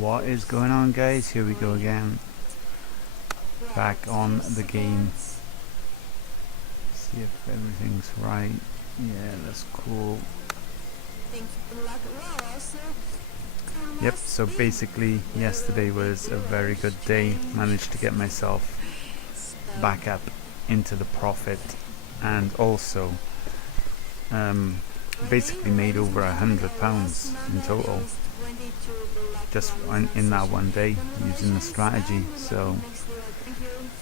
What is going on, guys? Here we go again. Back on the game. See if everything's right. Yeah, that's cool. Yep, so basically yesterday was a very good day. Managed to get myself back up into the profit, and also basically made over £100 in total just in that one day using the strategy. So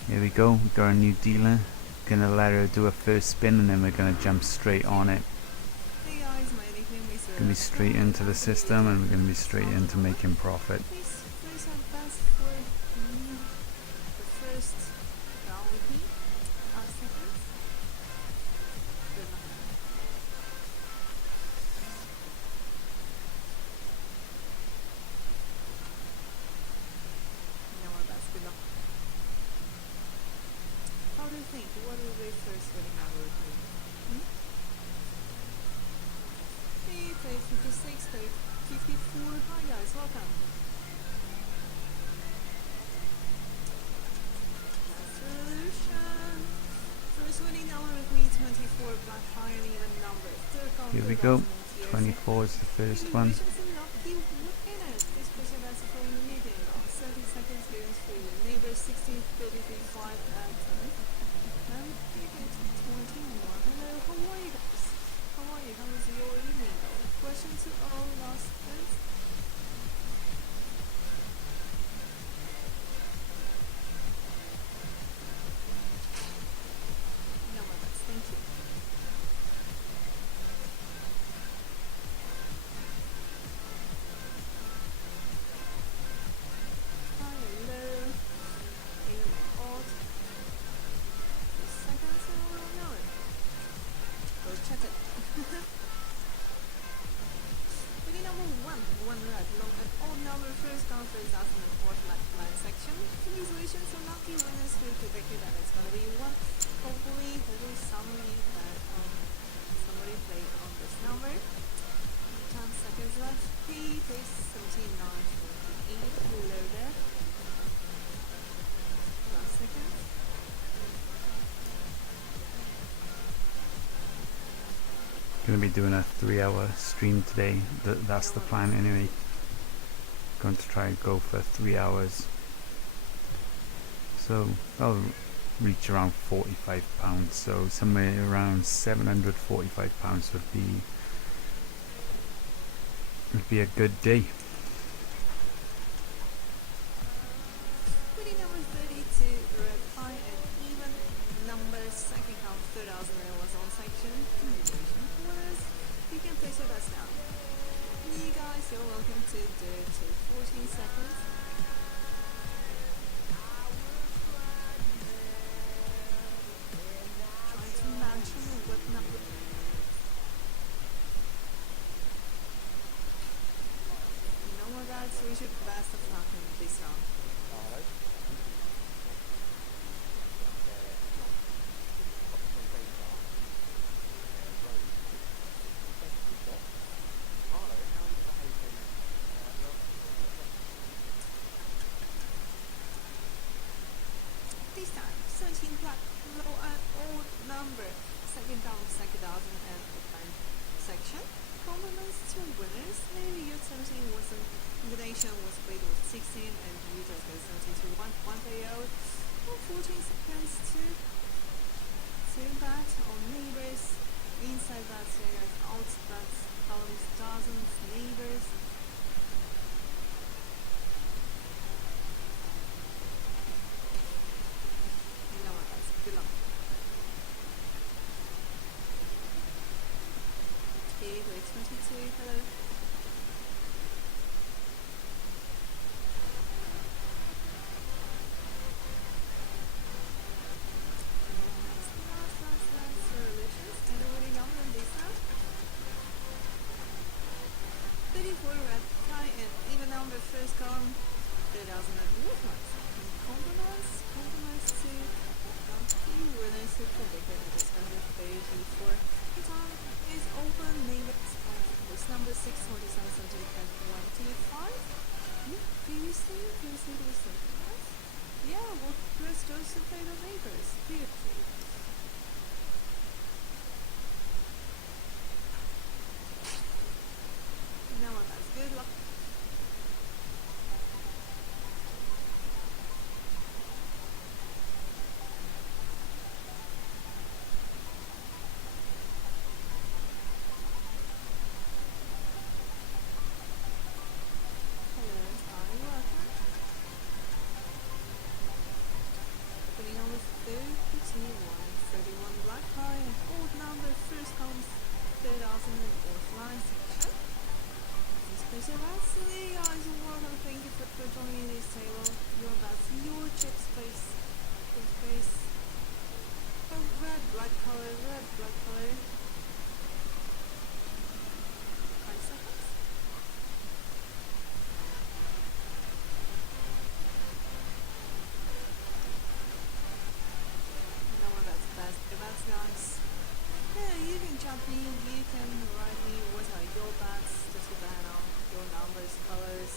here we go, we got a new dealer. Gonna let her do a first spin and then we're gonna jump straight on it. Gonna be straight into the system and we're gonna be straight into making profit. What will be first when you have a routine? Hey, play 56, play 54. Hi guys, welcome. Solution. First winning number with me, 24, black fire and even number. Here we go. 24 is the first one. Please push your best for the meeting. 30 seconds games for you. Neighbor 16, 33, 5, and 10. And give it 20 more. Hello, how are you guys? How are you? How was your evening? Question to all last days. No, my best. Thank you. Hi, hello. Even my alt. Seconds and we'll know it. Go check it. Winning number one red, long and odd number first down first out in the fourth line section. Congratulations on lucky winners who predicted that it's gonna be one. Hopefully somebody played on this number. 10 seconds left. P plays 17, 9, 28. Hello there. Last second. Gonna be doing a 3-hour stream today. That's the plan anyway. Going to try and go for 3 hours. So I'll reach around £45. So somewhere around £745 would be a good day. Winning number 32, red pie and even number second count 3000 was on section. Congratulations, winners. You can place your bets now. You guys, you're welcome to do it to 14 seconds. Trying to match what number. No more bets, we should best of luck in this round. This time, 17 black, low and odd number, second down, second thousand and fifth section. Compliments to winners. Maybe your 17 wasn't, combination was played with 16 and you just got 17 to 1 payout. 14 seconds to bat on neighbors. Inside bats, out bats, columns, dozens, neighbors. Good luck. Okay, wait, 22, hello. Last relations. And already number on this round. 34 red tie and even number first column. 3000 and compromise to winners who predicted that it's going to play before. The time is open. Neighbors this number 647 25. Previously there was something else. Yeah, well, press those potato makers. Seriously. Now that's good luck. Hello, hi, welcome. Opening number 31, black high, and old number first comes 3000 and fourth line section. This special lastly, guys, welcome. Thank you for joining this table. That's your check space. Check space. Oh, red, black color, 5 seconds. No one that's best. That's guys. Yeah, you can jump in, you can write me what are your bets, just so that I know your numbers, colors,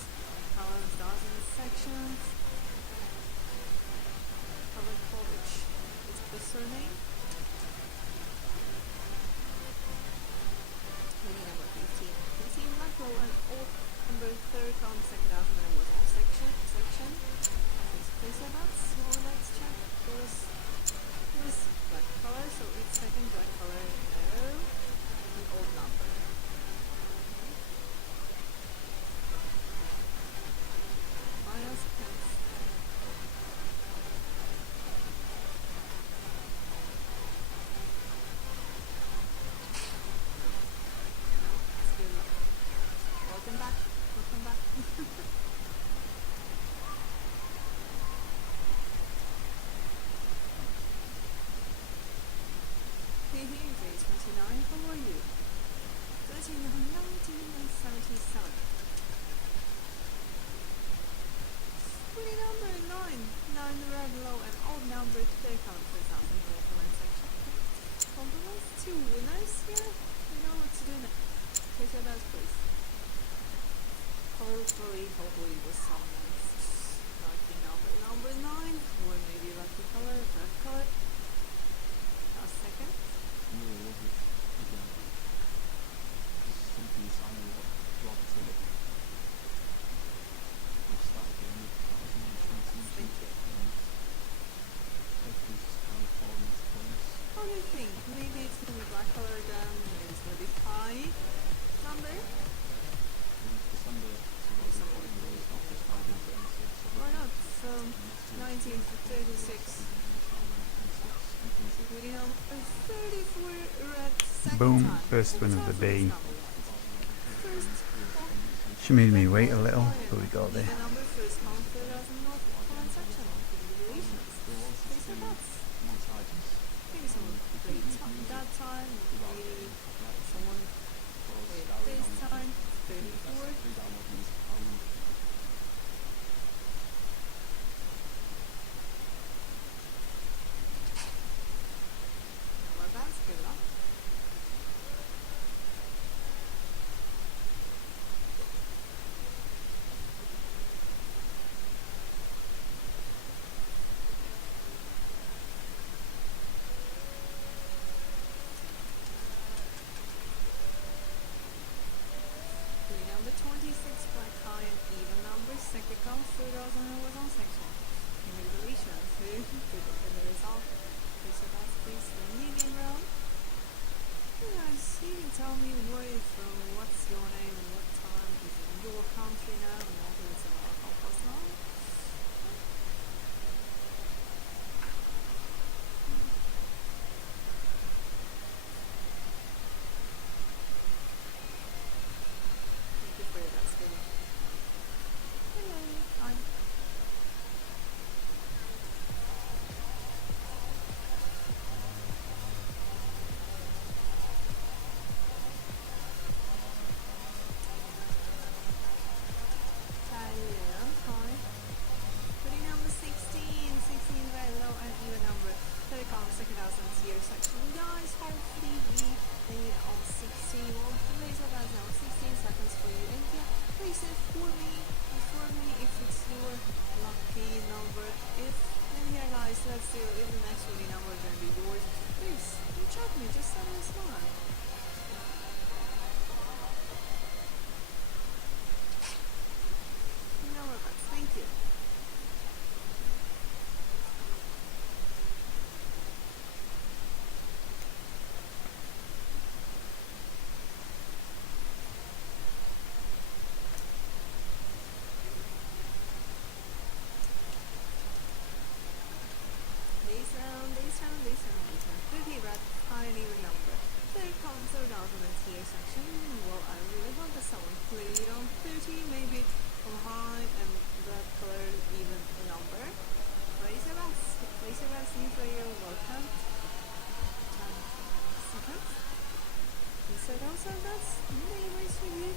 dozens, sections, color coverage. It's the surname. Reading number 15. 15 black roll and old number third on second thousand and was all section. Please place your bets. So let's check those. This black color, so each second black color, no, an old number. Final seconds. It's good luck. Welcome back. Hey, grade 29, how are you? 39, 1977. Pretty number 9 red low and old number 3 count 2000 comment section. Compliments to winners here. You know what to do now. Take your best, please. Hopefully with someone's lucky number 9, or maybe lucky color, red color. Last second. Thank you. What do you think? Maybe it's gonna be black color again, maybe it's gonna be high number? Or not? So 1936. Reading number 34 red second Boom, time. first win of the day. First, She made me wait a little, but we got there. the number first count 3000 not comment section. Congratulations. Place your bets. Maybe someone played that time, maybe someone played this time, 34. Well, that's good luck. Number 26, black high and even number, second count 3000 was on section. Congratulations, who did the result? Please your best, please, the medium round. Guys, you can tell me where you're from, what's your name, what time is in your country now, and I think it's about 9:30. Thank you for your best, good luck. Hello, hi. let's see if the next winning number can be yours. Please, don't check me, just send me a smile. Number box, thank you. This round. 30 red, high and even number. Third console down on the TA section. Well, I really want the someone played on 30, maybe on high and red color even number. Place your best, new player, welcome. 10 seconds. Insert also that's neighbors for you.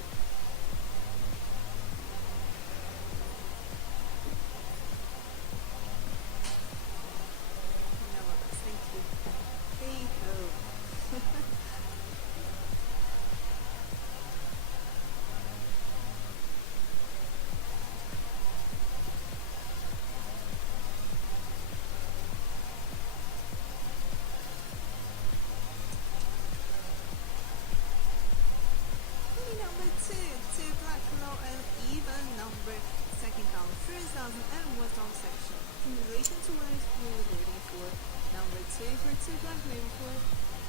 Two black low and even number. Second count 3000 and what's on section. Congratulations to winners who were waiting for number 2 for 2 black, maybe for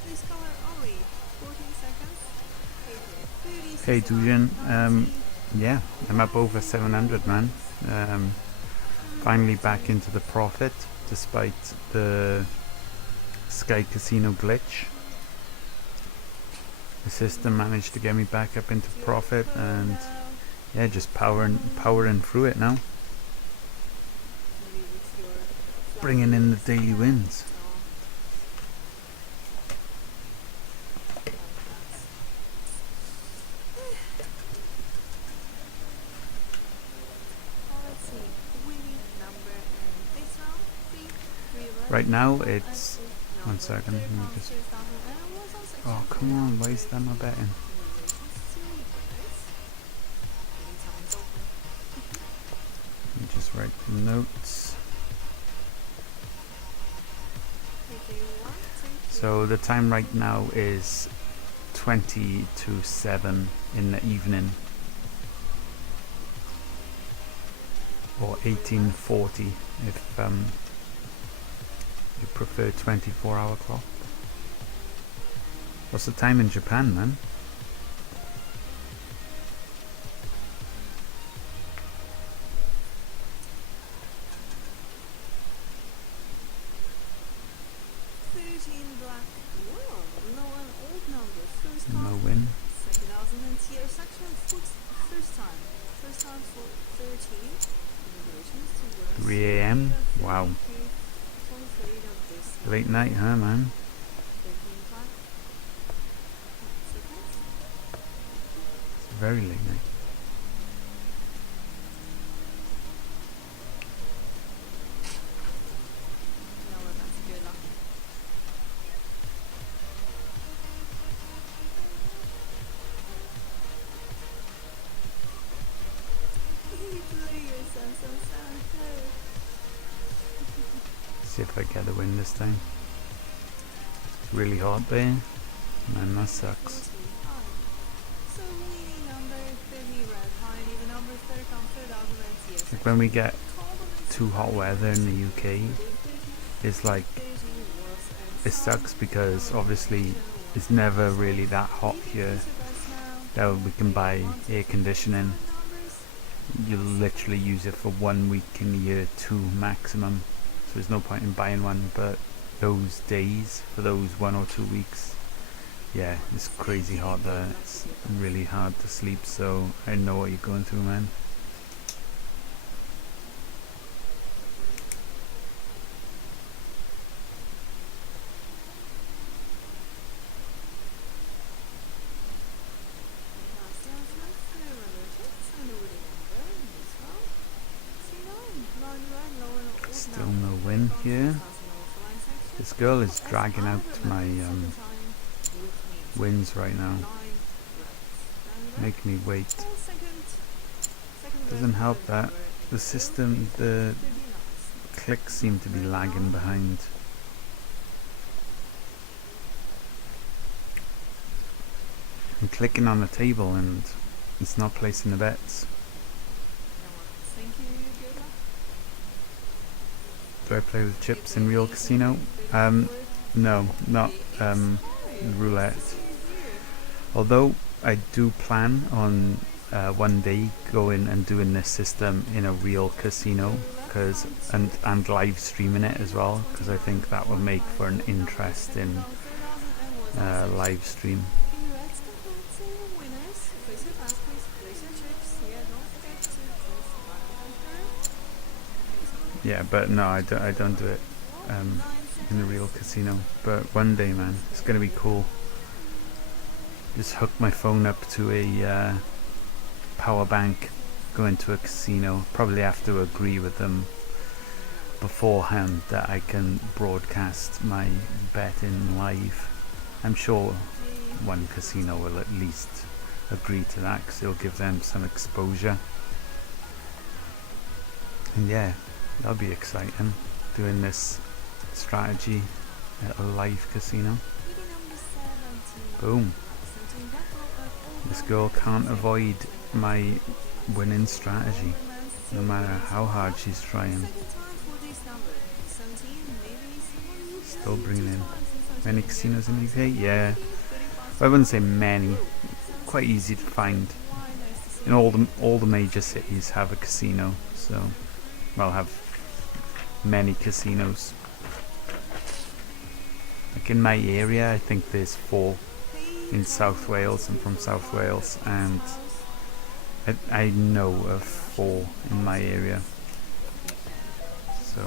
this color only. 14 seconds. 30 Hey Dujan, yeah, I'm up over 700, man. Finally back into the profit despite the Sky Casino glitch. The system managed to get me back up into profit, and yeah, just powering through it now, bringing in the daily wins. Right now it's 1 second. Let me just. Oh, come on, why is that not betting? Let me just write the notes. So the time right now is 20 to 7 in the evening, or 18:40 if you prefer 24-hour clock. What's the time in Japan, man? Black. Whoa, low and old number. First No time. win. 2000 and tier section. First time. First time for 13. Congratulations to 3 a.m. Wow. Late night, huh, man? It's very late night. See if I get a win this time. It's really hot there. Man, that sucks. Like when we get too hot weather in the UK, it's like, it sucks because obviously it's never really that hot here that we can buy air conditioning. You'll literally use it for 1 week in the year, 2 maximum, so there's no point in buying one. But those days, for those 1 or 2 weeks, yeah, it's crazy hot there. It's really hard to sleep, so I know what you're going through, man. Still no win here. This girl is dragging out my wins right now. Make me wait. Doesn't help that the system, the clicks seem to be lagging behind. I'm clicking on the table and it's not placing the bets. Thank you. Good luck. Do I play with chips in real casino? No, not roulette. Although I do plan on one day going and doing this system in a real casino, and live streaming it as well, because I think that will make for an interesting live stream. Yeah, but no, I don't do it in a real casino. But one day, man, it's gonna be cool. Just hook my phone up to a power bank, go into a casino. Probably have to agree with them beforehand that I can broadcast my betting live. I'm sure one casino will at least agree to that, because it'll give them some exposure. And yeah, that'll be exciting, doing this strategy at a live casino. Boom. This girl can't avoid my winning strategy, no matter how hard she's trying. Still bringing in. Many casinos in the UK? Yeah. I wouldn't say many. Quite easy to find. In all the major cities have a casino, so well, have many casinos. Like in my area, I think there's 4 in South Wales. I'm from South Wales, and I know of 4 in my area. So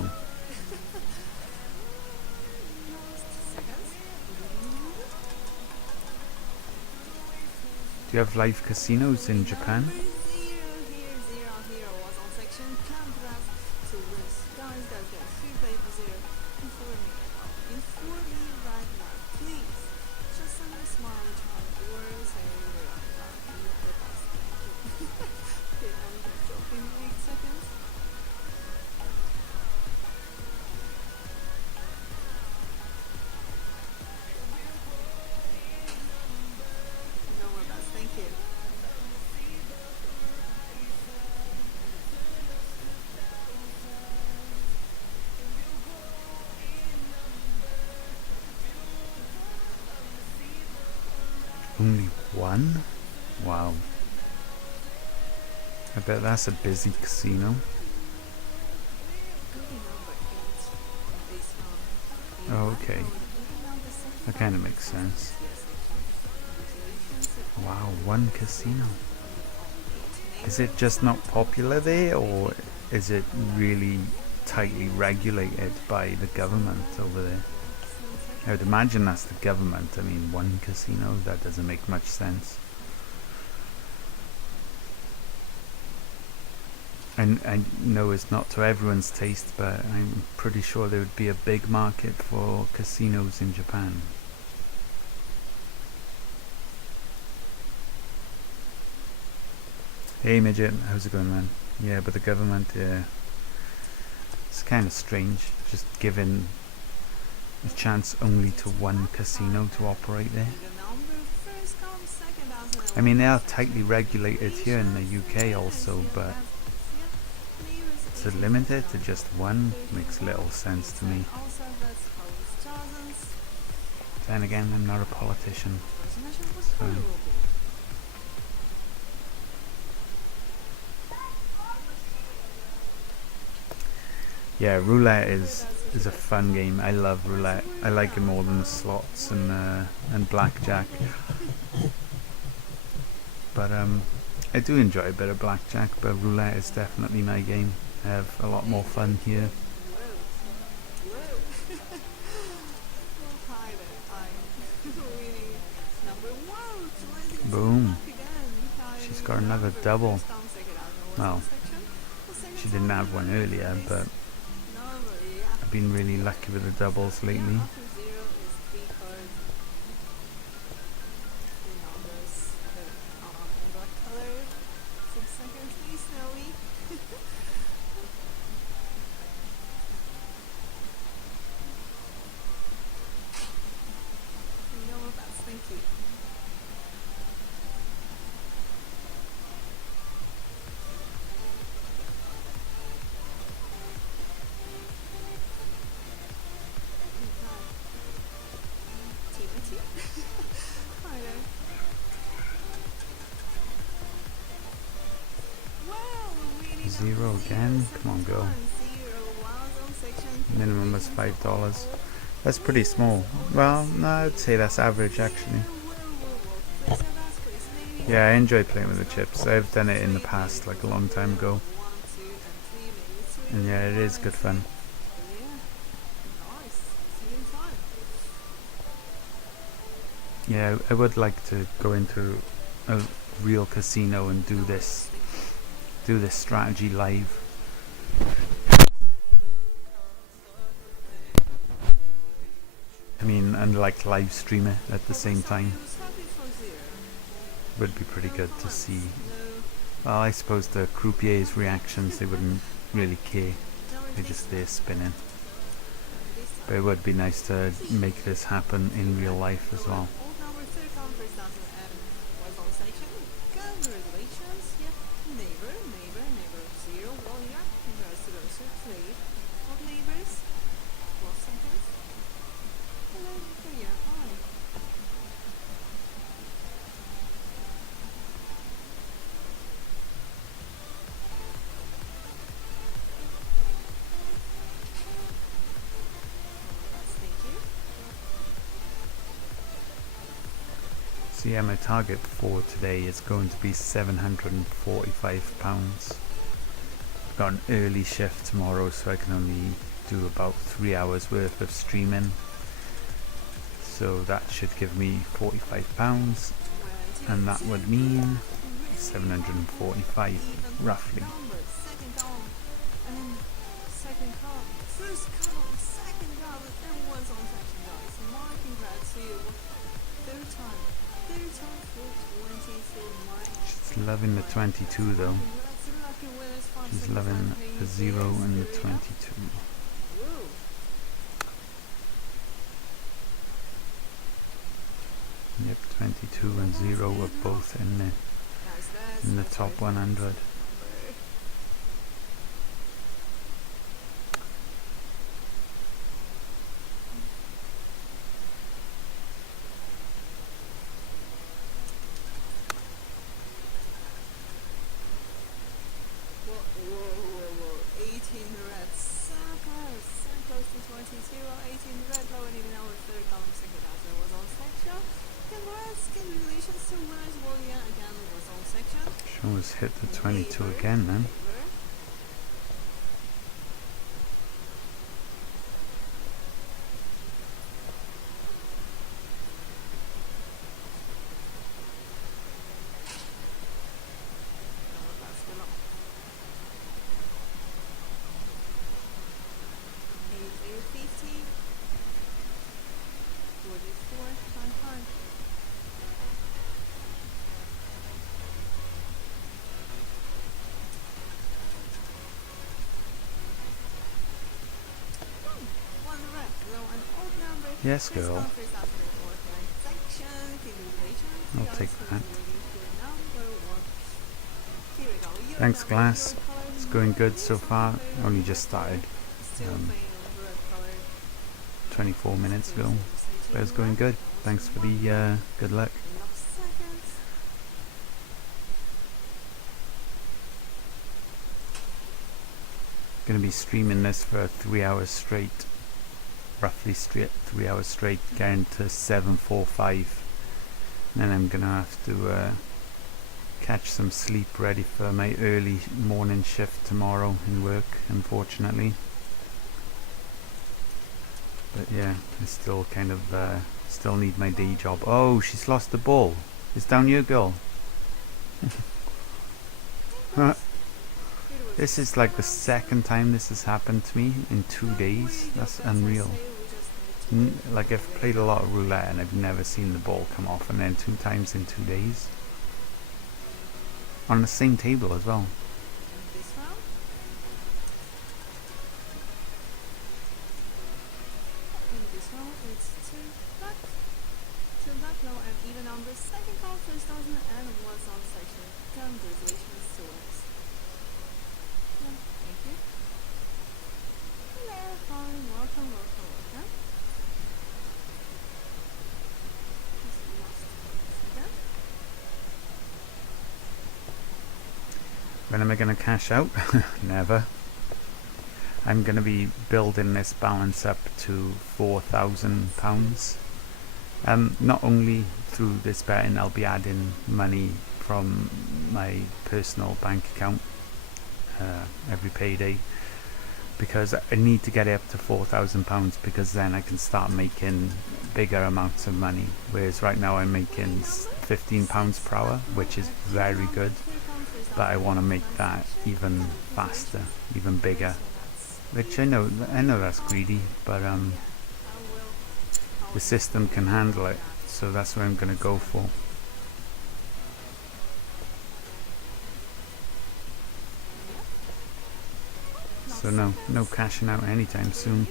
do you have live casinos in Japan? Only 1? Wow. I bet that's a busy casino. Oh, okay. That kind of makes sense. Wow, 1 casino. Is it just not popular there, or is it really tightly regulated by the government over there? I would imagine that's the government. I mean, 1 casino, that doesn't make much sense. And I know it's not to everyone's taste, but I'm pretty sure there would be a big market for casinos in Japan. Hey Midget, how's it going, man? Yeah, but the government, yeah, it's kind of strange, just giving a chance only to 1 casino to operate there. I mean, they are tightly regulated here in the UK also, but to limit it to just 1 makes little sense to me. Then again, I'm not a politician, so. Yeah, roulette is a fun game. I love roulette. I like it more than the slots and blackjack. But I do enjoy a bit of blackjack, but roulette is definitely my game. I have a lot more fun here. Boom. She's got another double. Well, she didn't have one earlier, but I've been really lucky with the doubles lately. Zero again. Come on, girl. Minimum was $5. That's pretty small. Well, no, I'd say that's average actually. Yeah, I enjoy playing with the chips. I've done it in the past, like a long time ago. And yeah, it is good fun. Yeah, I would like to go into a real casino and do this strategy live. I mean, and like live stream it at the same time. Would be pretty good to see. Well, I suppose the croupiers' reactions, they wouldn't really care. They're just there spinning. But it would be nice to make this happen in real life as well. So yeah, my target for today is going to be £745. I've got an early shift tomorrow, so I can only do about 3 hours worth of streaming. So that should give me £45, and that would mean 745 roughly. She's loving the 22 though. She's loving the 0 and the 22. Yep, 22 and 0 are both in the top 100. She almost hit the 22 again then. Yes, girl. I'll take that. Thanks, Glass. It's going good so far. Only just started 24 minutes ago, but it's going good. Thanks for the good luck. Gonna be streaming this for 3 hours straight. Roughly 3 hours straight, getting to 7:45. And then I'm gonna have to catch some sleep ready for my early morning shift tomorrow in work, unfortunately. But yeah, I still kind of still need my day job. Oh, she's lost the ball. It's down your girl. This is like the second time this has happened to me in 2 days. That's unreal. Like, I've played a lot of roulette and I've never seen the ball come off, and then 2 times in 2 days. On the same table as well. When am I going to cash out? Never. I'm going to be building this balance up to £4,000. Not only through this betting, I'll be adding money from my personal bank account every payday, because I need to get it up to £4,000, because then I can start making bigger amounts of money, whereas right now I'm making £15 per hour, which is very good, but I want to make that even faster, even bigger, which I know that's greedy, but the system can handle it, so that's what I'm going to go for. So no cashing out anytime soon.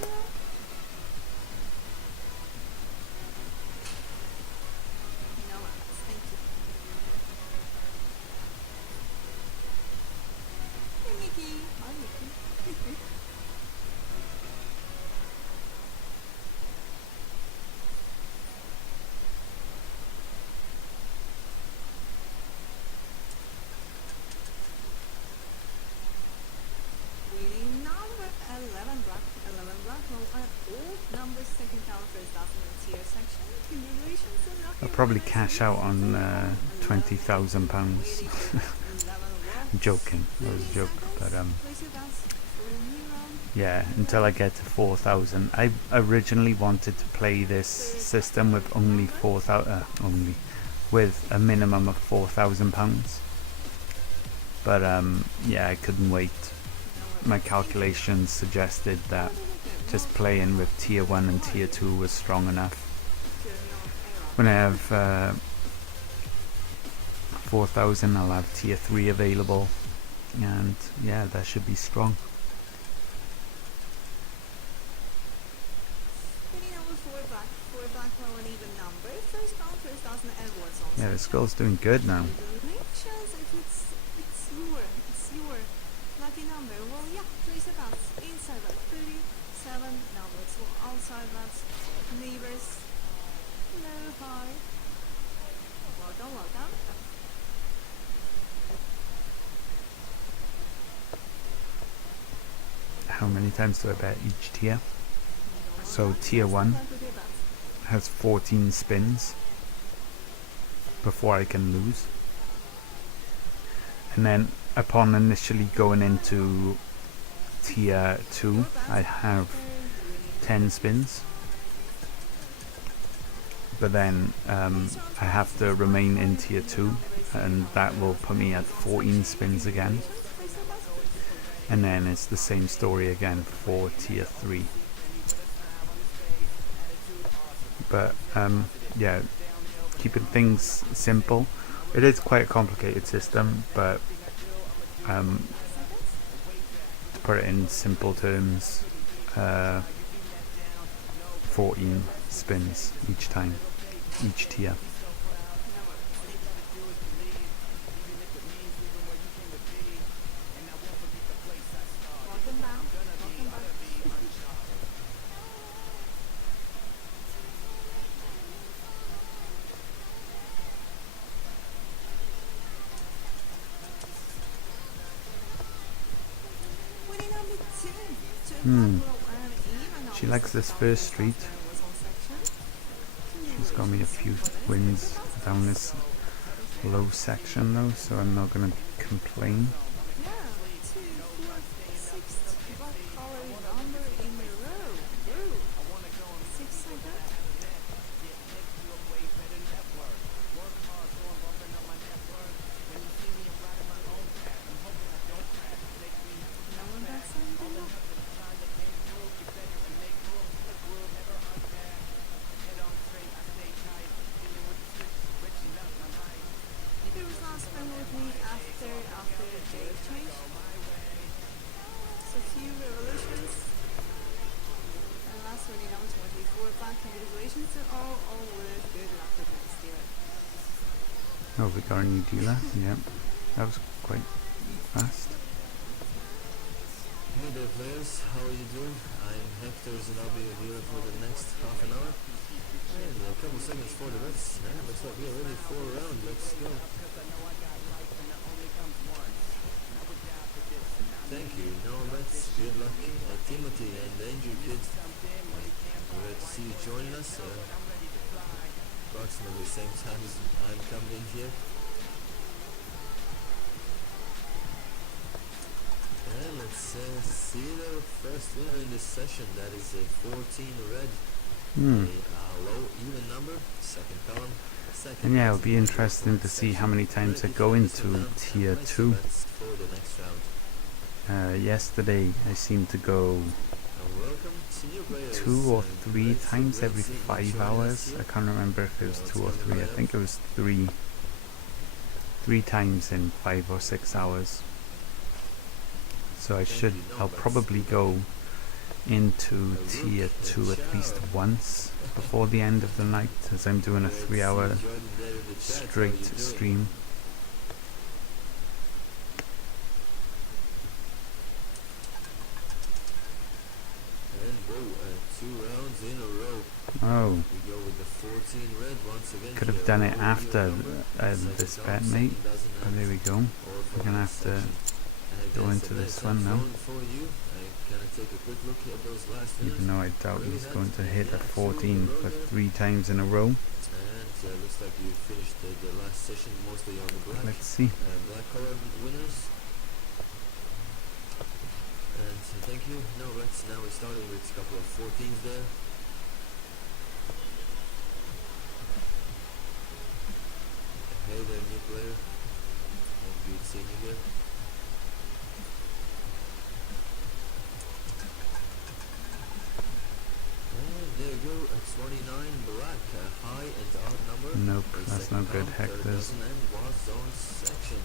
I'll probably cash out on £20,000. I'm joking, that was a joke, but yeah, until I get to 4,000. I originally wanted to play this system with only 4,000, with a minimum of £4,000, but yeah, I couldn't wait. My calculations suggested that just playing with tier 1 and tier 2 was strong enough. When I have 4,000, I'll have tier 3 available, and yeah, that should be strong. Yeah, this girl's doing good now. Lucky number. Well, yeah, place a bet. Inside bet 37 numbers. Well, outside bets, neighbors, low, high. Well done, well done. How many times do I bet each tier? So tier 1 has 14 spins before I can lose. And then upon initially going into tier 2, I have 10 spins, but then I have to remain in tier 2, and that will put me at 14 spins again, and then it's the same story again for tier 3. But yeah, keeping things simple. It is quite a complicated system, but to put it in simple terms, 14 spins each time, each tier. She likes this first street. She's got me a few wins down this low section though, so I'm not going to complain. Oh, we got a new dealer. Yep, that was quite fast. Hey there players, how are you doing? I'm Hector, and I'll be your dealer for the next half an hour. And a couple seconds for the bets. Yeah, looks like we are ready for a round. Let's go. Thank you. No, that's good luck. Timothy and Danger Kid. We're glad to see you joining us. Approximately the same time as I'm coming in here. And let's see the first winner in this session. That is a 14 red. A low even number. Second column. Second. And yeah, it'll be interesting to see how many times I go into tier 2. For the next round. Yesterday I seemed to go Welcome to new players. 2 or 3 times every 5 hours. I can't remember if it was 2 or 3. I think it was 3. 3 times in 5 or 6 hours. So I'll probably go into tier 2 at least once before the end of the night, as I'm doing a 3-hour straight stream. Oh, We go with the 14 red once again. could have done it after this bet, mate. But there we go. We're gonna have to go into this one now. Even though I doubt he's going to hit a 14 for 3 times in a row. And looks like you finished the last session mostly on the black. Let's see. Black color winners. And thank you. No, reds. Now we're starting with a couple of 14s there. Hey there, new player. Good seeing you here. And there you go, a 29 black, high and odd number. Nope, that's no good. Hectors. And was zone section.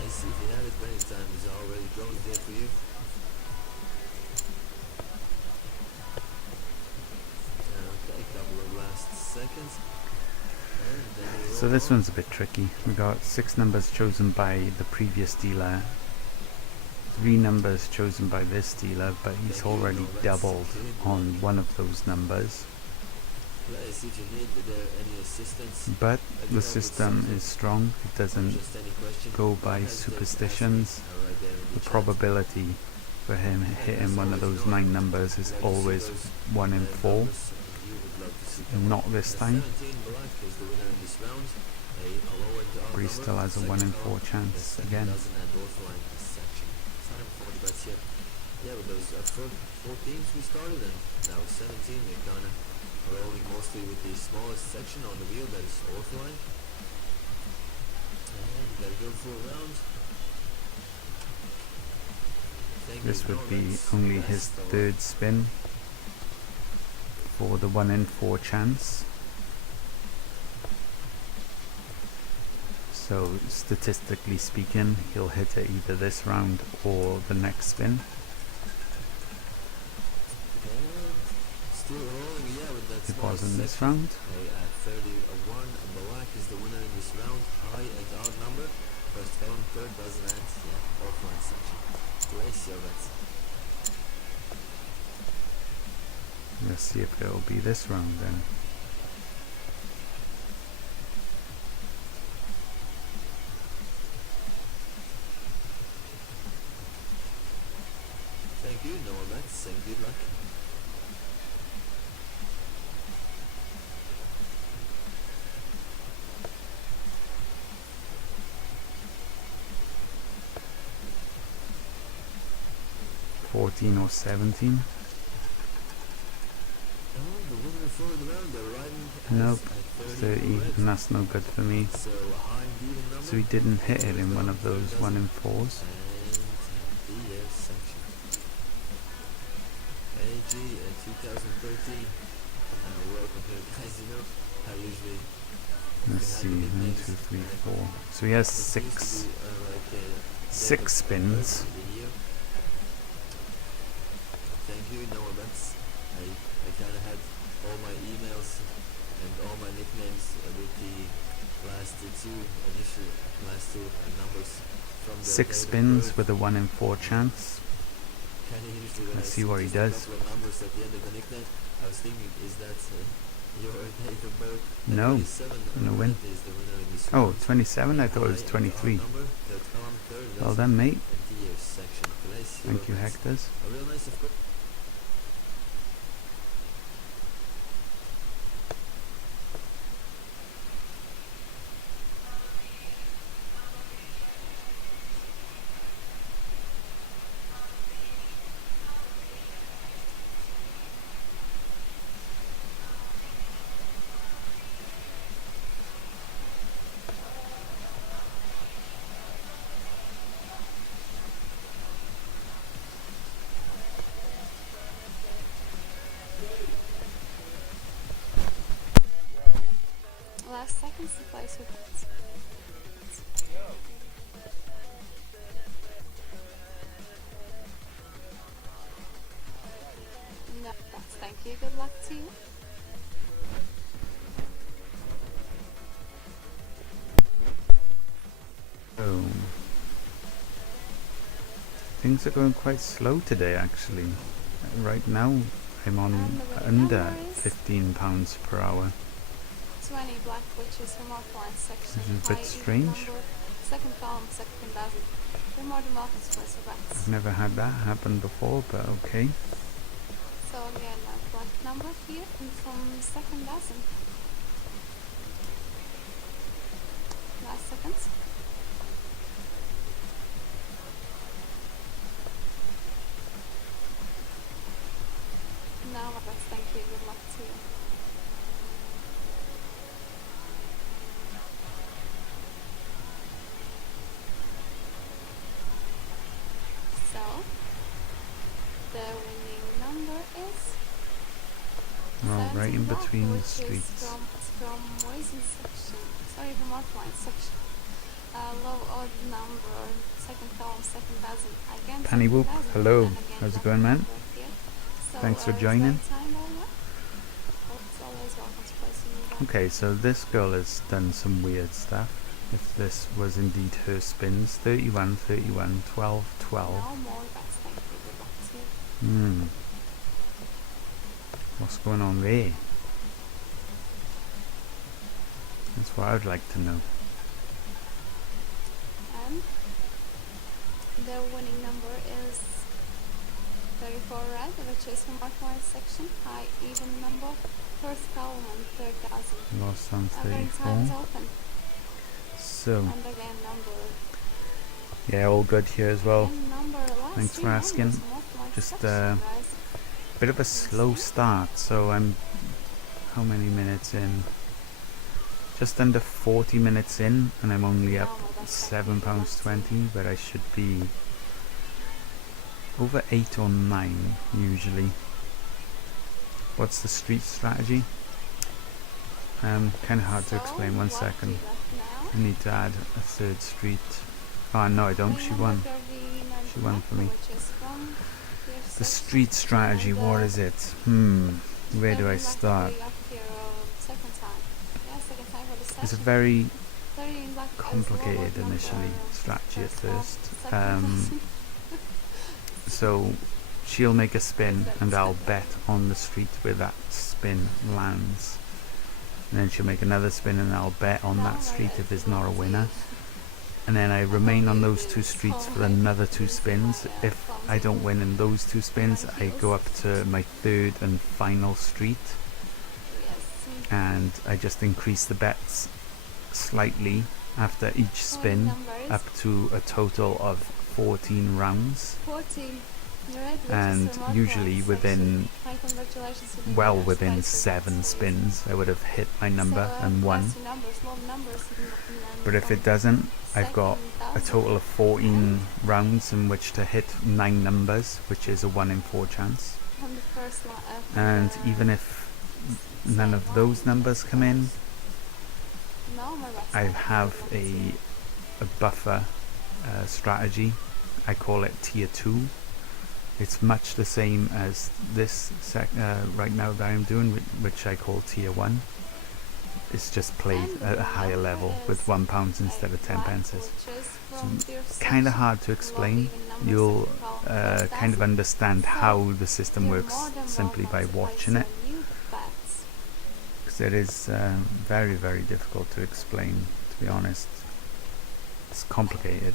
Nice, if you had it many times, it's already going there for you. Okay, a couple of last seconds. So this one's a bit tricky. We got 6 numbers chosen by the previous dealer, 3 numbers chosen by this dealer, but he's already doubled on one of those numbers. But the system is strong, it doesn't go by superstitions. The probability for him hitting one of those 9 numbers is always 1 in 4. Not this time. But he still has a 1 in 4 chance again. Yeah, with those 14s we started, and now 17 we're kind of rolling mostly with the smallest section on the wheel, that is Orpheline. And we gotta go for a round. This would be only his 3rd spin for the 1 in 4 chance. So statistically speaking, he'll hit it either this round or the next spin. Still rolling, yeah, with that It was in this round. At 31, black is the winner in this round. High and odd number. First column, third doesn't end. Yeah, offline section. Ratio, that's. Let's see if it'll be this round then. Thank you, no more bets, and good luck. $14 or $17. The winner for the round, arriving Nope, at 30, and that's no good for me. So a high and even number. So he didn't hit it in one of those 1 in 4s. And the section. AG 2013. Welcome here, guys. You know, I usually. Let's see, 1, 2, 3, 4. So he has 6 spins. Thank you, no more bets. I kind of had all my emails and all my nicknames with the last two numbers from the 6 spins with a 1 in 4 chance. Kind of usually when Let's I see what he does. a couple of numbers at the end of the nickname, I was thinking, is that Your date of birth. No, 27 no win. is the winner in this Oh, round. 27? I thought it was 23. Number, third column, third Well dozen, done, mate. and the year section. Place your Thank you, bets. Hectors. A real nice, of course. Last seconds to place your bets. No bets, thank you. Good luck to you. So, things are going quite slow today, actually. Right now, I'm on And the winning under number is £15 per hour. 20 black witches from offline section. This is a bit High even strange. number, second column, second dozen. You're more than welcome to place your bets. I've never had that happen before, but okay. So again, a black number here and from second dozen. Last seconds. Now my bets, thank you. Good luck to you. So the winning number is Well, right in 17 black, between the which is streets. from Waiting section. Sorry, from offline section. Low odd number, second column, second dozen. Again, Penny second Whoop, dozen, hello. and again How's it black going, man? number here. So, Thanks for is joining. there time over? Oh, it's always welcome to place a new bet. Okay, so this girl has done some weird stuff. If this was indeed her spins, 31, 31, 12, 12. No more bets, thank you. Good luck to you. What's going on there? That's what I'd like to know. And the winning number is 34 red, which is from offline section. High even number, first column and third dozen. Lost on Every time is 34. open. So, And again number. yeah, all good here as well. Again, number last Thanks three for numbers asking. from offline Just, section, guys. Bit of a slow start, so I'm how many minutes in? Just under 40 minutes in, and I'm only up £7.20, but I should be over 8 or 9 usually. What's the street strategy? Kind of hard to So, explain. 1 what second. we got now? I need to add a third street. Oh no, I don't. Winning She number won. 39 She won for me. which is from your The section. street strategy. And, What is it? Where do I start? Second time. Yeah, second time for the It's a session. very 30 in black is complicated lower initially number, strategy at first half, first. second So she'll make a spin and I'll bet on the street where that spin lands. And then she'll make another spin and I'll bet on that street if there's not a winner. And then I remain on those two streets for another 2 spins. If I don't win in those 2 spins, I go up to my third and final street. Yes. And I just increase the bets slightly after each spin up to a total of 14 rounds. 14. You're right, which is And remarkable usually section. within Hi, congratulations with the well winners. within Place your bets, 7 please. spins I would have hit my number So, and won. last two numbers, low numbers, and But if from it doesn't, I've got second a dozen. total of 14 rounds in which to hit 9 numbers, which is a 1 in 4 chance. From the first And even if none of those numbers come in, no, my bets I are have good, a buffer strategy. I call it tier 2. It's much the same as this right now that I'm doing, which I call tier 1. It's just played at a higher level with £1 instead of 10 pences. Kind of hard to explain. You'll kind of understand how the system works simply by watching it. it is very, very difficult to explain, to be honest. It's complicated.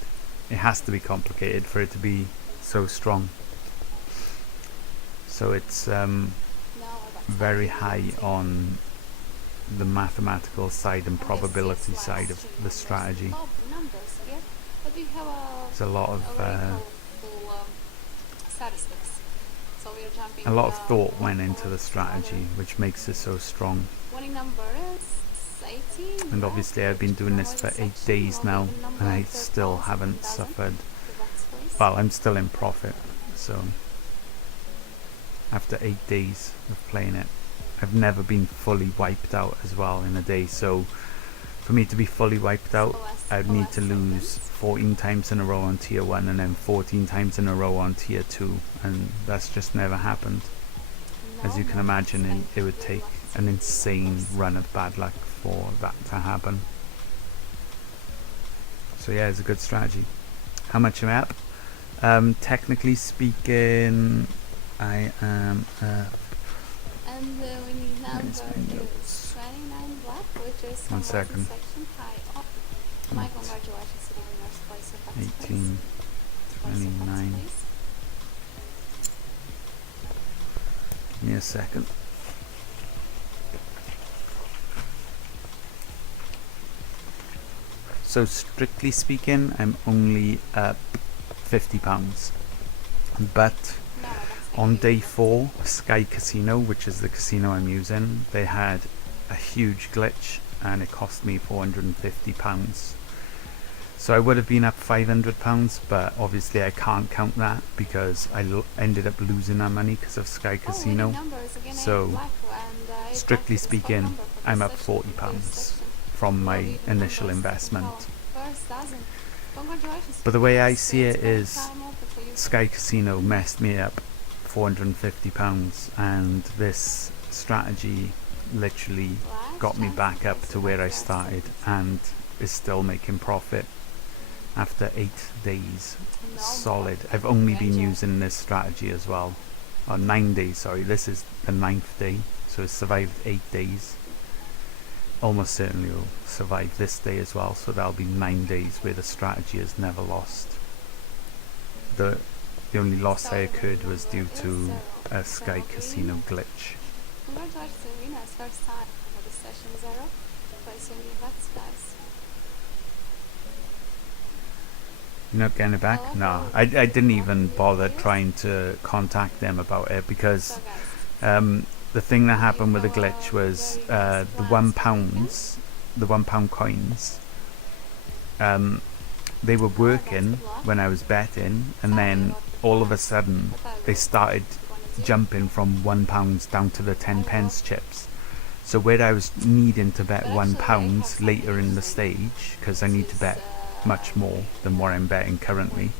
It has to be complicated for it to be so strong. So it's very high on the mathematical side and probability side of the strategy. There's a lot of thought went into the strategy, which makes it so strong. And obviously I've been doing this for 8 days now, and I still haven't suffered. Well, I'm still in profit, so after 8 days of playing it, I've never been fully wiped out as well in a day. So for me to be fully wiped out, I'd need to lose 14 times in a row on tier 1 and then 14 times in a row on tier 2, and that's just never happened. As you can imagine, it would take an insane run of bad luck for that to happen. So yeah, it's a good strategy. How much am I up? Technically speaking, I am up. And the winning number is 29 black, which is 1 second. section high up. My congratulations to the winners. Place your bets, 18, please. 29. Give me a second. So strictly speaking, I'm only up £50, but on day 4, Sky Casino, which is the casino I'm using, they had a huge glitch and it cost me £450. So I would have been up £500, but obviously I can't count that because I ended up losing that money because of Sky Casino. So strictly speaking, I'm up £40 from my initial investment. But the way I see it is Sky Casino messed me up £450, and this strategy literally got me back up to where I started and is still making profit after 8 days solid. I've only been using this strategy as well, or 9 days, sorry, this is the 9th day, so it's survived 8 days. Almost certainly will survive this day as well, so that'll be 9 days where the strategy has never lost. The only loss that occurred was due to a Sky Casino glitch. Congratulations to the winners, first time for the session 0. Place your new bets, guys. You're not getting it back? No, I didn't even bother trying to contact them about it because the thing that happened with the glitch was the £1 coins, they were working when I was betting, and then all of a sudden they started jumping from £1 down to the 10p chips. So where I was needing to bet £1 later in the stage, because I need to bet much more than what I'm betting currently,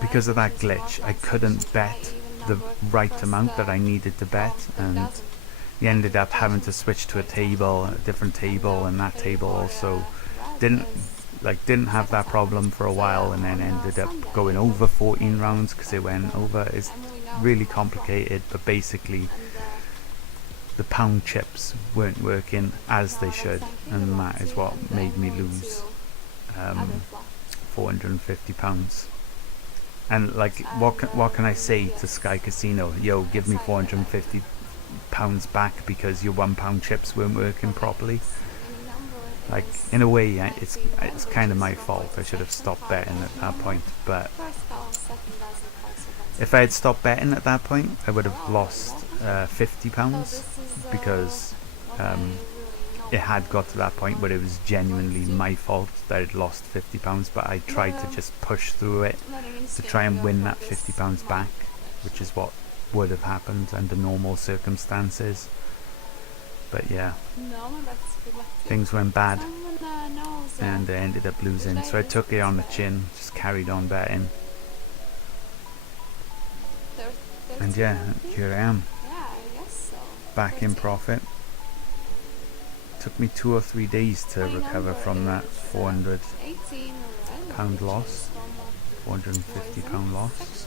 because of that glitch I couldn't bet the right amount that I needed to bet, and he ended up having to switch to a different table, and that table also didn't have that problem for a while, and then ended up going over 14 rounds because it went over. It's really complicated, but basically the pound chips weren't working as they should, and that is what made me lose £450. And like, what can I say to Sky Casino? Yo, give me £450 back because your £1 chips weren't working properly. Like, in a way, it's kind of my fault. I should have stopped betting at that point. But if I had stopped betting at that point, I would have lost £50 because it had got to that point where it was genuinely my fault that I'd lost £50. But I tried to just push through it to try and win that £50 back, which is what would have happened under normal circumstances. But yeah, things went bad and I ended up losing, so I took it on the chin, just carried on betting, and yeah, here I am, back in profit. Took me 2 or 3 days to recover from that £400 loss, £450 loss.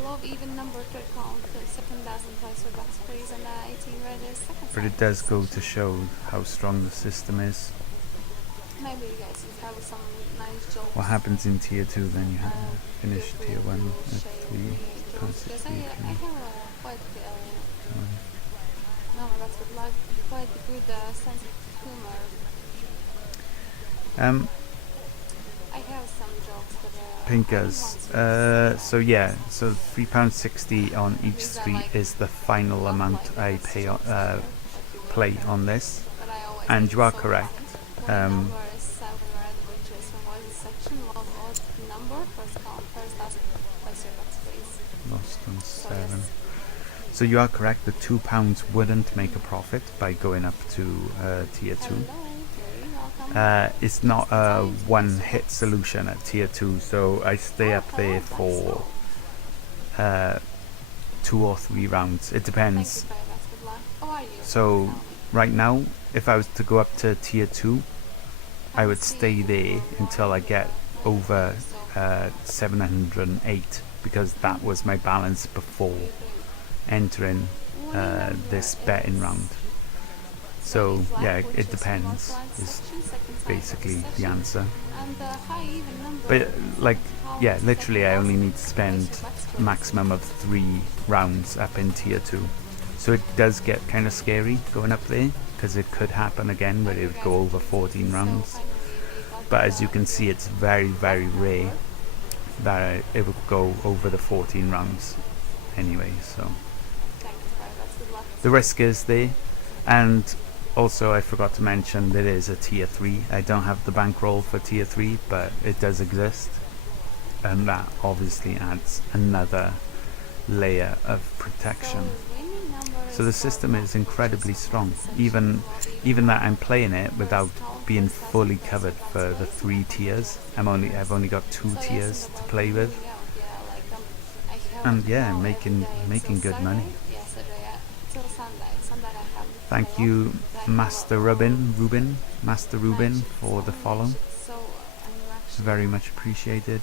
Love even number third count, second dozen place for box freeze, and 18 red is second. But it does go to show how strong the system is. Maybe you guys will have some nice jokes. What happens in tier 2 then? You have finish people tier 1 will at share 3 with me jokes, times because 3 I have quite one. no, that's good luck, quite a good sense of humor. I have some jokes, but Pinkers. So yeah, so £3.60 on each street is the final amount I pay play on this, and you are correct. Number is 7 red, which is from voice section. Love odd number, first count, first dozen, place your box please. Lost on So 7. yes. So you are correct. The £2 wouldn't make a profit by going up to tier 2. Hello, very welcome. It's not a one-hit solution at tier 2, so I stay up there for 2 or 3 rounds. It Thank you depends. very much, good luck. How are you? So Tell me. right now, if I was to go up to tier 2, I would stay there until I get over 708, because that was my balance before entering this betting round. So yeah, it depends is basically the answer. But like, yeah, literally I only need to spend a maximum of 3 rounds up in tier 2. So it does get kind of scary going up there, because it could happen again where it would go over 14 rounds. But as you can see, it's very, very rare that it would go over the 14 rounds anyway. So the risk is there. And also I forgot to mention there is a tier 3. I don't have the bankroll for tier 3, but it does exist, and that obviously adds another layer of protection. So the system is incredibly strong, even that I'm playing it without being fully covered for the 3 tiers. I've only got 2 tiers to play with, and yeah, making good money. Thank you, Master Rubin, for the follow. Very much appreciated.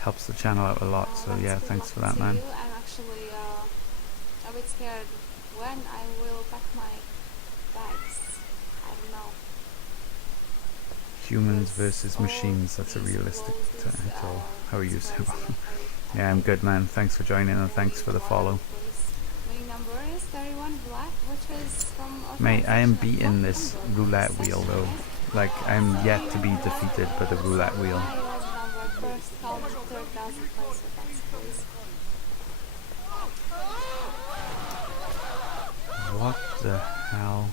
Helps the channel out a lot. So yeah, thanks for that, man. I'm actually a bit scared when I will pack my bags. I don't know. Humans versus machines. That's a realistic title. How are you, Seba? Yeah, I'm good, man. Thanks for joining, and thanks for the follow. Mate, I am beating this roulette wheel though. Like, I'm yet to be defeated by the roulette wheel. What the hell?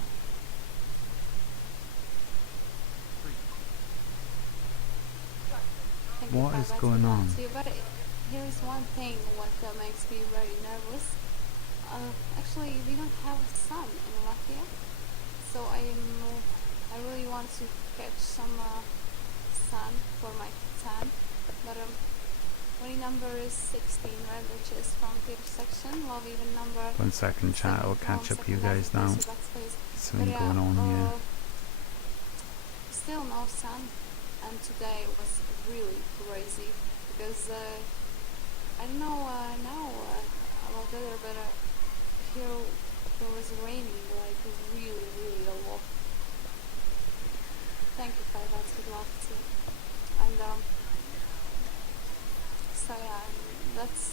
What is going on? But here's one thing what makes me very nervous. Actually, we don't have sun in Latvia, so I really want to catch some sun for my tan. But winning number is 16, right, which is from the section. Love even number. 1 second, chat. I'll catch up you guys now. Something going on here. Still no sun, and today was really crazy because I don't know now about the other, but here there was raining like really a lot. Thank you, Kai. That's good luck too. And so yeah, that's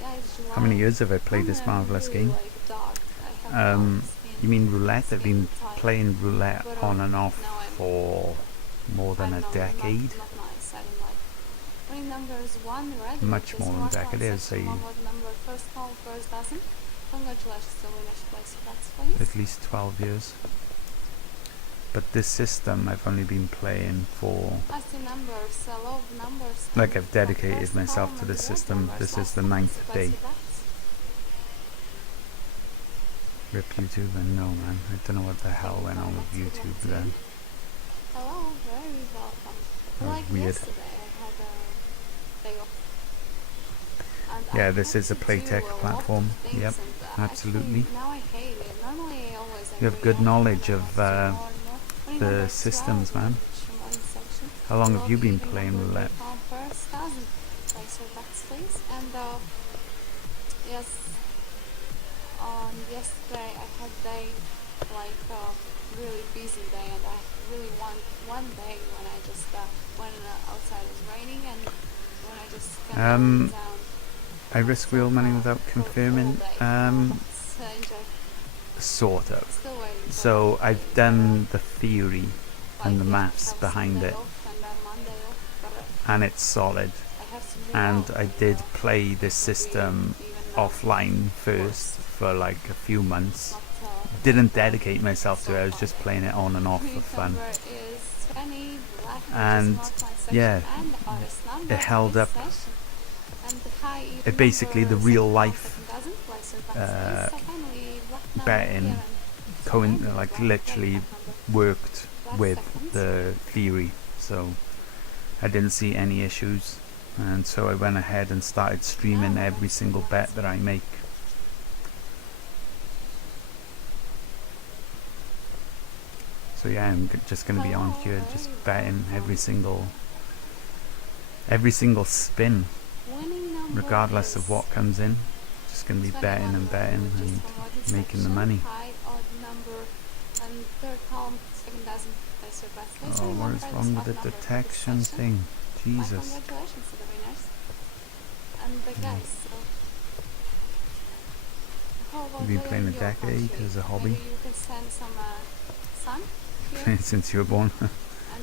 yeah. It's July. How many years have I played this marvelous game? You mean roulette? I've been playing roulette on and off for more than a decade. Much more than a decade, I'd say. At least 12 years. But this system I've only been playing for, like, I've dedicated myself to this system. This is the 9th day. Rip YouTube, and no man, I don't know what the hell went on with YouTube then. Hello, very welcome. That was Like weird. yesterday, I had a day off. And Yeah, I this is a had to do Playtech a lot platform. of things, Yep, and, absolutely. Actually, now I hate it. Normally, I always You have enjoy good it, knowledge and of I want to do more. Only the number systems, 12, man. which from one section. How long have Love you been even playing number roulette? found first, 1000. Thanks for that, please. And Yes. On yesterday I had day like really busy day, and I really want one day when I just when outside is raining and when I just can Um, down. I risk real money without confirming. Let's enjoy. Sort of. Still waiting. For So Monday, I've done the theory like and the if I maths have behind Sunday it, off and then Monday off, but and it's solid. I have to move And out I and, did play this it'll be system even, offline first for like a few months. not, Didn't dedicate myself to it, I was just playing it on and off green for fun. number is 20, black, which is And marked my section, yeah, and the hardest number it held is up. session. And the high even It basically, the number, real second life second doesn't play, so that's uh, so finally black number betting here and like black literally number. worked Black with seconds. the theory, so I didn't see any issues, and so I went ahead and started streaming every single bet that I make. So yeah, I'm just going to be on here just betting every single spin, Winning number regardless of is what comes in. Just going to be betting and betting which is and from what making the section, money. high, odd number, and third column, second doesn't play, so best play, so Oh, what is remember wrong this with odd the number for this detection section. thing? My Jesus. congratulations to the winners and the guys. So how about You've been playing a your decade country? as a hobby Maybe you can send some sun here since you were born. and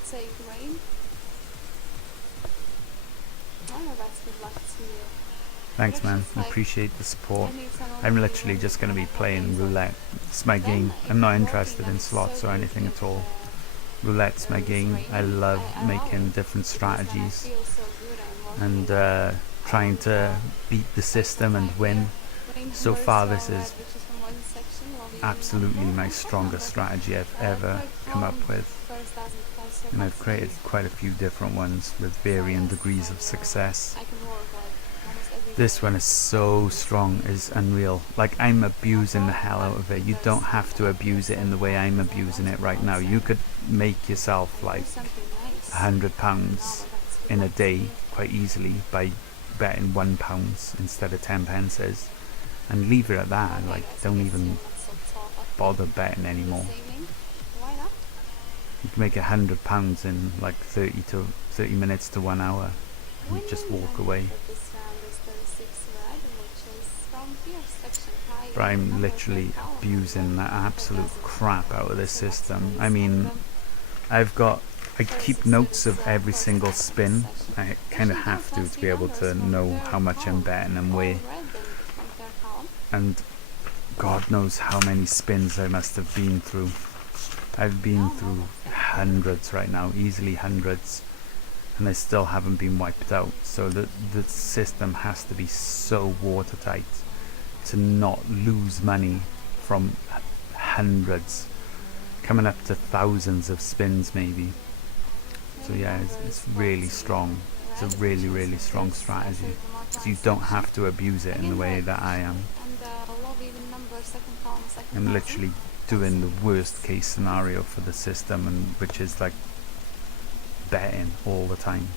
take rain. Oh, that's good luck to you. Thanks, man. Predictions, like, Appreciate the support. 20 tunnel I'm maybe literally one just going to be tunnel playing days, or roulette. It's my then game. if I'm not you're working, interested then in it's slots so or good anything if at all. Roulette's my it's game. raining. I love I love making it, different because then I strategies feel so good I'm working and and trying to beat the system and win. So far, this is absolutely my strongest strategy I've ever come up with, and I've created quite a few different ones with varying degrees of success. This one is so strong, is unreal. Like, I'm abusing the hell out of it. You don't have to abuse it in the way I'm abusing it right now. You could make yourself like £100 in a day quite easily by betting £1 instead of 10 pences, and leave it at that. Like, don't even bother betting anymore. You can make £100 in like 30 minutes to 1 hour and just walk away. But I'm literally abusing the absolute crap out of this system. I mean, I keep notes of every single spin. I kind of have to be able to know how much I'm betting and where. And God knows how many spins I must have been through. I've been through hundreds right now, easily hundreds, and I still haven't been wiped out. So the system has to be so watertight to not lose money from hundreds, coming up to thousands of spins maybe. So yeah, it's really strong. It's a really, really strong strategy. So you don't have to abuse it in the way that I am. I'm literally doing the worst case scenario for the system, and which is like betting all the time.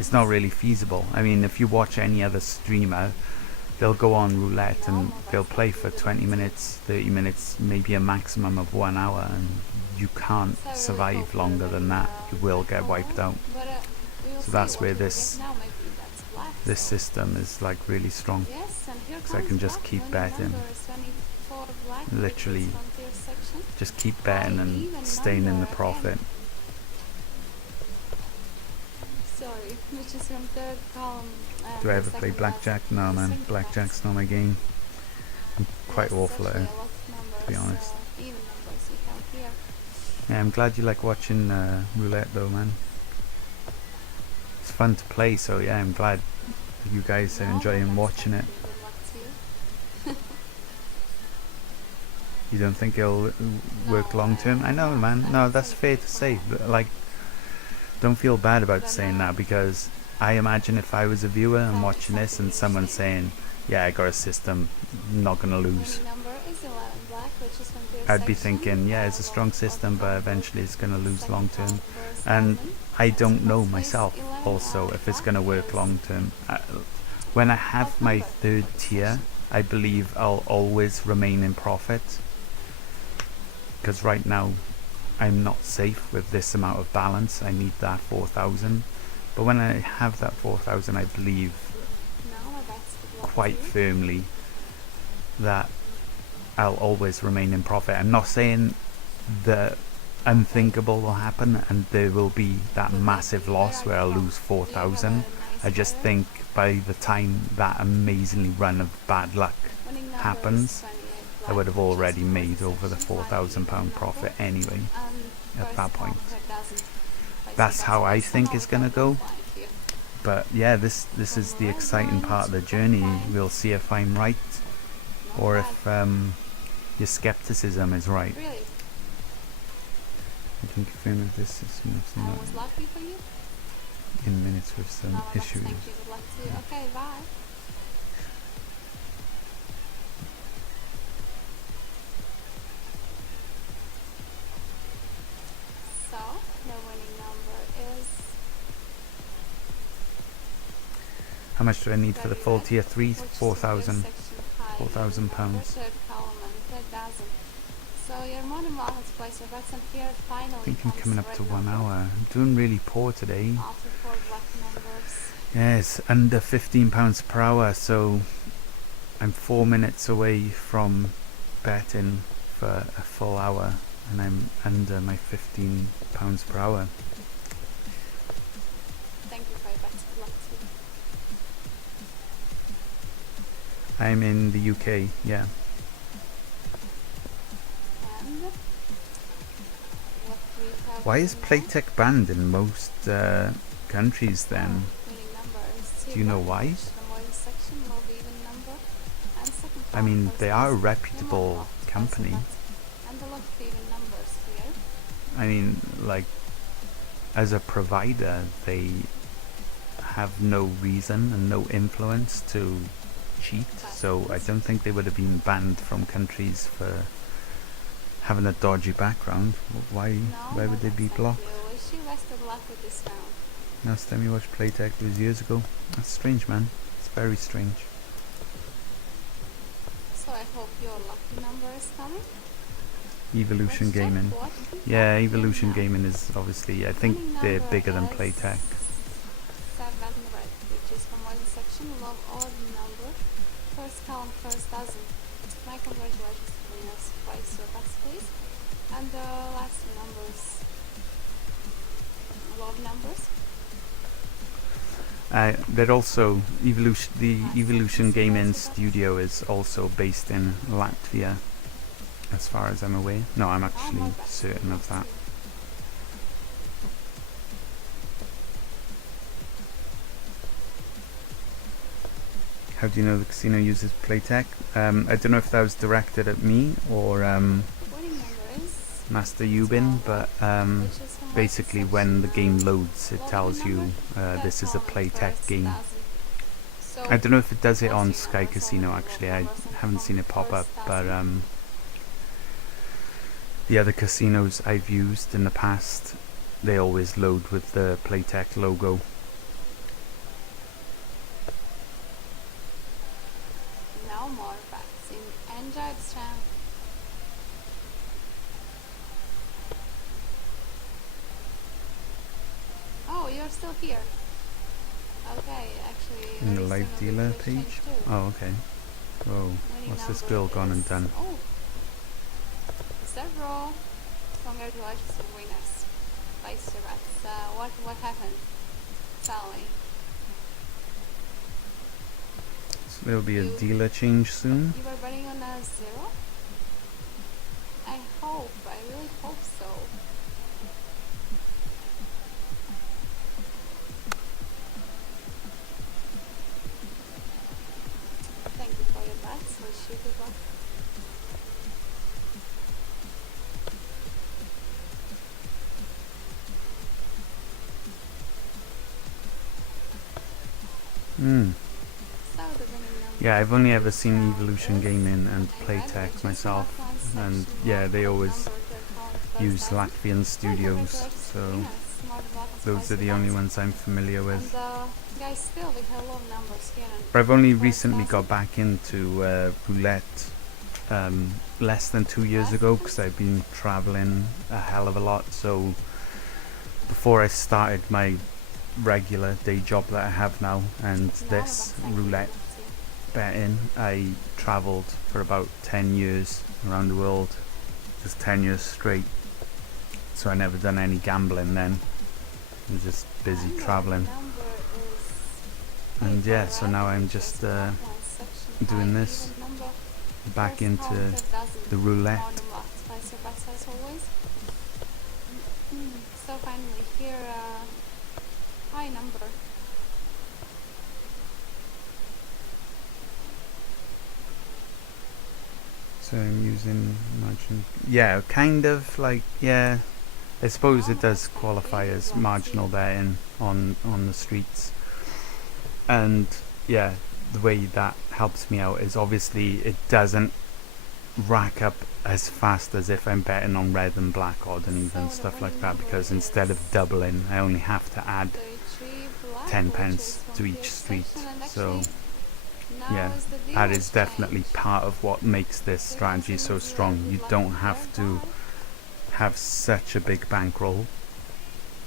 It's not really feasible. I mean, if you watch any other streamer, they'll go on roulette and they'll play for 20 minutes, 30 minutes, maybe a maximum of 1 hour, and you can't survive longer than that. You will get wiped out. So that's where this system is like really strong, because I can just keep betting, literally just keep betting and staying in the profit. Do I ever play blackjack? No, man, blackjack's not my game. I'm quite awful at it, to be honest. Yeah, I'm glad you like watching roulette though, man. It's fun to play, so yeah, I'm glad you guys are enjoying watching it. You don't think it'll work long term? I know, man. No, that's fair to say. But, like, don't feel bad about saying that, because I imagine if I was a viewer and watching this and someone saying, yeah, I got a system, I'm not gonna lose, I'd be thinking, yeah, it's a strong system, but eventually it's gonna lose long term. And I don't know myself also if it's gonna work long term. when I have my third tier, I believe I'll always remain in profit. Because right now, I'm not safe with this amount of balance. I need that 4,000. But when I have that 4,000, I believe Now my bets would block quite you. firmly that I'll always remain in profit. I'm not saying the unthinkable will happen and there will be that massive loss where I'll lose 4,000. I just think by the time that amazingly run of bad luck Winning number is happens, 28 I black, would have which is already from made one over the section, £4,000 winning profit number, anyway. and at first that point. count per dozen. That's how I think it's gonna go. Flying here. But yeah, this is the exciting part of the journey. We'll see if I'm right Not or bad. if your skepticism is right. Really, I can confirm if this is I was lucky for you. in minutes with some No, that's issues. thank you. Good luck to you. Okay, bye. So the winning number is How much do I need for the full tier 3? which is 4,000. your section high £4,000 pounds. third column and 10,000. So you're more than welcome to place your bets, and here finally I think I'm comes coming the up to red 1 number. hour. I'm doing really poor today. After 4 black numbers. Yes, under £15 per hour, so I'm 4 minutes away from betting for a full hour, and I'm under my £15 per hour. Thank you for your bets. Good luck to you. I'm in the UK, yeah. And what we have Why is now? Playtech banned in most countries then? Winning number is Do you know black, why? which the voice section will be even number, and second I column mean, first they are a thousand. reputable You're more than welcome to place company. your bets. And a lot of even numbers here. I mean, like, as a provider, they have no reason and no influence to cheat, so I don't think they would have been banned from countries for having a dodgy background. Why No, would they be thank blocked? you. Wish you best of luck with this round. Last time you watched Playtech was years ago. That's strange, man. It's very strange. So I hope your lucky number is coming. Evolution Let's check Gaming. what we Yeah, have Evolution here now. Gaming is obviously, I think Winning they're number bigger than is Playtech. 7 red, which is from one section, love odd number, first column, first dozen. My congratulations to winners. Place your bets, please. And the last two numbers, love numbers. They're also the Evolution Gaming studio is also based in Latvia, as far as I'm aware. No, I'm actually certain of that. How do you know the casino uses Playtech? I don't know if that was directed at me or Winning number is Master Ubin, but which is from basically one when the section, game loads, it love tells you number, this is a third column, Playtech first game. dozen. So I don't know if it does it on Last two Sky numbers, Casino only actually. love I numbers and haven't from seen it pop up, first but dozen. the other casinos I've used in the past, they always load with the Playtech logo. No more bets. Enjoy this round. Oh, you're still here. Okay, actually. In the very live soon dealer will be the change page? too. Oh, okay. Whoa, Winning what's this number girl gone and is- done? Oh, several. Congratulations to winners. Place your bets. What happened? Tell me. So there'll be a You- dealer change soon. You were betting on a 0? I really hope so. Thank you for your bets. Wish you good luck. Hmm. So the winning number. Yeah, I've only ever this seen round Evolution is Gaming and a red, Playtech which is myself, from one and section, yeah, love they odd always number, third column, first use dozen. Latvian studios, Congratulations to so winners. More than welcome Those are the only ones I'm familiar with. And guys, still we have low numbers here. And I've only 4,000. recently got back into roulette less than 2 years ago because I've been traveling a hell of a lot. So before I started my regular day job that I have now and this roulette betting, I traveled for about 10 years around the world, just 10 years straight. So I never done any gambling then. I was just busy traveling. And yeah, so now I'm just doing this, back into the roulette. So finally here, high number. So I'm using margin. Yeah, kind of like, yeah. I suppose it does qualify as marginal betting on the streets. And yeah, the way that helps me out is obviously it doesn't rack up as fast as if I'm betting on red and black odd and even stuff like that, because instead of doubling I only have to add 10 pence to each street. So yeah, that is definitely part of what makes this strategy so strong. You don't have to have such a big bankroll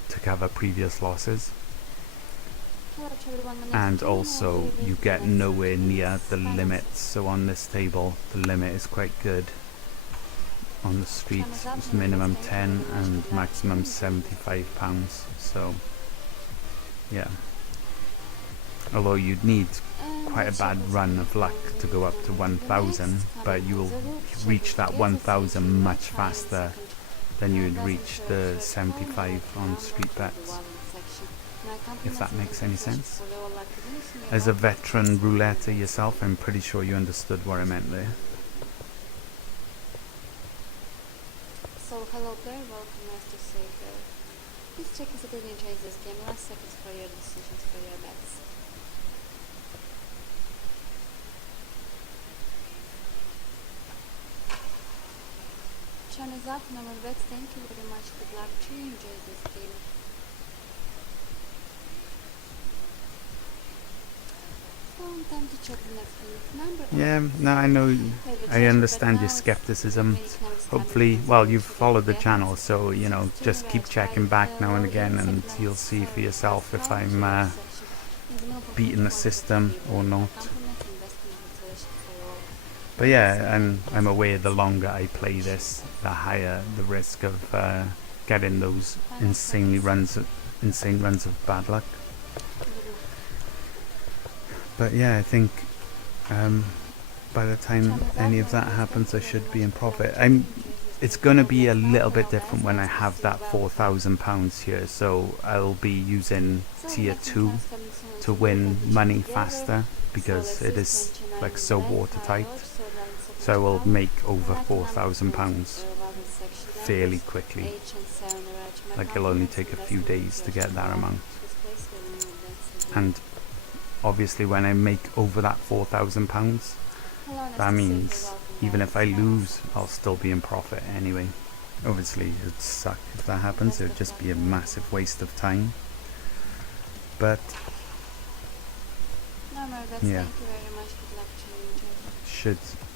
to cover previous losses, and also you get nowhere near the limits. So on this table the limit is quite good. On the street it's minimum 10 and maximum £75. So yeah, although you'd need quite a bad run of luck to go up to 1000, but you will reach that 1000 much faster than you would reach the 75 on street bets, if that makes any sense. As a veteran roulette yourself, I'm pretty sure you understood what I meant there. So hello player, welcome, nice to see you. Please check if you didn't change this game. Last seconds for your decisions for your bets. Turn is up, number bets, thank you very much, good luck to you, enjoy this game. Time to check the next number. Yeah, no, I know, I understand your skepticism. Hopefully, well, you've followed the channel, so you know, just keep checking back now and again and you'll see for yourself if I'm beating the system or not. But yeah, I'm aware the longer I play this, the higher the risk of getting those insane runs of bad luck. But yeah, I think by the time any of that happens, I should be in profit. It's going to be a little bit different when I have that £4,000 here, so I'll be using tier 2 to win money faster because it is like so watertight. So I will make over £4,000 fairly quickly. Like it'll only take a few days to get that amount. And obviously when I make over that £4,000, that means even if I lose, I'll still be in profit anyway. Obviously it'd suck if that happens, it'd just be a massive waste of time. But yeah,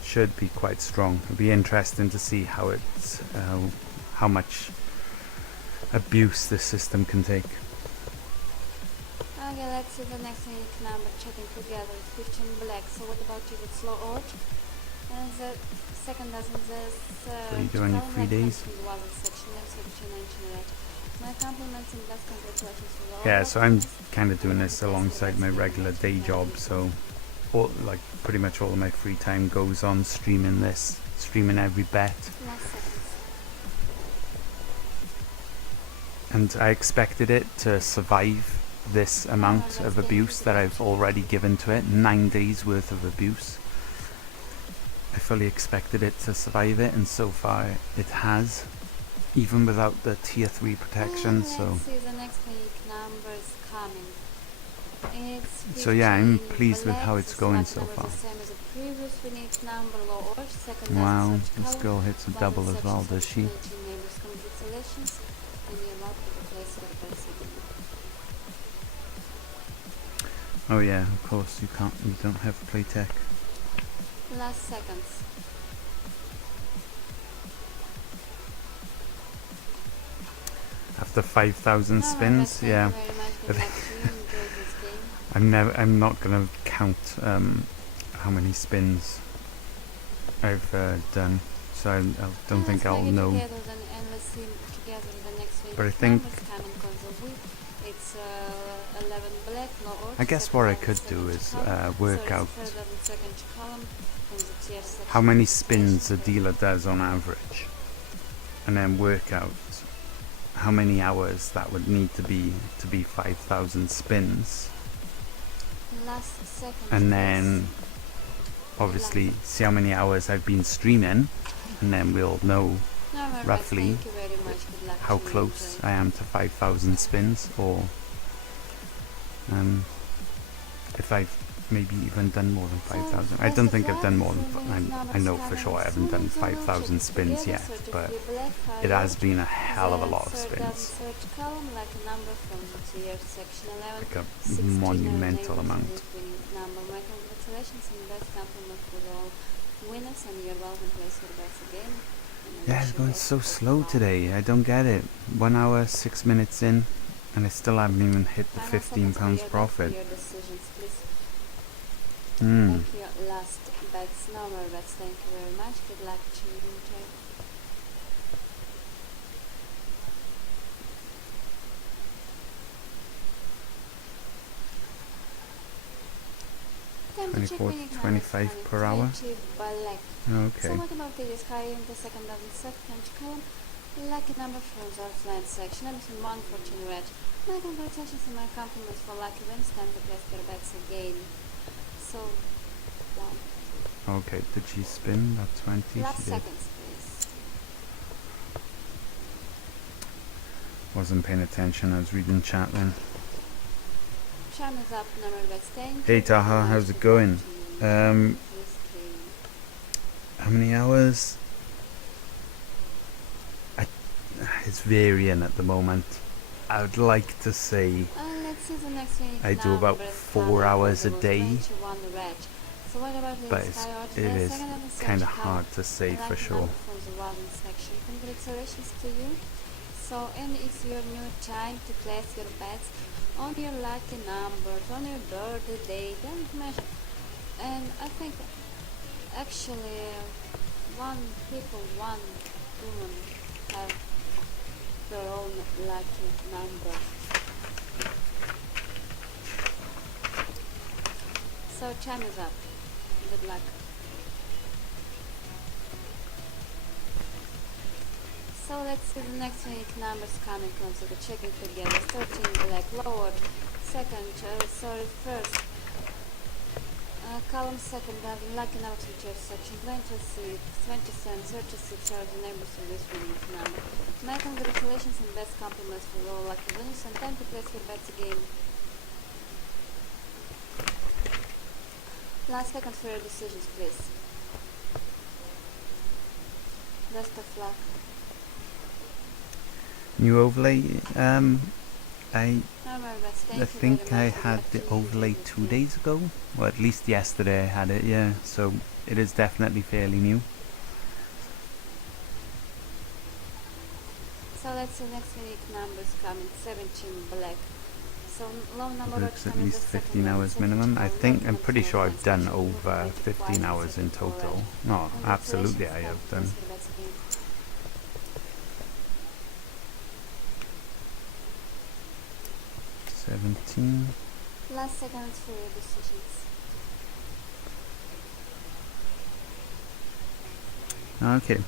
should be quite strong. It'll be interesting to see how it's how much abuse this system can take. Okay, let's see the next unique number chatting together. 15 black. So what about you with slow odd? And the second dozen this What do you do on your free days? My compliments and best congratulations to all. Yeah, so I'm kind of doing this alongside my regular day job, so like pretty much all of my free time goes on streaming this, streaming every bet. And I expected it to survive this amount of abuse that I've already given to it, 9 days worth of abuse. I fully expected it to survive it, and so far it has, even without the tier 3 protection. So yeah, I'm pleased with how it's going so far. Wow, this girl hits a double as well, does she? Oh yeah, of course you can't. You don't have Playtech. Last seconds. After 5,000 Alright, spins, thank yeah. you very much. Good luck to you. Enjoy this game. I'm not gonna count how many spins I've done, so I don't think I'll Let's know. play it together then, and let's see together the next week. But I think- Numbers coming on the week. It's 11 black, no orange. I guess second what I column, could second do is column. work So it's out first and second column from the tier section. how many of the spins a station. dealer does on average, and then work out how many hours that would need to be 5,000 spins, Last second. and then obviously see how many hours I've been streaming, and then we'll know Alright, roughly thank you very much. Good luck how to you. close Enjoy. I am to 5,000 spins, or if I've maybe even done more than 5,000. I don't think I've done more than. I know for sure I haven't done 5,000 spins yet, but it has been a hell of a lot of spins, Search column like a number from the tier section 11. like a 16 monumental names amount. with winning number. My congratulations and best compliment for all winners, and you're welcome to place your bets again. And I Yeah, wish it's you going best so of slow luck. today. I don't get it. 1 hour 6 minutes in, and I still haven't even hit the Final £15 seconds for your profit. your decisions, please. Hmm. Make your last bets, no more bets. Thank you very much. Good luck to you. Enjoy. Time to check 24, winning 25 numbers. per hour. 20 black. Okay. So what about this high in the second and second column? Lucky number from the offline section. Everything 114 red. My congratulations and my compliments for lucky wins. Time to place your bets again. So, one. Okay, did she spin that 20? Last She did. seconds, please. Wasn't paying attention, I was reading chat then. Time is up. Number bets 10. Hey Taha, how's it going? How many hours? It's varying at the moment. I would like to say Let's see the next week. I do about 4 hours a day, So what about but the it sky odds? is The second and the kind of third column. hard to say Lucky for sure. number from the one section. Congratulations to you. So, and it's your new time to place your bets on your lucky numbers, on your birthday, don't measure. And I think actually one woman have their own lucky number. So time is up. Good luck. So let's see the next week numbers coming on, so we're checking together. 13 black, lower, second, first, column second, lucky numbers in church section, 26, 27, 36 are the neighbors of this winning number. My congratulations and best compliments for all lucky winners, and time to place your bets again. Last second for your decisions, please. Best of luck. New overlay, I I think I had the overlay 2 days ago, or at least yesterday I had it, yeah, so it is definitely fairly new. So that's the next week numbers coming. 17 black. So low number It of looks at coming least the second 15 one, hours second minimum. I one, think, I'm lucky pretty numbers sure on I've done section, over 25, 15 hours in 64 total. red. No, absolutely I Congratulations, have time done. to place your bets again. 17. Last seconds for your decisions. Okay.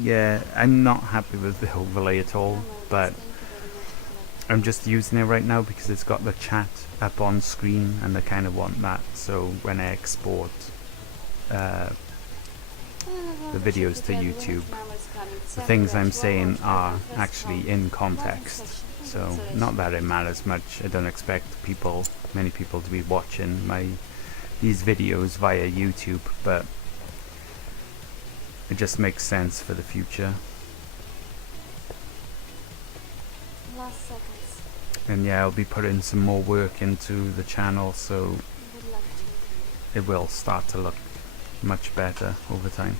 Yeah, I'm not happy with the overlay at all, but Thank you very much. Good luck. I'm just using it right now because it's got the chat up on screen and I kind of want that, so when I export the videos to YouTube, the things I'm saying are actually in context. So not that it matters much. I don't expect many people to be watching these videos via YouTube, but it just makes sense for the future. Last seconds. And yeah, I'll be putting some more work into the channel, so Good luck to you. it will start to look much better over time.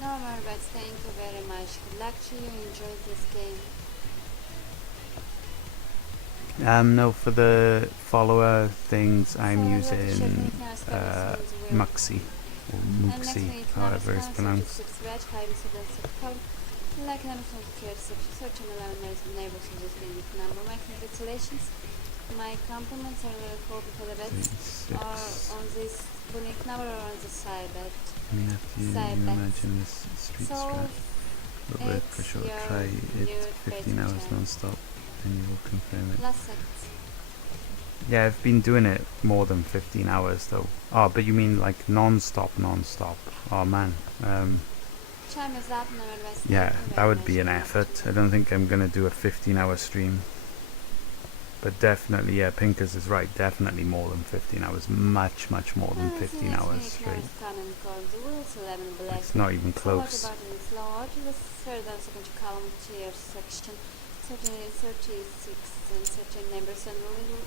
No, Marbet, thank you very much. Good luck to you. Enjoy this game. No, for the follower things, I'm So, using Muxy, or And next Muxy, week, however it's pronounced. Like number from the care section, search and allow neighbors to this unique number. My congratulations. My compliments are very hoping for the best. Or 36. on this unique number or on the side bet. I mean, if you Side bets. imagine this street So, strat will work for it's sure. your Try new it 15 betting hours chance. non-stop and you will confirm it. Last seconds. Yeah, I've been doing it more than 15 hours though. Oh, but you mean like non-stop? Oh man. Time is up, number best. Yeah, that would be an effort. I don't think I'm gonna do a 15-hour stream. But definitely, yeah, Pinkers is right. Definitely more than 15 hours. Much more than 15 hours straight. It's not even close. What about this lower to the third and second column tier section? 36 and 13 numbers and little.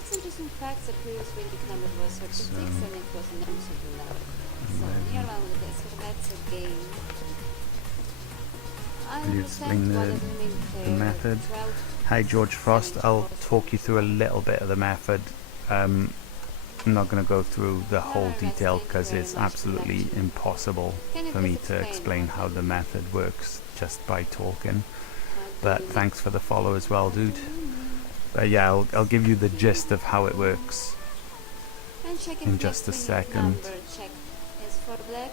It's interesting fact that previous winning number was 36 So, and it was a number of 11. So you're wrong with this, but that's a game. I Will you understand explain what the- does it mean the clearly. method? 12 Hi George Frost, I'll talk you through a little bit of the method. I'm not going to go through the whole detail because it's absolutely impossible Can you for me please to explain how the method works just by talking. But thanks for the follow as well, dude. But yeah, I'll give you the gist of how it works. And check in if just a next winning second. number check is for black.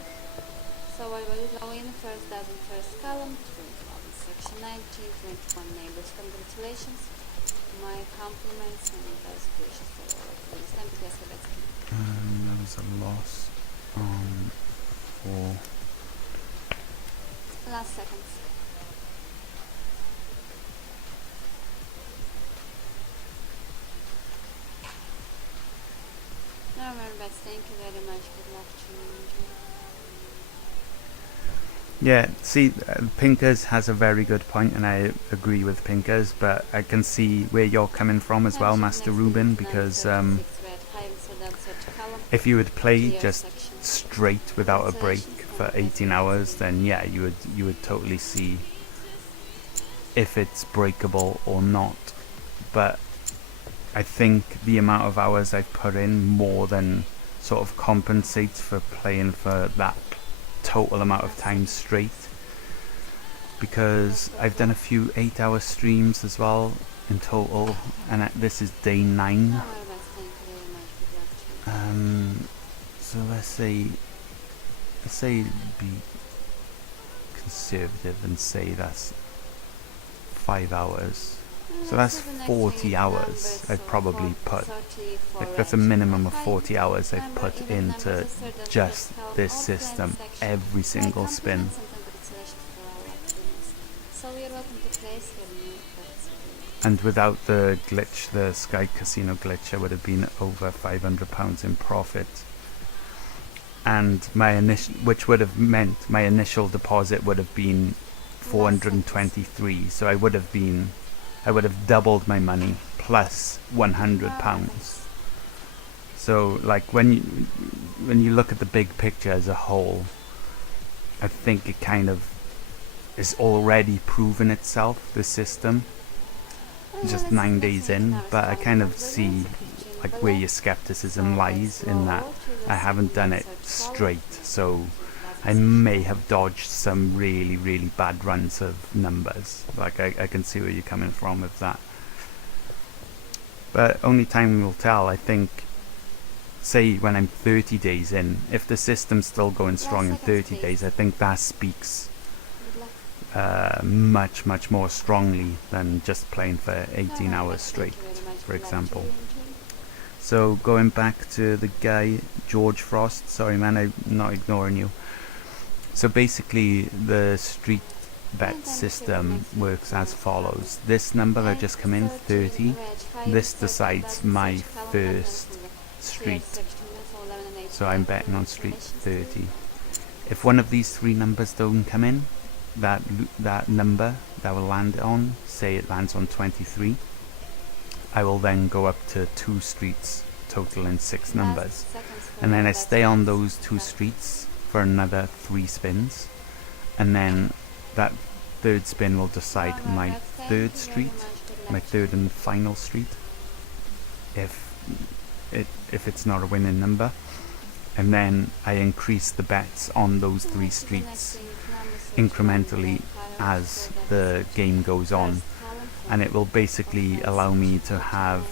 So I will go in first dozen first column, 21 section 19, 21 neighbors. Congratulations. My compliments and best wishes for all of you. Stand with Yaskabetsky. There was a loss on 4. Last seconds. No, best. Thank you very much. Good luck to you. Yeah, see, Pinkers has a very good point, and I agree with Pinkers, but I can see where you're coming from as well, Master Ruben, because if you would play just straight without a break for 18 hours, then yeah, you would totally see if it's breakable or not. But I think the amount of hours I've put in more than sort of compensates for playing for that total amount of time straight, because I've done a few 8-hour streams as well in total, and this is day 9. So let's say be conservative and say that's 5 hours. So that's 40 hours I've probably put. Like that's a minimum of 40 hours I've put into just this system every single spin. And without the glitch, the Sky Casino glitch, I would have been over £500 in profit. And my initial, which would have meant my initial deposit would have been 423. So I would have doubled my money plus £100. So like when you look at the big picture as a whole, I think it kind of is already proven itself, the system. Just 9 days in, but I kind of see like where your skepticism lies in that I haven't done it straight, so I may have dodged some really bad runs of numbers. Like I can see where you're coming from with that, but only time will tell. I think, say when I'm 30 days in, if the system's still going strong in 30 days, I think that speaks much more strongly than just playing for 18 hours straight, for example. So going back to the guy George Frost, sorry man, I'm not ignoring you. So basically the street bet system works as follows. This number that just come in, 30, this decides my first street. So I'm betting on street 30. If one of these 3 numbers don't come in, that number that will land on, say it lands on 23, I will then go up to 2 streets, totaling 6 numbers. Second spin, And then I that's stay on it. those 2 That's streets for another 3 spins. And then that third spin will decide Alright, my thank you third very street, much. Good my luck. third and final street, if it's not a winning number. And then I increase the bets on those 3 streets incrementally as the game goes on, and it will basically allow me to have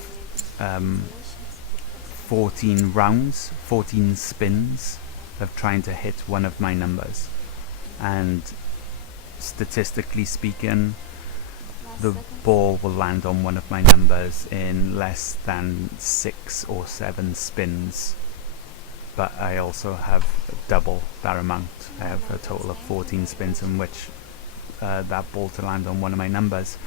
14 rounds, 14 spins of trying to hit one of my numbers. And statistically speaking, the ball will land on one of my numbers in less than 6 or 7 spins. But I also have double that amount. I have a total of 14 spins in which that ball to land on one of my numbers.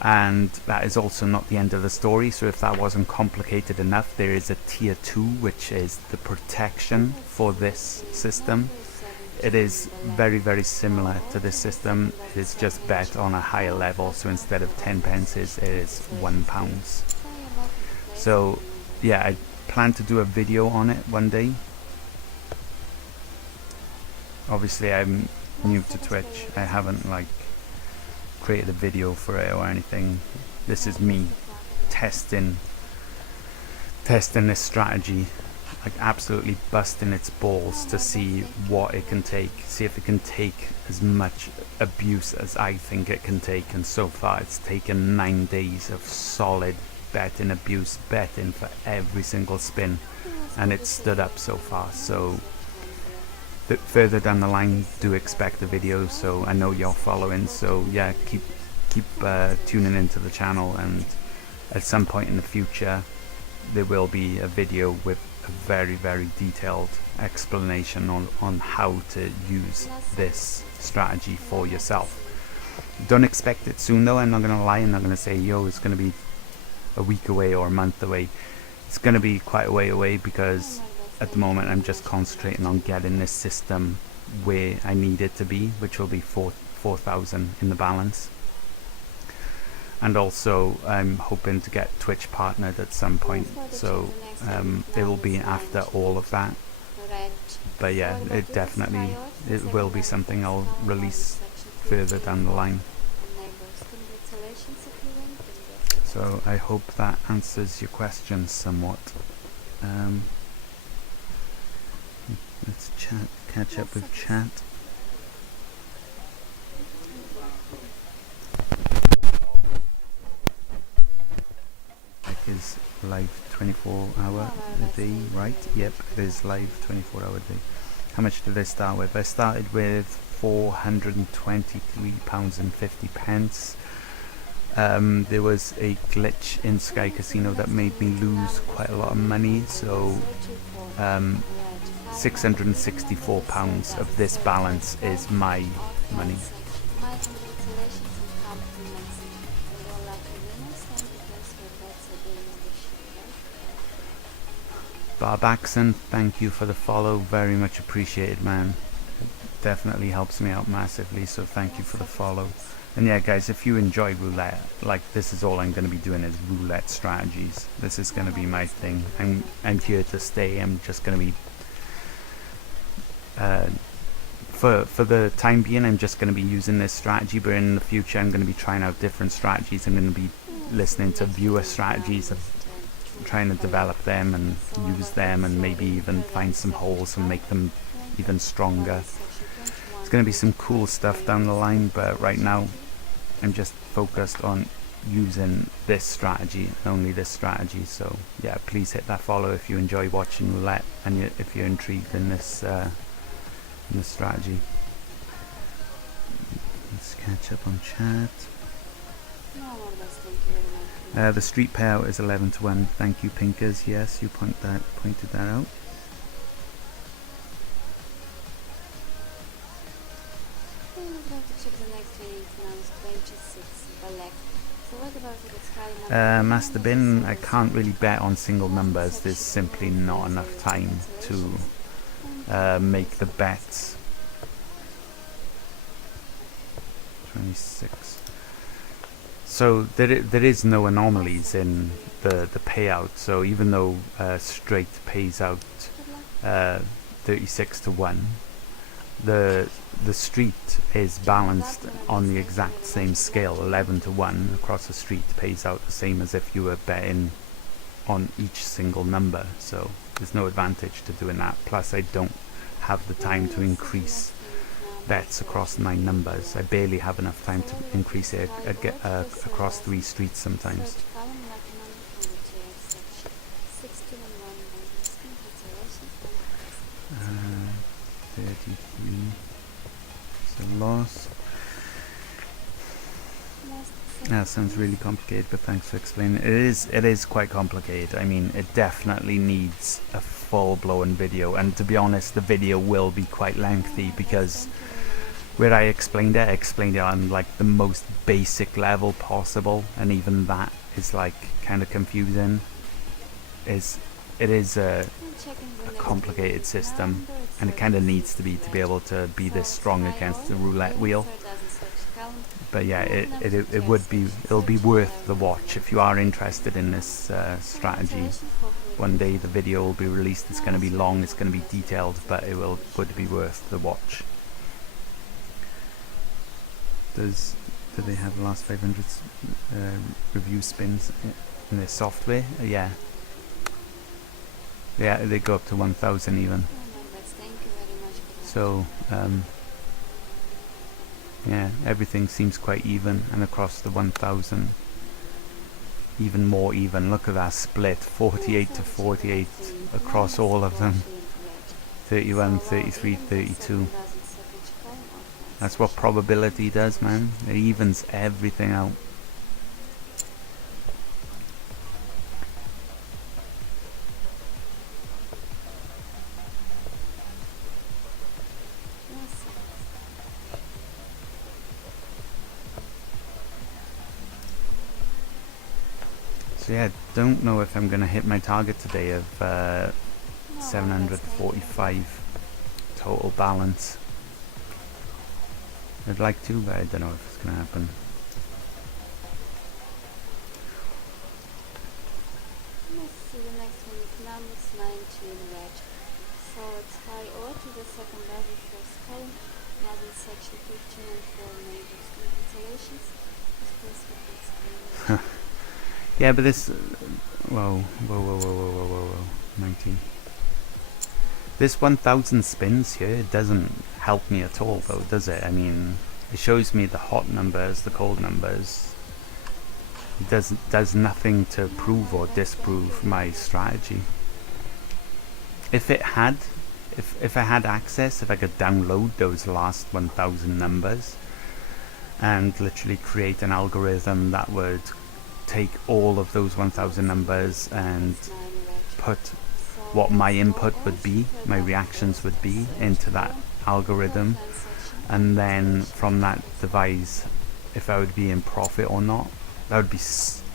And that is also not the end of the story, so if that wasn't complicated enough, there is a tier 2, which is the protection for this system. It is very, very similar to this system. It is just bet on a higher level, so instead of 10 pences, it is £1. So yeah, I plan to do a video on it one day. Obviously I'm new to Twitch, I haven't like created a video for it or anything. This is me testing this strategy, like absolutely busting its balls to see what it can take, see if it can take as much abuse as I think it can take. And so far it's taken 9 days of solid betting abuse, betting for every single spin, and it's stood up so far. So further down the line, do expect a video, so I know you're following, so yeah, keep tuning into the channel, and at some point in the future there will be a video with a very, very detailed explanation on how to use this strategy for yourself. Don't expect it soon though, I'm not gonna lie, I'm not gonna say yo it's gonna be a week away or a month away. It's gonna be quite a way away, because at the moment I'm just concentrating on getting this system where I need it to be, which will be 4,000 in the balance. And also I'm hoping to get Twitch partnered at some point, so it will be after all of that. But yeah, it will be something I'll release further down the line. So I hope that answers your question somewhat. Let's catch up with chat. Like is live 24-hour a day, right? Yep, it is live 24-hour a day. How much did I start with? I started with £423.50. There was a glitch in Sky Casino that made me lose quite a lot of money, so £664 of this balance is my money. Barbaxon, thank you for the follow, very much appreciated, man. It definitely helps me out massively, so thank you for the follow. And yeah guys, if you enjoy roulette, like this is all I'm going to be doing is roulette strategies. This is going to be my thing. I'm here to stay. I'm just going to be for the time being I'm just going to be using this strategy, but in the future I'm going to be trying out different strategies. I'm going to be listening to viewer strategies and trying to develop them and use them, and maybe even find some holes and make them even stronger. It's going to be some cool stuff down the line, but right now I'm just focused on using this strategy, only this strategy. So yeah, please hit that follow if you enjoy watching roulette and if you're intrigued in this strategy. Let's catch up on chat. The street payout is 11-1. Thank you, Pinkers. Yes, you pointed that out. Master Bin, I can't really bet on single numbers. There's simply not enough time to make the bets. 26. So there is no anomalies in the payout. So even though straight pays out Good luck. 36 to 1, the street is balanced on the exact same scale. 11 to 1 across the street pays out the same as if you were betting on each single number. So there's no advantage to doing that. Plus I don't have the time to increase bets across 9 numbers. I barely have enough time to increase it across 3 streets sometimes. Search column lucky number from the TX section. 16 and 1 numbers. Congratulations and press. 33. It's a loss. Last That sounds really complicated, but thanks for explaining. It is quite complicated. I mean, it definitely needs a full-blown video, and to be honest, the video will be quite lengthy because where I explained it on like the most basic level possible, and even that is like kind of confusing. It is a complicated system, and it kind of needs to be able to be this strong against the roulette wheel. But yeah, it'll be worth the watch if you are interested in this strategy. One day the video will be released. It's going to be long, it's going to be detailed, but would be worth the watch. Do they have the last 500 review spins in their software? Yeah. Yeah, they go up to 1,000 even. So yeah, everything seems quite even, and across the 1,000 even more even. Look at that split, 48 to 48 across all of them. 31, 33, 32. That's what probability does, man. It evens everything out. So yeah, don't know if I'm going to hit my target today of 745 total balance. I'd like to, but I don't know if it's going to happen. Let's see, the next one is numbers 19 red. So it's high O to the second level, first column, model section 15 and 4 neighbors. Congratulations. This place will explain. Yeah, but this... whoa. 19. This 1,000 spins here, it doesn't help me at all though, does it? I mean, it shows me the hot numbers, the cold numbers. It does nothing to prove or disprove my strategy. If it had, if I had access, if I could download those last 1,000 numbers and literally create an algorithm that would take all of those 1,000 numbers and put what my input would be, my reactions would be into that algorithm, and then from that devise if I would be in profit or not. That would be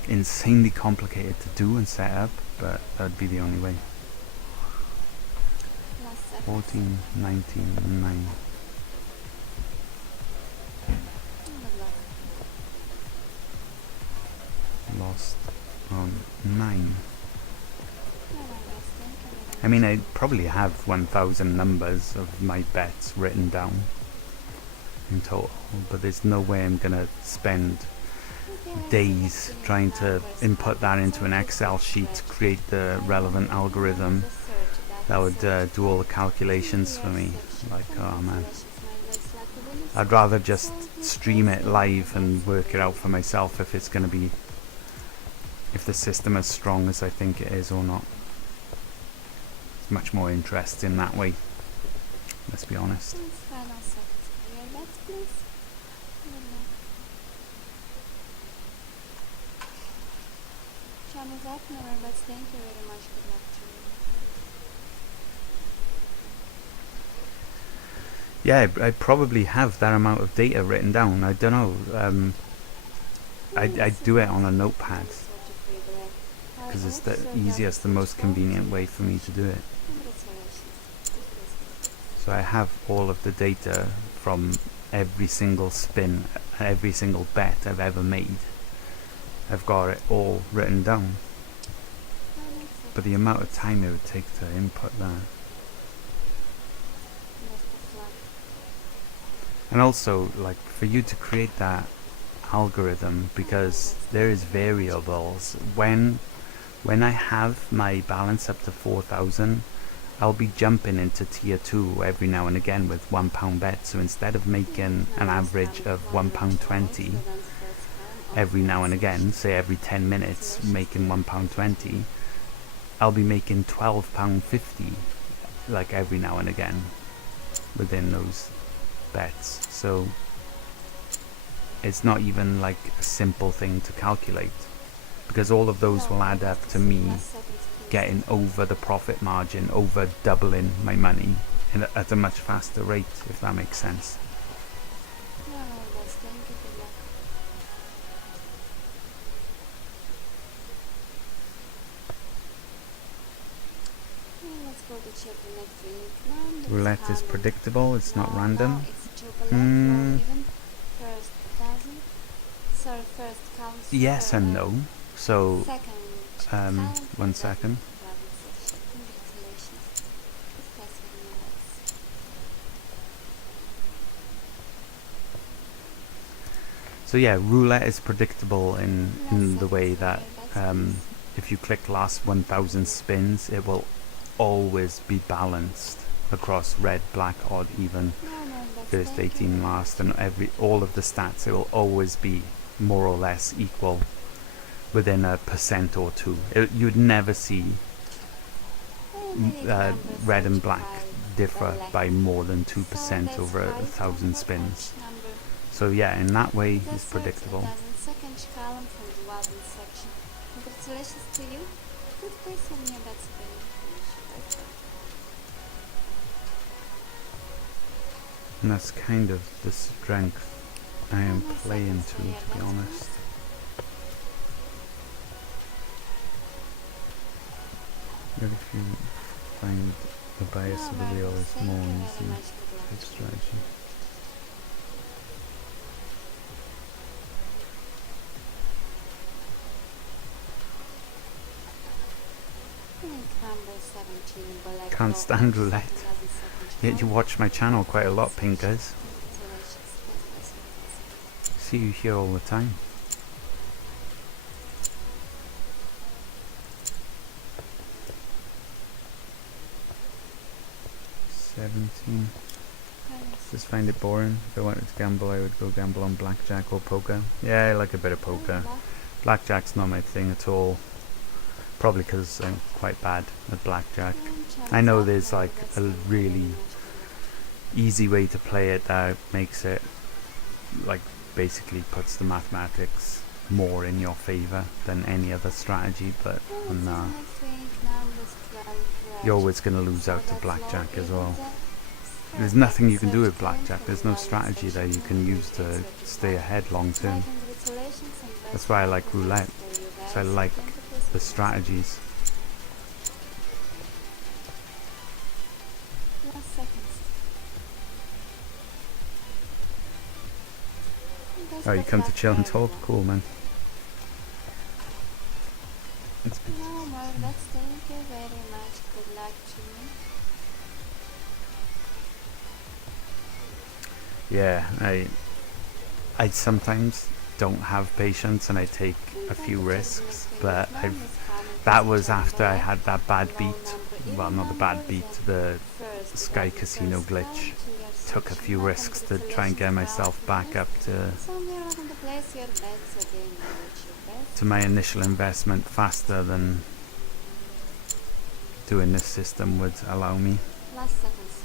insanely complicated to do and set up, but that would be the only way. 14, 19, and 9. Lost on 9. I mean, I probably have 1,000 numbers of my bets written down in total, but there's no way I'm gonna spend days trying to input that into an Excel sheet, create the relevant algorithm that would do all the calculations for me. Like, oh man, I'd rather just stream it live and work it out for myself if it's gonna be, if the system as strong as I think it is or not. It's much more interesting that way, let's be honest. Channel's up, no robots, thank you very much, good luck to you. Yeah, I probably have that amount of data written down. I don't know. I do it on a notepad because it's the easiest, the most convenient way for me to do it. So I have all of the data from every single spin, every single bet I've ever made, I've got it all written down. That makes sense. But the amount of time it would take to input that. Just a flat. And also, like, for you to create that algorithm, because there is variables. When I have my balance up to 4,000, I'll be jumping into tier 2 every now and again with £1 bets. So instead of making an average of £1.20 every now and again, say every 10 minutes making £1.20, I'll be making £12.50 like every now and again within those bets. So it's not even like a simple thing to calculate, because all of those will add up to me getting over the profit margin, over doubling my money at a much faster rate, if that makes sense. No, that's thank you. Good luck. Let's go to check the next winning numbers. Roulette is predictable, it's not No, random. it's chocolate. Mm. Even first dozen. Sorry, first counts. Yes and no. So, Second. one second. Congratulations. Discuss with me, Alex. So yeah, roulette is predictable in the way that That's if you click last 1,000 spins, it will always be balanced across red, black, odd, even, that's first, thank 18 you. last, and all of the stats. It will always be more or less equal within a percent or two. You'd never see red and black differ by more than 2% over 1,000 spins. So yeah, in that way, it's predictable. Second column from the Walden section. Congratulations to you. Good question, yeah, that's very good. And that's kind of the strength I am playing to be honest. But if you find the bias of the wheel is more easy good strategy. Can't stand roulette. Yet you watch my channel quite a lot, Pinkers. See you here all the time. $17. Just find it boring. If I wanted to gamble, I would go gamble on blackjack or poker. Yeah, I like a bit of poker. Blackjack's not my thing at all. Probably because I'm quite bad at blackjack. I know there's like a really easy way to play it that makes it like basically puts the mathematics more in your favor than any other strategy, but nah. You're always going to lose out to blackjack as well. There's nothing you can do with blackjack. There's no strategy that you can use to stay ahead long term. That's why I like roulette. So I like the strategies. Oh, you come to chill and talk? Cool, man. It's No more, that's thank you very much. Good luck to me. yeah, I sometimes don't have patience and I take a few risks, but that was after I had that bad beat. Well, not the bad beat, the Sky Casino glitch. Took a few risks to try and get myself back up to my initial investment faster than doing this system would allow me. Last seconds.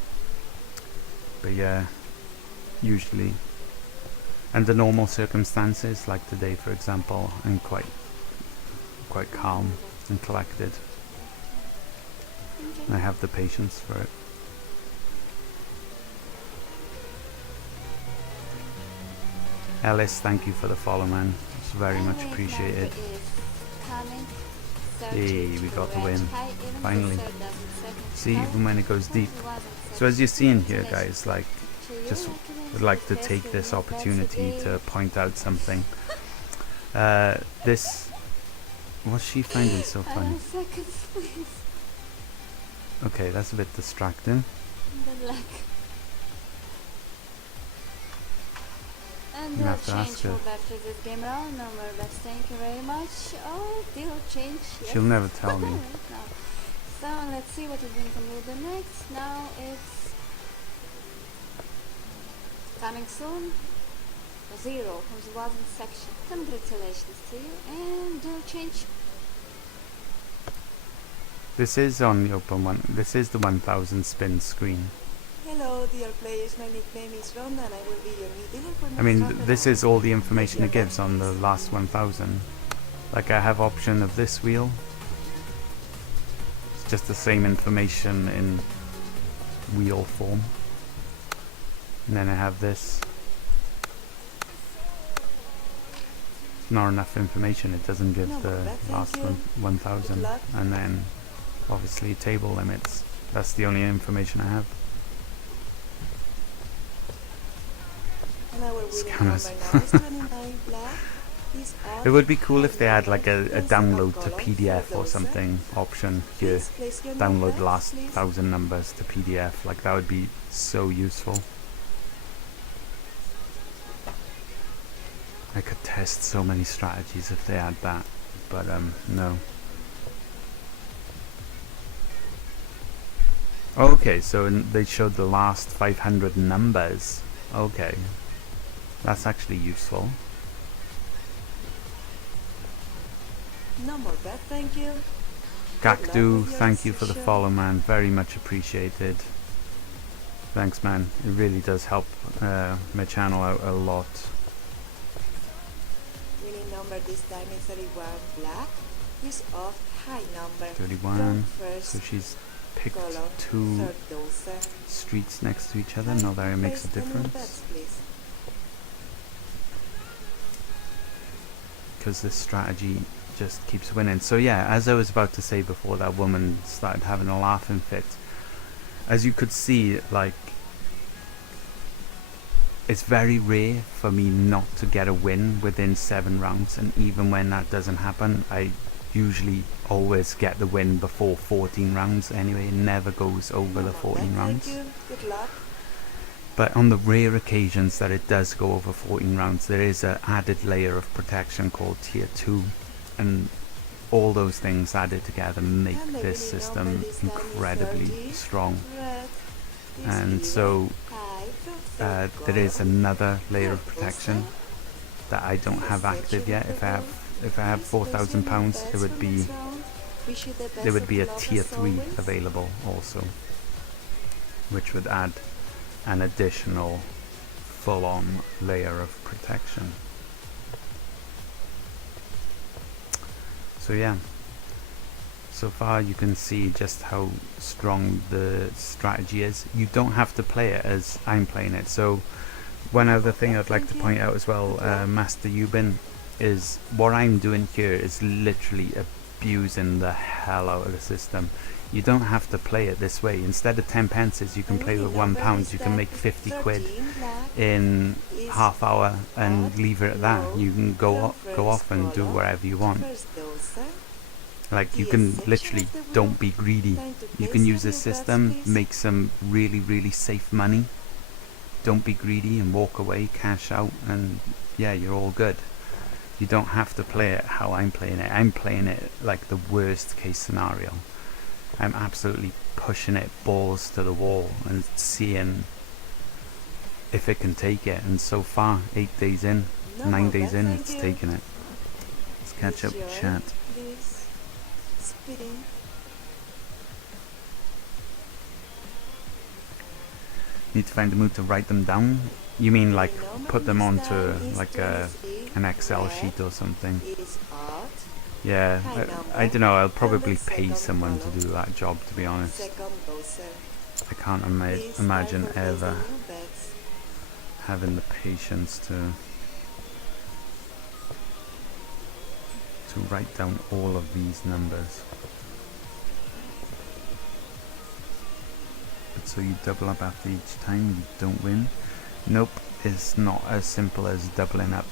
But yeah, usually under normal circumstances, like today for example, I'm quite calm and collected. And I have the patience for it. Ellis, thank you for the follow, man. It's very much appreciated. Hey, we got the win. Finally. See, even when it goes deep. So as you're seeing here, guys, like, just would like to take this opportunity to point out something. This. What's she finding so funny? Seconds, please. Okay, that's a bit distracting. Good luck. And You have to change ask her. for bet for this game round. No more bets. Thank you very much. Oh, deal change. Yes. She'll never tell me. Right now. So let's see what is going to come the next. Now it's coming soon. 0 from the bottom section. Congratulations to you and deal change. This is on the open one. This is the 1000 spin screen. Hello, dear players. My nickname is Ron, and I will be your new dealer for I mean, next round. this is all the information it gives on the last 1000. Like, I have option of this wheel. It's just the same information in wheel form. And then I have this. Not enough information. It doesn't give No, the thank last you. 1000. Good luck. And then, obviously, table limits. That's the only information I have. And our winning Scammers. number now is 29 black. Is It off. would be cool if they had like a Place the download to column PDF for or those, something option here. Please place your Download numbers, the last please. 1000 numbers to PDF. Like, that would be so useful. I could test so many strategies if they had that, but no. Okay, so they showed the last 500 numbers. Okay, that's actually useful. No more bet, thank you. Gakdu, with your thank you for the decision. follow, man. Very much appreciated. Thanks, man. It really does help my channel out a lot. Winning number this time is 31 black. Is off high number. 31. From first So she's picked column, two third dozer. streets next to each other. Now that it makes a Place the new difference. bets, please. Because this strategy just keeps winning. So yeah, as I was about to say before that woman started having a laughing fit, as you could see, like, it's very rare for me not to get a win within 7 rounds, and even when that doesn't happen, I usually always get the win before 14 rounds anyway. It never goes over the 14 rounds. Thank you. Good luck. But on the rare occasions that it does go over 14 rounds, there is an added layer of protection called Tier 2, and all those things added together make And the this winning system number this time is incredibly 30. strong. Red is And even. so High from third there is column. another layer of Third protection dozer. that I don't have active yet. If I have £4,000, it would be there would be a Tier 3 available also, which would add an additional full-on layer of protection. So yeah, so far you can see just how strong the strategy is. You don't have to play it as I'm playing it. So one other thing I'd like to point out as well, Master Yubin, is what I'm doing here is literally abusing the hell out of the system. You don't have to play it this way. Instead of 10 pences, you can play with £1. You can make 50 quid in half hour and leave it at that. You can go off and do whatever you want. Like, you can literally, don't be greedy. You can use this system, make some really safe money. Don't be greedy and walk away, cash out, and yeah, you're all good. You don't have to play it how I'm playing it. I'm playing it like the worst case scenario. I'm absolutely pushing it balls to the wall and seeing if it can take it. And so far, 8 days in, 9 days in, it's taken it. Let's catch up with chat. Need to find a mood to write them down. You mean like put them onto like an Excel sheet or something? Yeah, I don't know. I'll probably pay someone to do that job, to be honest. I can't imagine ever having the patience to write down all of these numbers. But so you double up after each time, you don't win. Nope, it's not as simple as doubling up.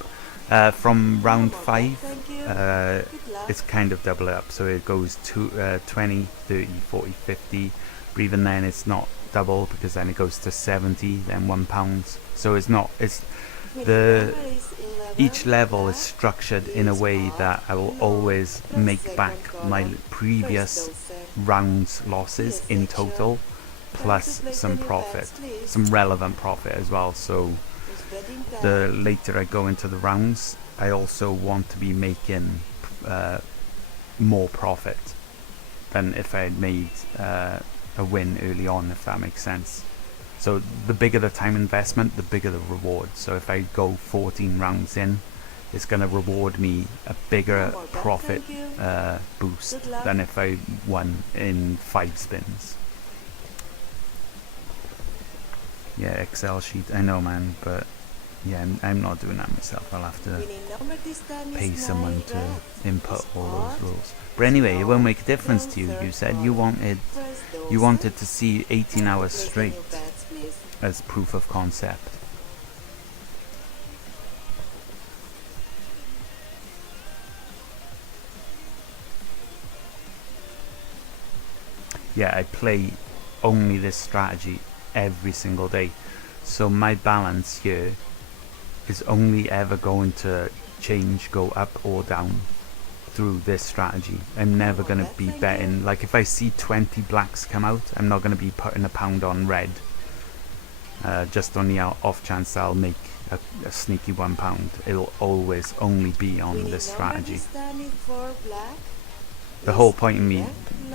From round 5, Thank you. uh, Good luck. it's kind of double up, so it goes to 20, 30, 40, 50. But even then, it's not double because then it goes to 70, then £1. So it's not. It's the each level is structured in a way that I will always make back my previous round's losses in total, plus some profit, some relevant profit as well. So the later I go into the rounds, I also want to be making more profit than if I had made a win early on, if that makes sense. So the bigger the time investment, the bigger the reward. So if I go 14 rounds in, it's going to reward me a bigger profit boost than if I won in 5 spins. Yeah, Excel sheet, I know, man, but yeah, I'm not doing that myself. I'll have to pay someone to input all those rules. But anyway, it won't make a difference to you. You said you wanted to see 18 hours straight as proof of concept. Yeah, I play only this strategy every single day, so my balance here is only ever going to change, go up or down through this strategy. I'm never going to be betting, like if I see 20 blacks come out, I'm not going to be putting a pound on red, just on the off chance that I'll make a sneaky £1. It'll always only be on this strategy. The whole point of me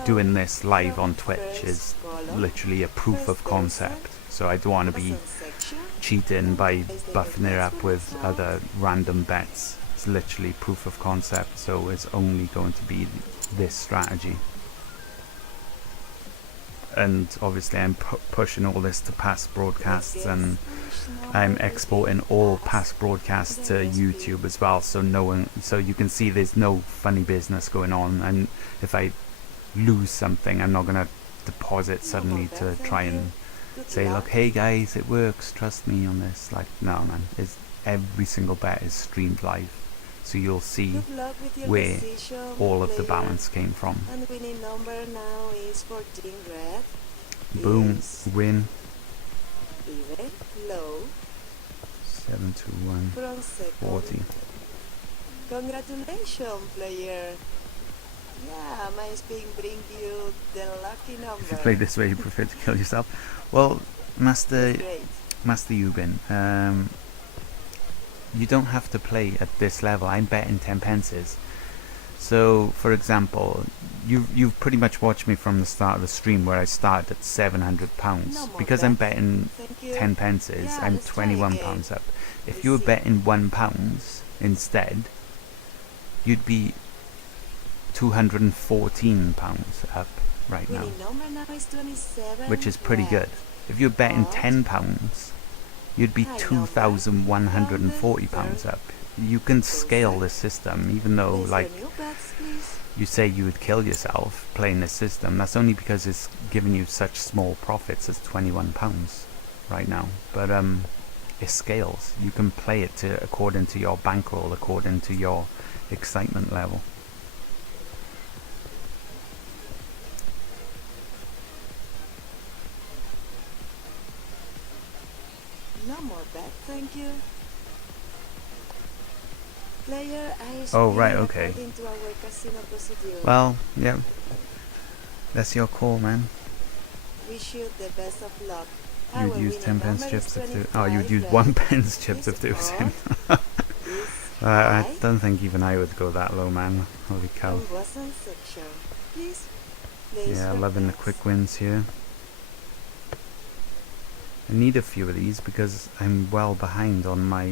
doing this live on Twitch is literally a proof of concept, so I don't want to be cheating by buffing it up with other random bets. It's literally proof of concept, so it's only going to be this strategy. And obviously I'm pushing all this to past broadcasts, and I'm exporting all past broadcasts to YouTube as well, so so you can see there's no funny business going on. And if I lose something, I'm not going to deposit suddenly to try and say, look, hey guys, it works, trust me on this. Like, no man, every single bet is streamed live, so you'll see where all of the balance came from. And winning number now is 14 red. Boom, win. Even, low, 7 to 1, from second. 40. Congratulations, player. Yeah, my spin bring you the lucky number. If you play this way, you prefer to kill yourself. Well, Master Great. Ubin, you don't have to play at this level. I'm betting 10 pences. So, for example, you've pretty much watched me from the start of the stream where I started at £700. Because I'm betting 10 pences, Yeah, I'm let's try again. £21 up. If you were betting £1 instead, you'd be £214 up right now, Winning number now is 27 which is pretty red. good. If you're betting But £10, you'd be high £2,140 up. You can scale this system, even though, Place like, your new bets, please. you say you would kill yourself playing this system. That's only because it's giving you such small profits as £21 right now. But it scales. You can play it according to your bankroll, according to your excitement level. No more bet, thank you. Player, I Oh, right, spin okay. according to our casino procedure. Well, yeah, that's your call, man. Wish you the best of luck. You'd Our use winning 10 pence number chips is if there, 25 oh, you'd use red. 1 pence chips This if there was score him. is I high don't think even I would go that low, man. Holy cow. and wasn't section. Please place Yeah, your loving the bets. quick wins here. I need a few of these because I'm well behind on my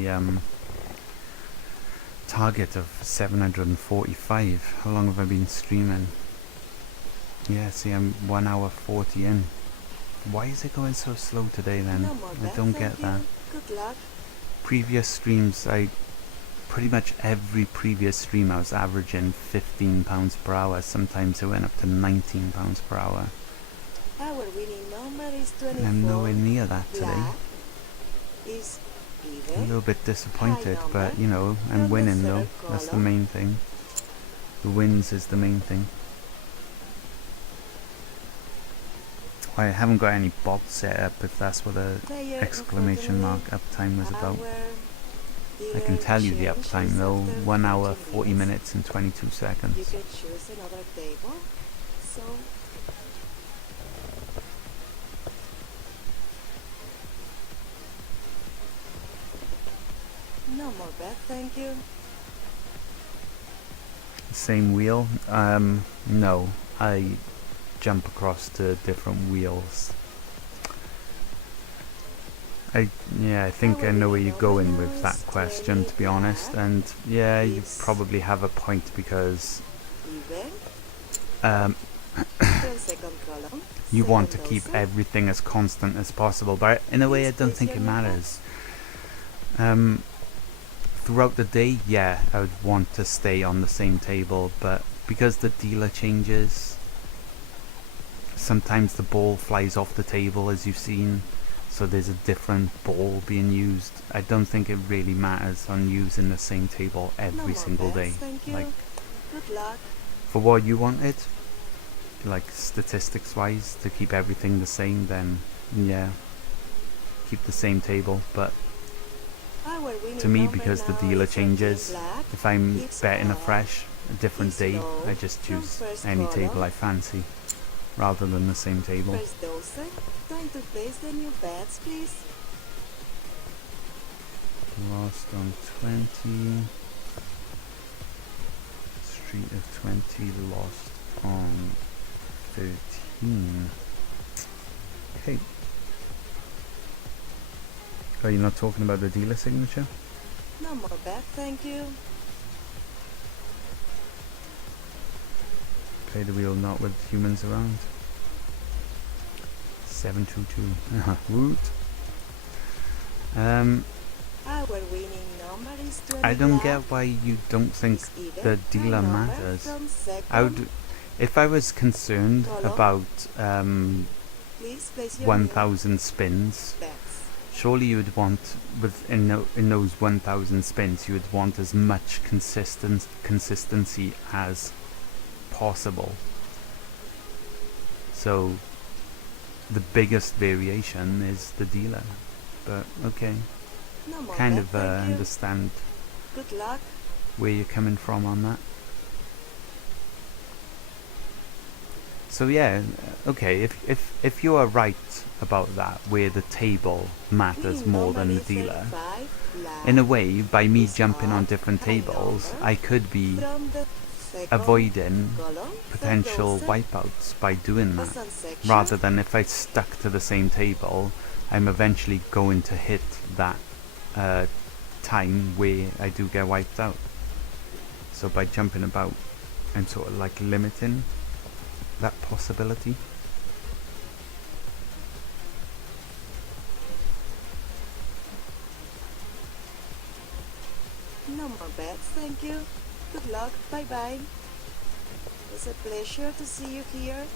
target of 745. How long have I been streaming? Yeah, see, I'm 1 hour 40 in. Why is it going so slow today then? No more I bet, don't thank get that. you. Good luck. Previous streams, pretty much every previous stream I was averaging £15 per hour. Sometimes it went up to £19 per hour. Our winning number is 24. And I'm nowhere near that today. Black is This A even. little bit disappointed, High but number you know, I'm from the winning though. third That's the column. main thing. The wins is the main thing. I haven't got any bots set up, if that's what the Player exclamation mark unfortunately, uptime was about. our I can dealer tell you the changes uptime though, after 1 hour, 14 40 minutes. minutes and 22 You seconds. can choose another table. So no more bet, thank you. Same wheel? No. I jump across to different wheels. I think I know where you're going with that question, to be honest. And yeah, you probably have a point because Even. um, From second column. you want to second keep dozen. everything as constant as possible. But in a way, I Please don't place think your it new matters. Throughout the day, yeah, I would want to stay on the same table, but because the dealer changes, sometimes the ball flies off the table, as you've seen, so there's a different ball being used. I don't think it really matters on using the same table No every more single bets, day. thank you. Like, Good luck. for what you wanted, like statistics wise, to keep everything the same, then yeah, keep the same table. But Our winning to me, number because the now dealer is 14 changes, black. if I'm It's betting odd. afresh, a different It's day, low I just from choose first any column. table I fancy, rather than the same table. First dozen. Time to place the new bets, please. Lost on 20. Street of 20, lost on 13. Okay. Oh, you're not talking about the dealer signature? No more bet, thank you. Play the wheel not with humans around. 722. Woot. Our winning number is 20 I don't black. get why you don't think It's even. the High dealer number matters. from second I would, if I was concerned column. about Please place your 1,000 spins, new bets. surely you would want, in those 1,000 spins, you would want as much consistency as possible. So the biggest variation is the dealer. But okay, No more kind bet, of thank you. understand Good luck. where you're coming from on that. So yeah, okay, if you are right about that, where the table matters Winning more number than the is dealer, 35 black. in a way, by me Is jumping on odd, different high tables, number I could be From the second avoiding column, potential third dozen. wipeouts by doing that. Dozen section. Rather than if I stuck to the same table, I'm eventually going to hit that time where I do get wiped out. So by jumping about, I'm sort of like limiting that possibility. No more bets, thank you. Good luck, bye bye. It's a pleasure to see you here.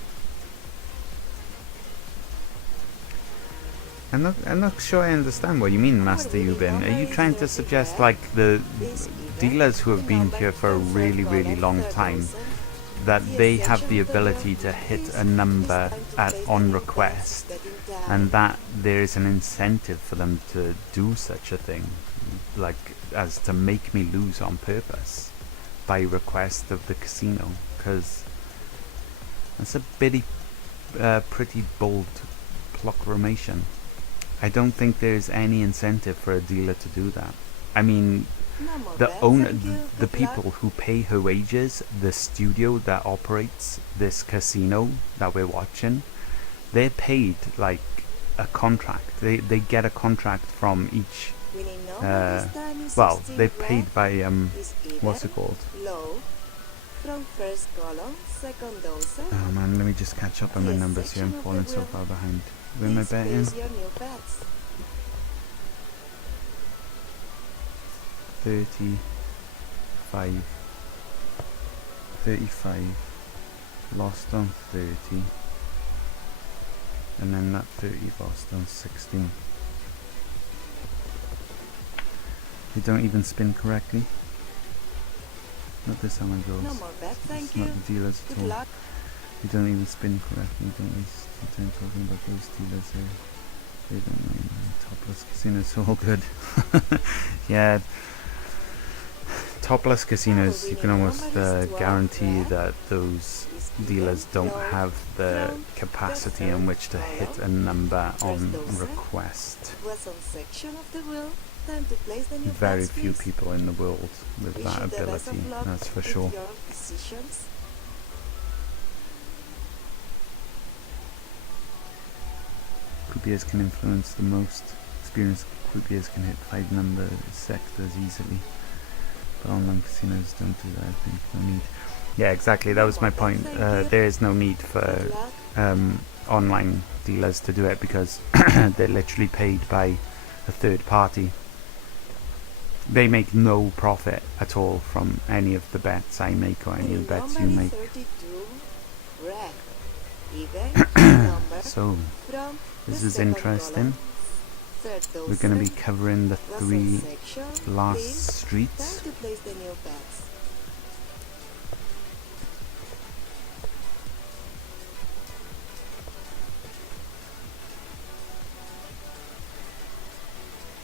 I'm not sure I understand what you mean, Master Yubin. Are you trying to suggest like the This event, dealers who have the been number here for a from really, third really column, long third time, dozen. that The they have section the of the ability wheel. to hit Please, a number it's time to at place the on new bets, request, betting time. and that there is an incentive for them to do such a thing, like as to make me lose on purpose by request of the casino, because that's a pretty bold proclamation. I don't think there's any incentive for a dealer to do that. I mean, No more the bets, owner, thank you. the Good luck. people who pay her wages, the studio that operates this casino that we're watching, they're paid like a contract. They get a contract from each. Winning number this time is Well, 16 they're black. paid by Is what's even, it called? low, from first column, second dozen. Oh man, let me just catch up on my Yes, numbers here. I'm section of the falling so wheel. far behind. Where am I Please betting? place your new bets. 35. 35. Lost on 30. And then that 30 lost on 16. They don't even spin correctly. Not this how it goes. No more bet, thank It's you. not the dealers at Good all. luck. They don't even spin correctly. Don't waste your time talking about those dealers here. They don't mind. Topless casinos are all good. Yeah. Topless casinos, you can almost guarantee that those dealers don't have the capacity in which to hit a number on request. Western section of the wheel. Time to place the new Very bets, few please. people in the world with Wish that you the best ability, of luck that's for with sure. your decisions. Croupiers can influence the most. Experienced croupiers can hit 5 number sectors easily. But online casinos don't do that, I think. No need. Yeah, exactly, that was my point. There is no need for Good luck. online dealers to do it because they're literally paid by a third party. They make no profit at all from any of the bets I make or any of the bets you Number make. 32, red. Even number So from this the is second interesting. column. Third We're going to be dozen. covering the Russell 3 section, last please. streets. Time to place the new bets.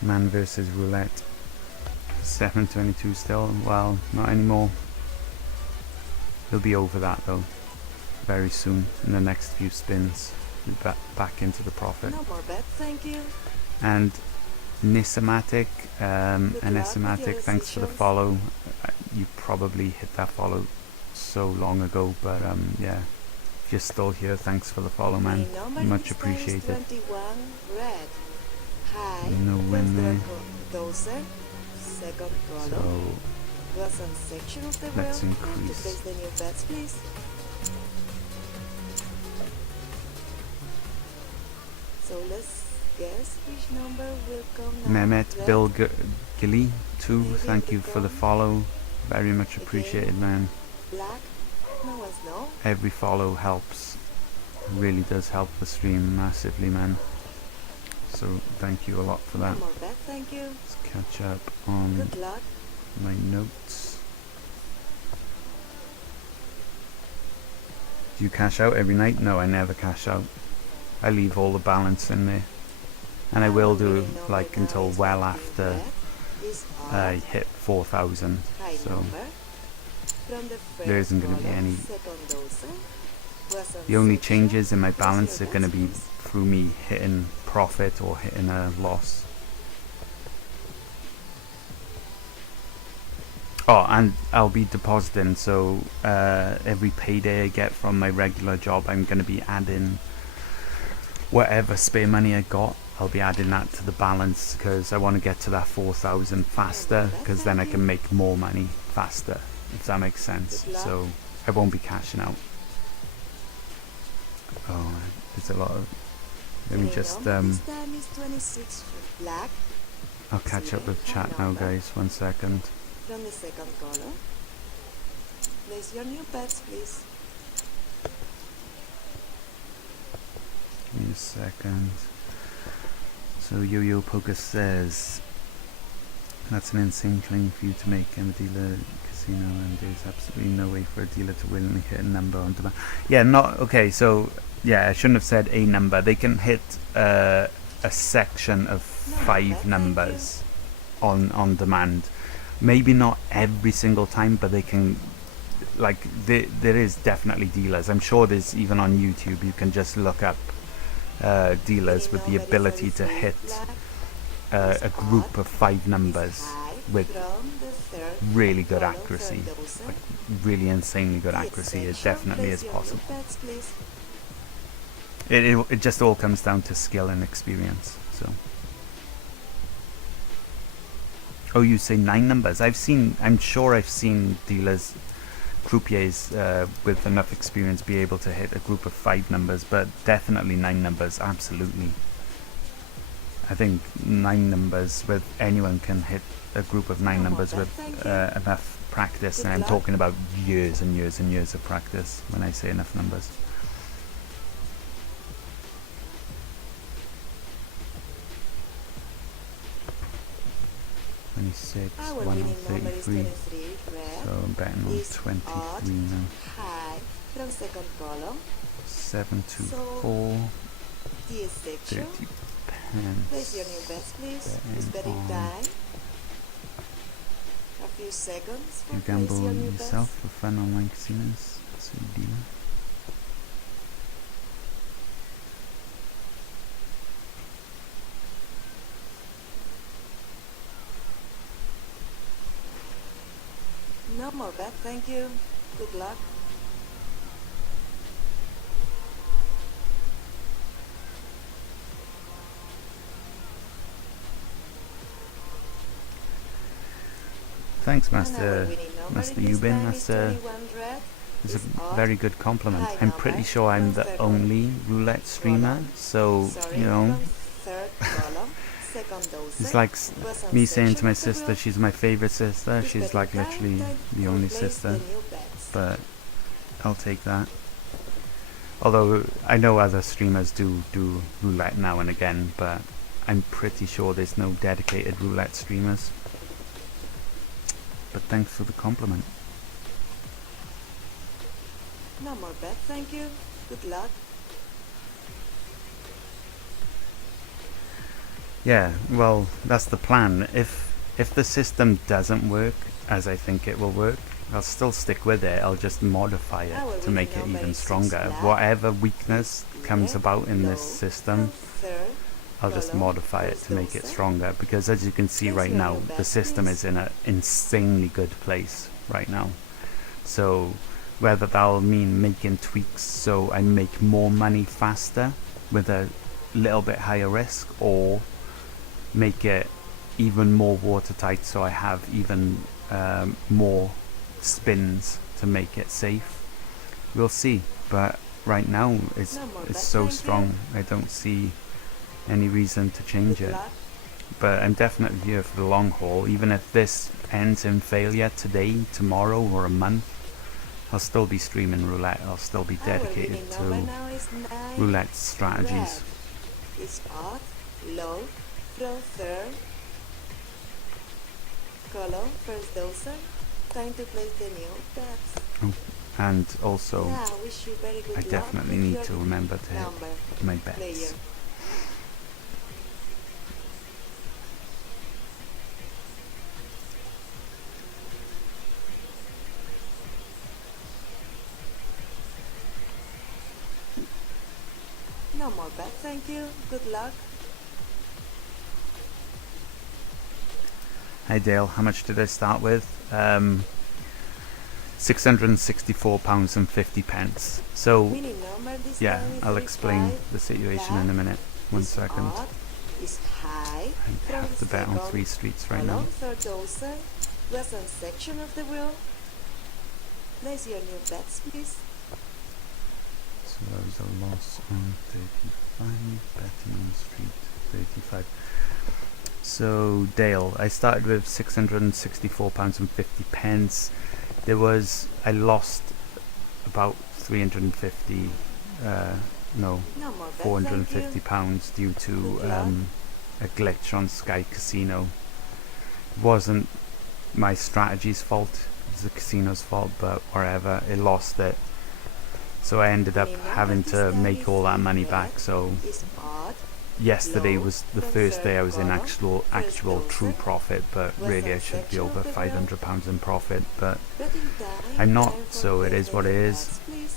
Man versus roulette. 722 still. Well, not anymore. He'll be over that though. Very soon. In the next few spins. We'll be back into the profit. No more bets, thank you. And Nisamatic, Good luck with your thanks for the decisions. follow. You probably hit that follow so long ago, but yeah. If you're still here, thanks for the follow, man. The number Much this time is appreciated. 21, red. High. No win there. Dozen. Second column. So Western section of the let's wheel. Time to increase. place the new bets, please. So let's guess which number will come now. Mehmet Red. Bill Gilly, too. Maybe Thank it you will for the come follow. Very much again. appreciated, man. Black. No one's no. Every follow helps. Really does help the stream massively, man. So thank you a lot for that. No more bet, thank you. Let's catch up on Good luck. my notes. Do you cash out every night? No, I never cash out. I leave all the balance in there. And I will do like until well after I hit 4,000. So there isn't going to be any. The only changes in my balance are going to be through me hitting profit or hitting a loss. Oh, and I'll be depositing, so every payday I get from my regular job, I'm going to be adding whatever spare money I got. I'll be adding that to the balance because I want to get to that 4,000 faster, because then I can make more money faster, if that makes sense. So I won't be cashing out. Oh, there's a lot of. Let me just I'll catch up with chat now, guys. 1 second. From the second column, place your new bets, please. Give me a second. So Yo-Yo Poker says that's an insane claim for you to make in the dealer casino, and there's absolutely no way for a dealer to willingly hit a number on demand. Yeah, not okay. So yeah, I shouldn't have said a number. They can hit a section of 5 numbers on demand. Maybe not every single time, but they can. Like there is definitely dealers. I'm sure there's even on YouTube. You can just look up dealers with the ability to hit a group of 5 numbers with really good accuracy, like really insanely good accuracy. It definitely is possible. It just all comes down to skill and experience. So. Oh, you say 9 numbers? I'm sure I've seen dealers, croupiers with enough experience be able to hit a group of 5 numbers, but definitely 9 numbers, absolutely. I think 9 numbers with anyone can hit a group of 9 numbers with enough practice, and I'm talking about years and years and years of practice when I say enough numbers. 26, Our 1 on winning number is 33. 23, red. So I'm betting on Is 23 now. high from second column. 7 to So, 4, this section. 30 Place your new pence. bets, please. Betting It's betting on. time. A few seconds for You place gamble your new yourself bets. for fun online casinos. So you do. No more bet, thank you. Good luck. Thanks, And our Master winning number Master in this Eubin. time That's is 21 red. it's a Is odd. very good compliment. High I'm number pretty sure I'm from the third only roulette streamer, column. so Sorry, you know, from third column, second dozen. it's like was on me saying to section my of the sister wheel. she's my favorite sister. It's She's betting like time, literally time the to only place sister, the new bets. but I'll take that. Although I know other streamers do roulette now and again, but I'm pretty sure there's no dedicated roulette streamers. But thanks for the compliment. No more bet, thank you. Good luck. Yeah, well, that's the plan. If the system doesn't work as I think it will work, I'll still stick with it. I'll just modify Our it to make it winning number even is six stronger. black. Whatever weakness comes Red, about in this low, system, from third I'll just column, modify it first to make it dozen. stronger. Because as you can see Place right your now, new the bets, system please. is in an insanely good place right now. So whether that'll mean making tweaks so I make more money faster with a little bit higher risk, or make it even more watertight so I have even more spins to make it safe, we'll see. But right now it's No more bet, so thank you. strong, I don't see any reason to change Good it. luck. But I'm definitely here for the long haul. Even if this ends in failure today, tomorrow, or a month, I'll still be streaming roulette. I'll still be Our dedicated winning number to now is 9 roulette strategies. red. Is odd, low, from third column, first dozen. Time to place the new bets. And also, Yeah, wish you very good I luck definitely with need your to remember to hit number my player. bets. No more bet, thank you. Good luck. Hi Dale, how much did I start with? £664 and 50 pence. So Winning number this yeah, time is I'll explain 35. the situation in a minute. One Is second. odd, is high. I from have to bet on second 3 streets right now. column, third dozen. Western section of the wheel. Place your new bets, please. So that was a loss on 35, betting on street 35. So Dale, I started with £664 and 50 pence. I lost about 350, no, No more bet, 450 thank you. pounds due to Good luck. a glitch on Sky Casino. It wasn't my strategy's fault, it was the casino's fault, but wherever, it lost it. So I ended up Winning number having this to time make is all that money red. back. So Is odd, yesterday low, was the from first day I third was in column, actual first true dozen. profit, but really I Western should be section over of the wheel. £500 in profit, but betting time. I'm not, Time for so it place is the what new it is. bets, please.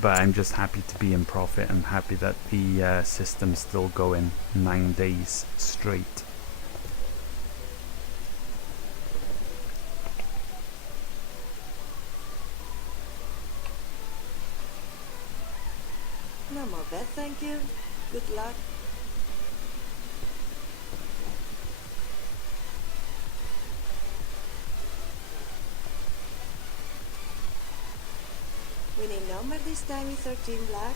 But I'm just happy to be in profit and happy that the system's still going 9 days straight. No more bet, thank you. Good luck. Winning number this time is 13 black.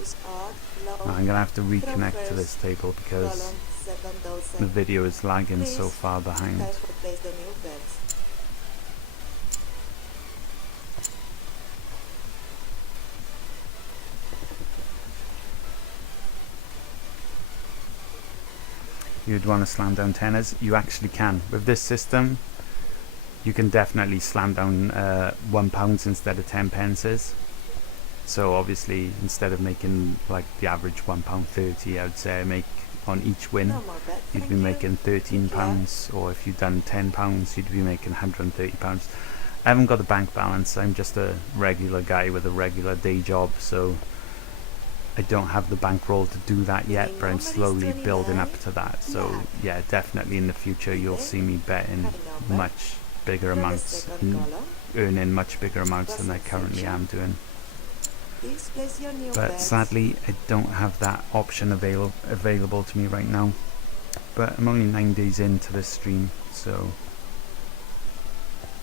Is odd, low, I'm gonna have to from reconnect to this first table because column, second the dozen. video is lagging so Please, far behind. Time for place the new bets. you'd want to slam down tenors, you actually can. With this system, you can definitely slam down £1 instead of 10 pences. So obviously, instead of making like the average £1.30, I would say I make on each win, No more bet. you'd Thank be you. making £13, or if you'd done £10, you'd be making £130. I haven't got a bank balance. I'm just a regular guy with a regular day job, so I don't have the bankroll to do that yet, but I'm slowly building up to that. So yeah, definitely in the future you'll see me betting much bigger From the amounts, second column, earning much bigger amounts than I currently am doing. please place your new But bets. sadly I don't have that option available to me right now. But I'm only 9 days into this stream, so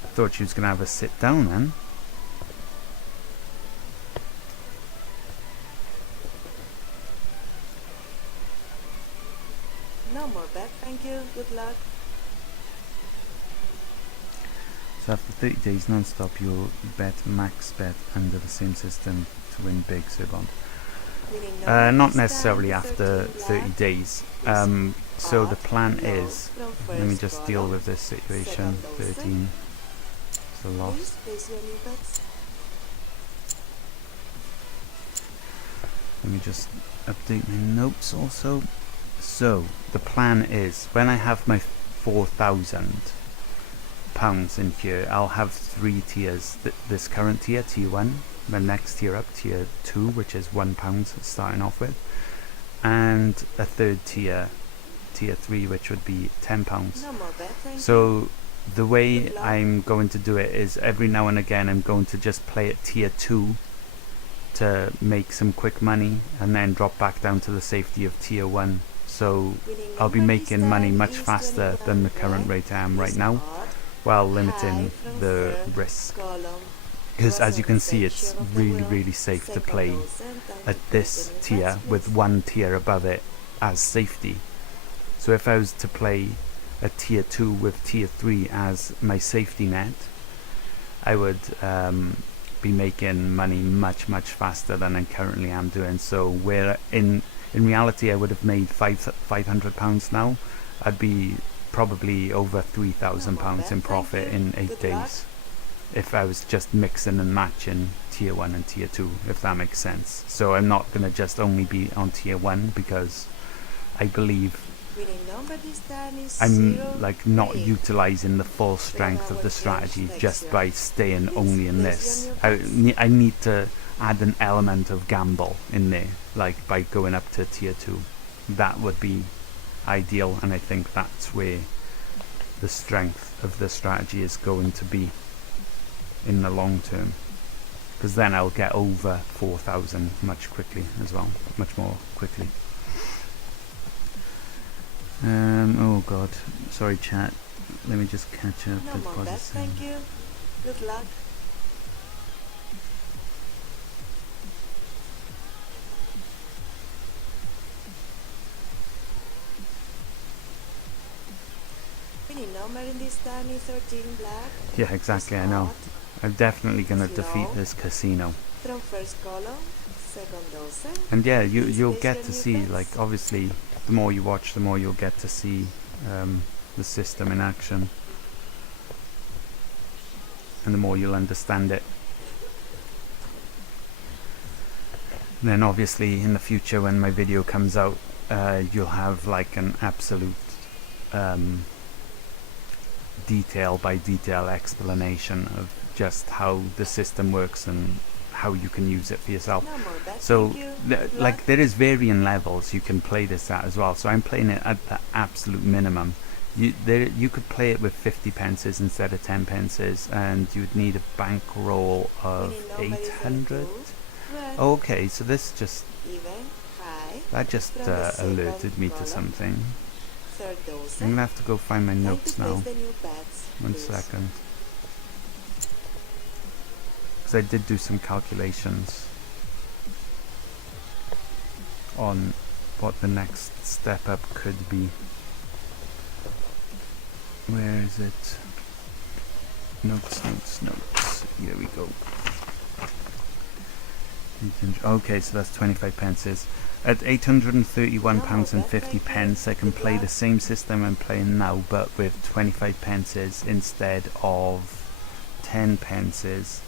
I thought she was gonna have a sit down then. No more bet. Thank you. Good luck. So after 30 days non-stop, you'll bet max bet under the same system to win big, Sirbond. Winning number Not this necessarily time, after 13 30 black. days. So the plan is, From let me first just deal column, with this situation. second dozen. 13 is a Please loss. place your new bets. Let me just update my notes also. So the plan is, when I have my £4,000 in here, I'll have 3 tiers. This current tier, tier 1, the next tier up, tier 2, which is £1 starting off with, and a third tier, tier 3, which would be £10. No more bet. Thank you. So the way Good luck. I'm going to do it is every now and again I'm going to just play at tier 2 to make some quick money, and then drop back down to the safety of tier 1. So Winning I'll be number this making money time much is faster than the 21 current black. rate I am right Is now, odd. while High limiting from the first risk. column. Because as you can Cross on see, the it's section of the really wheel. safe to Second play dozen, time at to this place your new tier bets, with please. one tier above it as safety. So if I was to play a tier 2 with tier 3 as my safety net, I would be making money much faster than I currently am doing. So where in reality I would have made £500 now, I'd be probably over £3,000 in profit in 8 Good luck. days if I was just mixing and matching tier 1 and tier 2, if that makes sense. So I'm not going to just only be on tier 1, because I believe Winning number this time is I'm 0, like not 3. utilizing the full strength of the strategy just by staying only in place this. your new I need to add an element of gamble in there, like by going up to tier 2. That would be ideal, and I think that's where the strength of the strategy is going to be in the long term, because then I'll get over 4,000 much quickly as well, much more quickly. Oh god, sorry chat, let me just catch up No with more what bet. he's saying. Thank you. Good luck. Winning number in this time is 13 black. Yeah, exactly, I know. I'm definitely gonna defeat this casino. From first column, second dozen. And yeah, Please you'll place get your to new see, bets. like, obviously the more you watch, the more you'll get to see the system in action, and the more you'll understand it. And then obviously in the future, when my video comes out, you'll have like an absolute detail by detail explanation of just how the system works and how you can use it for yourself. No more bet. So Thank you. Good like luck. there is varying levels you can play this at as well, so I'm playing it at the absolute minimum. You could play it with 50 pences instead of 10 pences, and you'd need a bankroll of Winning number is 800. 22. Red, Okay, so this just even, high, that just From the second alerted me to column. something. third I'm dozen. gonna have to go find my Time to notes place now. the new bets, One please. second, because I did do some calculations on what the next step up could be. Where is it? Notes. Here we go. Okay, so that's 25 pences. At £831.50, I can play the same system I'm playing now, but with 25 pences instead of 10 pences,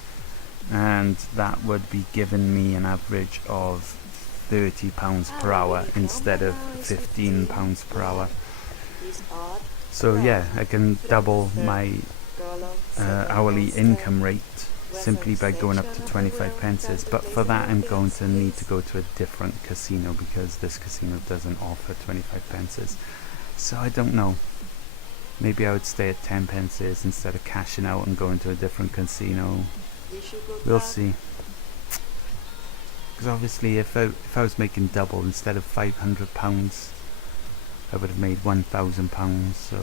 and that would be giving me an average of £30 per hour instead of £15 per hour. So yeah, I can double my hourly income rate simply by going up to 25 pences, but for that I'm going to need to go to a different casino because this casino doesn't offer 25 pences. So I don't know, maybe I would stay at 10 pences instead of cashing out and going to a different casino. We'll see, because obviously if I was making double instead of £500, I would have made £1,000, so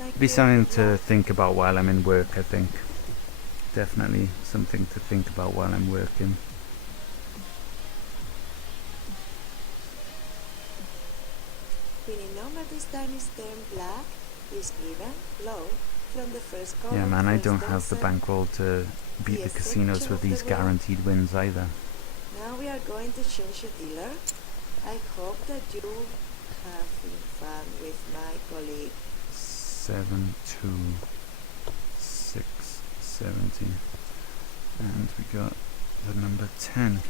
it'd be something to think about while I'm in work. I think definitely something to think about while I'm working. Winning number this time is turned black, is even, low, from the first column. Yeah man, I first don't have the dozen. bankroll to beat the Yes, casinos section with of these the row. guaranteed wins either. Now we are going to change a dealer. I hope that you have fun with my colleague. 7, 2, 6, 70, and we got the number 10.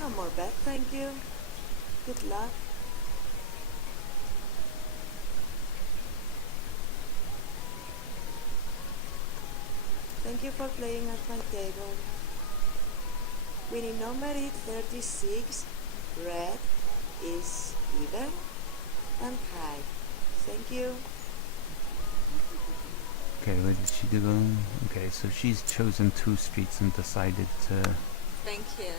No more bet, thank you. Good luck. Thank you for playing at my table. Winning number is 36. Red is even and high. Thank you. Okay, where did she go? Okay, so she's chosen 2 streets and decided to Thank you.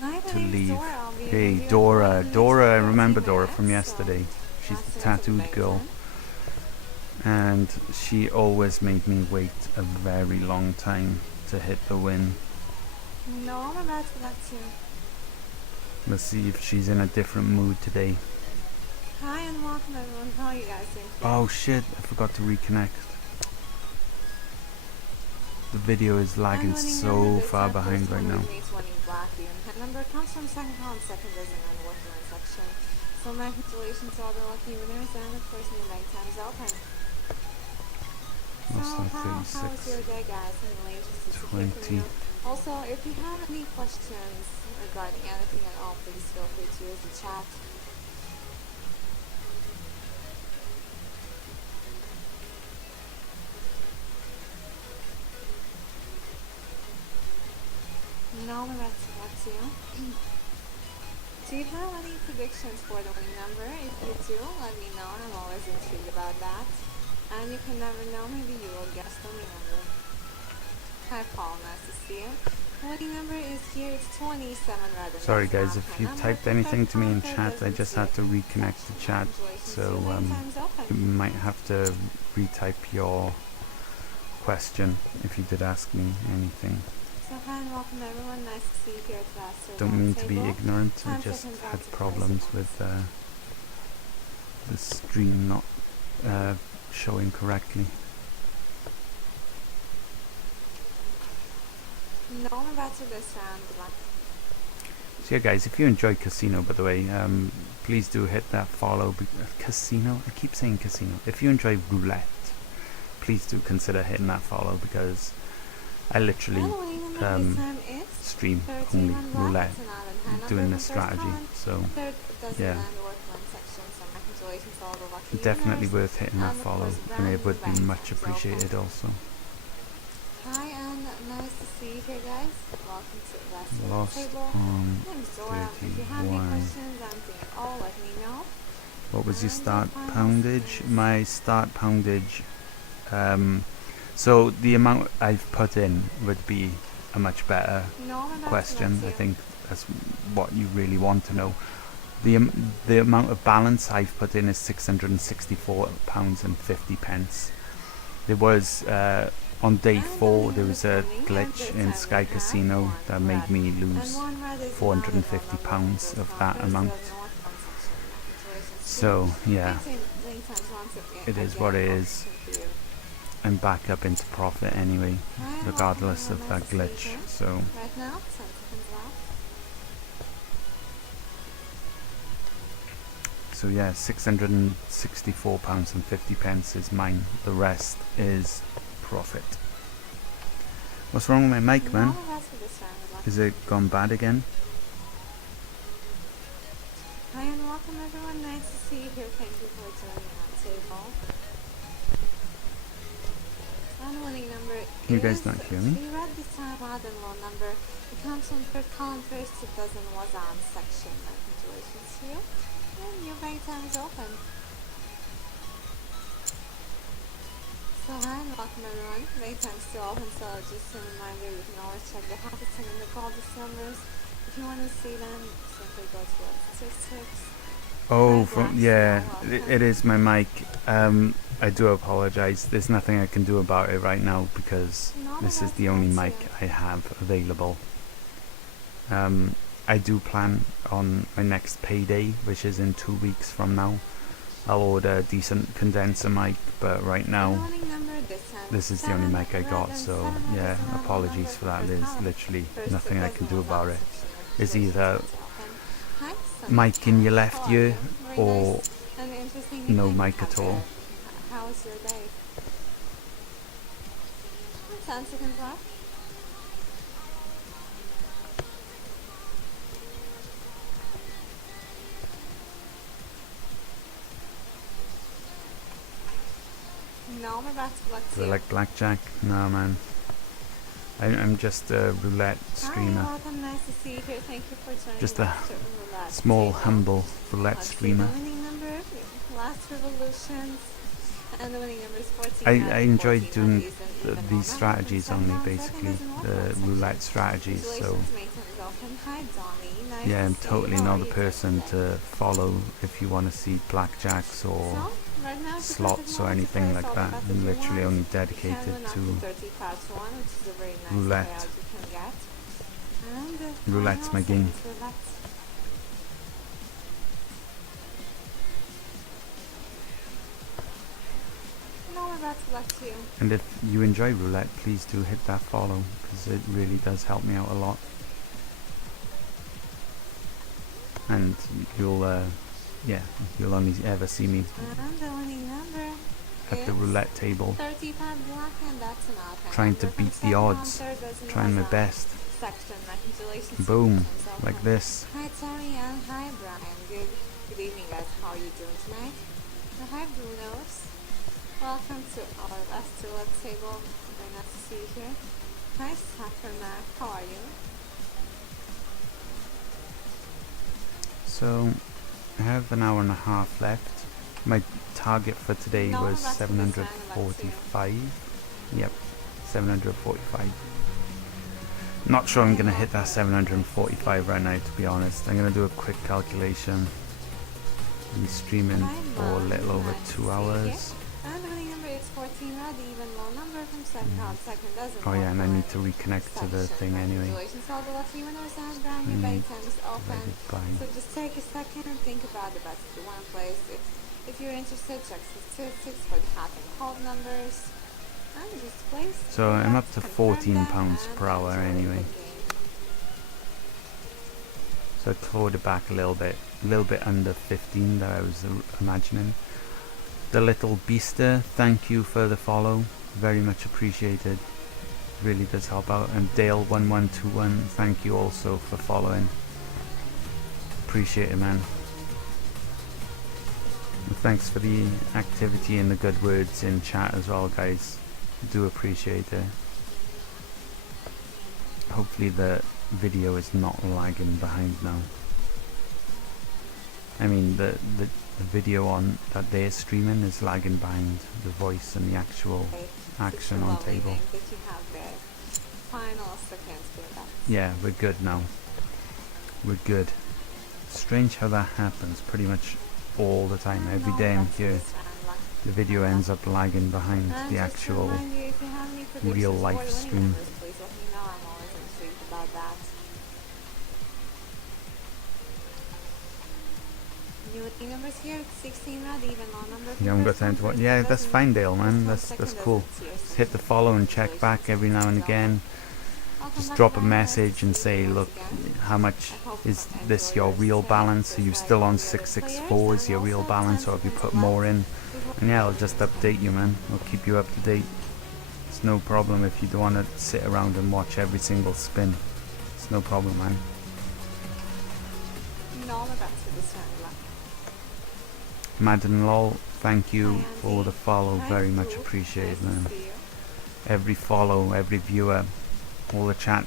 Hi, my to name's leave. Dora. I'll be Hey, with you Dora. in the Dora, I next remember 40 Dora from minutes, yesterday. so She's the that sounds tattooed girl. amazing. And she always made me wait a very long time to hit the win. No, I'm about to that too. Let's see if she's in a different mood today. Hi and welcome everyone. How are you guys doing today? Oh shit, I forgot to reconnect. The video is lagging so far behind right now. Her number comes from second column, second dozen on the workline section. So my congratulations to all the lucky winners, and of course new bank time is open. Less So than how was 36. your day, guys? I'm really interested to hear from 20. you. Also, if you have any questions regarding anything at all, please feel free to use the chat. No, we're back to you. Do you have any predictions for the winning number? If you do, let me know. I'm always intrigued about that. And you can never know, maybe you will guess the winning number. Hi Paul, nice to see you. The winning number is here, it's 27 rather than Sorry that's guys, not if her you number. typed The anything third to me in column, chat, third I just dozen had to here. reconnect the chat. Congratulations, So your winning time is open. you might have to retype your question if you did ask me anything. So hi and welcome everyone, nice to see you here at Vassar Don't mean to be Table. ignorant, I 10 just seconds had out to problems 4 with seconds. the stream not showing correctly. No, I'm about to this round. Good luck. So yeah guys, if you enjoy Casino, by the way, please do hit that follow. Casino? I keep saying Casino. If you enjoy Roulette, please do consider hitting that follow, because I literally Well, the winning number this time is stream 31 only black. Roulette, It's an odd and high doing number this from first strategy. column. So Third dozen yeah. and the workline section, so my congratulations to all the lucky definitely winners. worth hitting that And of follow, course, and brand it new would be bank much times appreciated open. also. Hi, and nice to see you here, guys. Welcome to Vassar Lost Table. on My name's Dora. If you have any 31. questions, anything at all, let me know. What was your And start your final poundage? scores. My start poundage, so the amount I've put in would be a much better No, I'm about question. to I let you. think that's what you really want to know. The amount of balance I've put in is £664.50. There was on day And 4 there the was a winning glitch this in time Sky we have Casino one that made red. me And lose one red is £450 another of that amount. So yeah, Many times once it is again, what it I'll is. continue. I'm back up into profit anyway, Hi, regardless welcome, of that nice to see glitch. you. So Right now, 10 seconds left. so yeah, £664.50 is mine. The rest is profit. What's wrong with my mic, man? No, that's for this round. Good luck. Is it gone bad again? Hi and welcome everyone, nice to see you here. Thank you for joining on table. And winning number You guys is don't hear me? 3 red this time, odd and low number. It comes from third column first, it doesn't was on section. Congratulations to you. And your bank time is open. So hi and welcome everyone. Bank time is still open, so just a reminder, you can always check the habits and the call the numbers. If you want to see them, simply go to our statistics. Oh, Red lights, yeah, now it is my mic. I do apologize. There's nothing I can do about it right now because this is the only mic I have available. I do plan on my next payday, which is in 2 weeks from now. I'll order a decent condenser mic, but right now this is the only mic I got, so yeah, apologies for that. There's literally nothing I can do about it. It's either mic in your left ear or no mic at all. How was your day? 10 seconds left. No, I'm about to black Do I like blackjack? No, man. I'm just a roulette streamer. Hi, welcome. Nice to see you here. Thank you for joining Just a Master Roulette small, table. humble roulette Let's see streamer. the winning number, last revolutions, and the winning number is 14. I enjoyed 14 doing these and even these more. strategies Seven only, rounds, basically, second doesn't the work. roulette strategies, so Congratulations, Mason is open. Hi, Donnie. Nice yeah, I'm to see you. totally How not are the you person doing today? to follow if you want to see blackjacks or So, right now, it's a slots perfect or moment to anything place like all the that. bets I'm you literally want. only You can dedicated win up to 35 to 1, which is a very nice roulette. payout you can get. And the Roulette's final my game. seconds roulette. No, we're about to luck to you. And if you enjoy roulette, please do hit that follow, because it really does help me out a lot. And you'll only ever see me And the winning number at the is roulette table, 35 black, and that's an odd trying to number from beat the second on odds, third dozen trying my was on best. Section. Congratulations to Boom, you, James like Open. this. Hi Terry and hi Brian. Good evening guys. How are you doing tonight? And hi Brunos. Welcome to our last roulette table. Very nice to see you here. Hi Saturnac. How are you? So I have an hour and a half left. My target for today No, was that's for this round, that's you. 745. Yep, 745. Not sure I'm gonna hit that 745 right now, to be honest. I'm gonna do a quick calculation. Been streaming Hi, for a Mom. little over Nice to 2 see you hours. here. And the winning number is 14 red, even low number from second on second dozen. Oh yeah, and I need One to reconnect to the thing anyway. Congratulations to all the lucky winners and brand new bank time is open. Bye. So just take a second and think about the bets you want to place. If you're interested, check statistics for the hot and cold numbers. And just place. So I'm up to confirm them, £14 and per hour enjoy anyway. the game. So I clawed it back a little bit under 15 that I was imagining. The little beaster, thank you for the follow, very much appreciated. Really does help out. And Dale1121, thank you also for following. Appreciate it, man. And thanks for the activity and the good words in chat as well, guys. Do appreciate it. Hopefully the video is not lagging behind now. I mean the video on that they're streaming is lagging behind the voice and the actual Okay, action it's a on lovely table. name that you have there. Final seconds for that. Yeah, we're good now. We're good. Strange how that happens pretty much all the time. Every day I'm here, the video ends up lagging behind the actual real life stream. Please let me know. I'm always intrigued about that. New winning numbers here. 16 red, even low number. You haven't got time to watch. Yeah, that's fine, Dale, man. That's cool. Just hit the follow and check back every now and again. Just drop a message and say, look, how much is this your real balance? Are you still on 664? Is your real balance, or have you put more in? And yeah, I'll just update you, man. I'll keep you up to date. It's no problem if you don't want to sit around and watch every single spin. It's no problem, man. Normal bets for this round. Luck. Madden Lol, thank you for the follow. Very much appreciated, man. See you. Every follow, every viewer, all the chat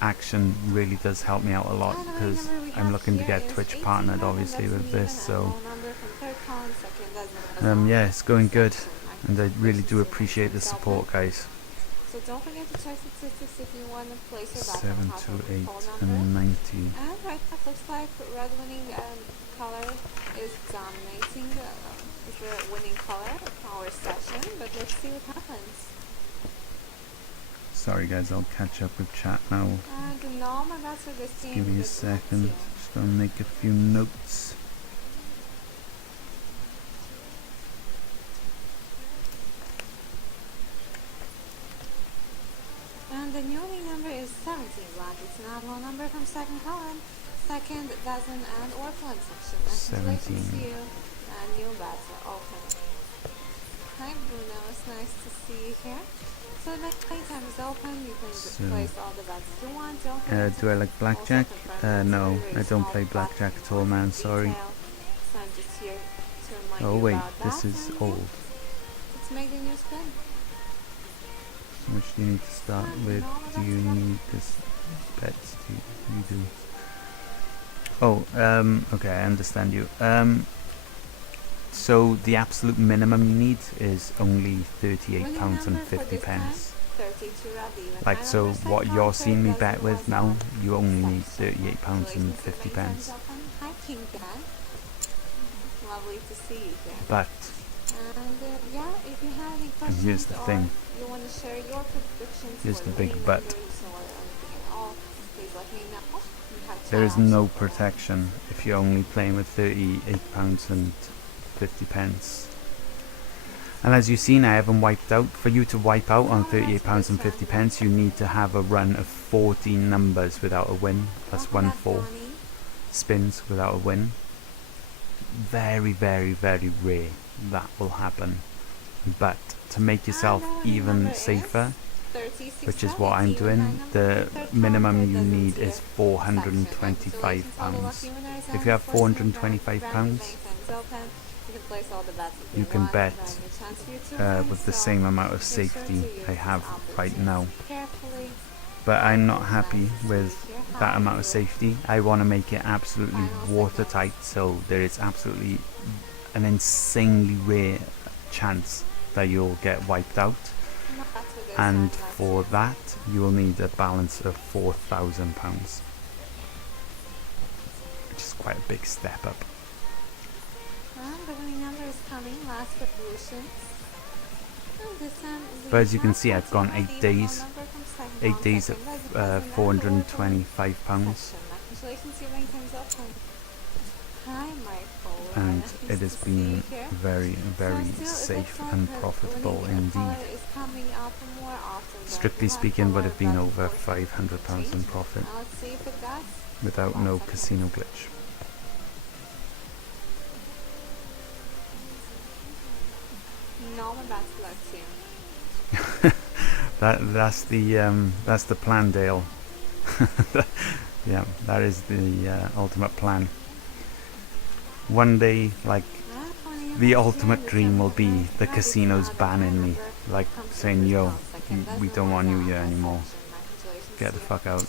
action really does help me out a lot, And the because winning number we I'm have looking to here get is Twitch 18 partnered red, obviously and with that's this, an even so low number from third column, second dozen. yeah, it's going good, Section, and I really do maximum appreciate the self-help. support, guys. So don't forget to check statistics if you want to place your bet 7 on top to of the 8 phone number. and 90. And right now it looks like red winning color is dominating, is the winning color of our session, but let's see what happens. Sorry guys, I'll catch up with chat now. And the normal bets for this game Give me a is second. Lazio. Just gonna make a few notes. And the new winning number is 17 black. It's an odd low number from second column, second dozen and orphan section. Congratulations 17. to you. And new bets are open. Hi Bruno, it's nice to see you here. So the playtime is open. You can So, place all the bets you want. Don't forget Do I like blackjack? also confirm that it's No, very, very I don't small play bet blackjack in at all, man. detail. Sorry. So I'm just here to remind Oh you wait, about this that. is And old. let's make the new spin. So much do you need to start with? Do you need this bets? Do you do? Oh, okay, I understand you. So the absolute minimum you need is only £38 and 50 pence. 32 red even. Like, High so numbers, what second you're column, seeing me third bet dozen with was now, on you only need section. £38 and 50 Congratulations, pence. open. Hi King Dan. Lovely to see you here. But And yeah, if you have any questions here's the or thing. you want to share your predictions Here's for the the big winning but. numbers or anything at all, please let me know. We have there is chat no options for protection if you're only playing with £38 and 50 pence. And as you've seen, I haven't wiped out. For you to wipe out on £38 and 50 pence, you need to have a run of 14 numbers without a win, plus Welcome 1 back, 4 Donnie. spins without a win. Very, very, very rare that will happen. But to make yourself And the winning even number is safer, 36 which is red, what I'm even high doing, number the from third minimum column, you third need dozen is section. £425. Congratulations, all the lucky winners, If and you have of course, remember, £425, brand new bank time's open. You can place all the bets if you can want, bet and a chance for you to win, with the so same amount of make sure to safety use I have these right now. opportunities carefully. But I'm not Nice happy to see with you here. that Hi, amount of you. safety. I want to make it absolutely Final watertight, so there is absolutely an insanely rare chance that you'll get wiped out. No, that's what this And one, that's for it. that, you will need a balance of £4,000, which is quite a big step up. And the winning number is coming, last revolutions. And this time But as you can have see, I've gone 14 8 red, days. even low number from second 8 column, days second dozen, at dozen, and £425, section. Congratulations, your bank time's open. Hi, Michael. and Nice it has to see been you here. very, very So still, it safe looks like and the profitable winning indeed. color is coming up more often than Strictly the black speaking, would color, have been but over of course, £500 in profit now let's see if it does. without One no second. casino glitch. Normal bats left here. That's the plan, Dale. Yeah, that is the ultimate plan. One day, like, the ultimate dream will be the casinos banning me, like saying, yo, we don't want you here anymore, get the fuck out.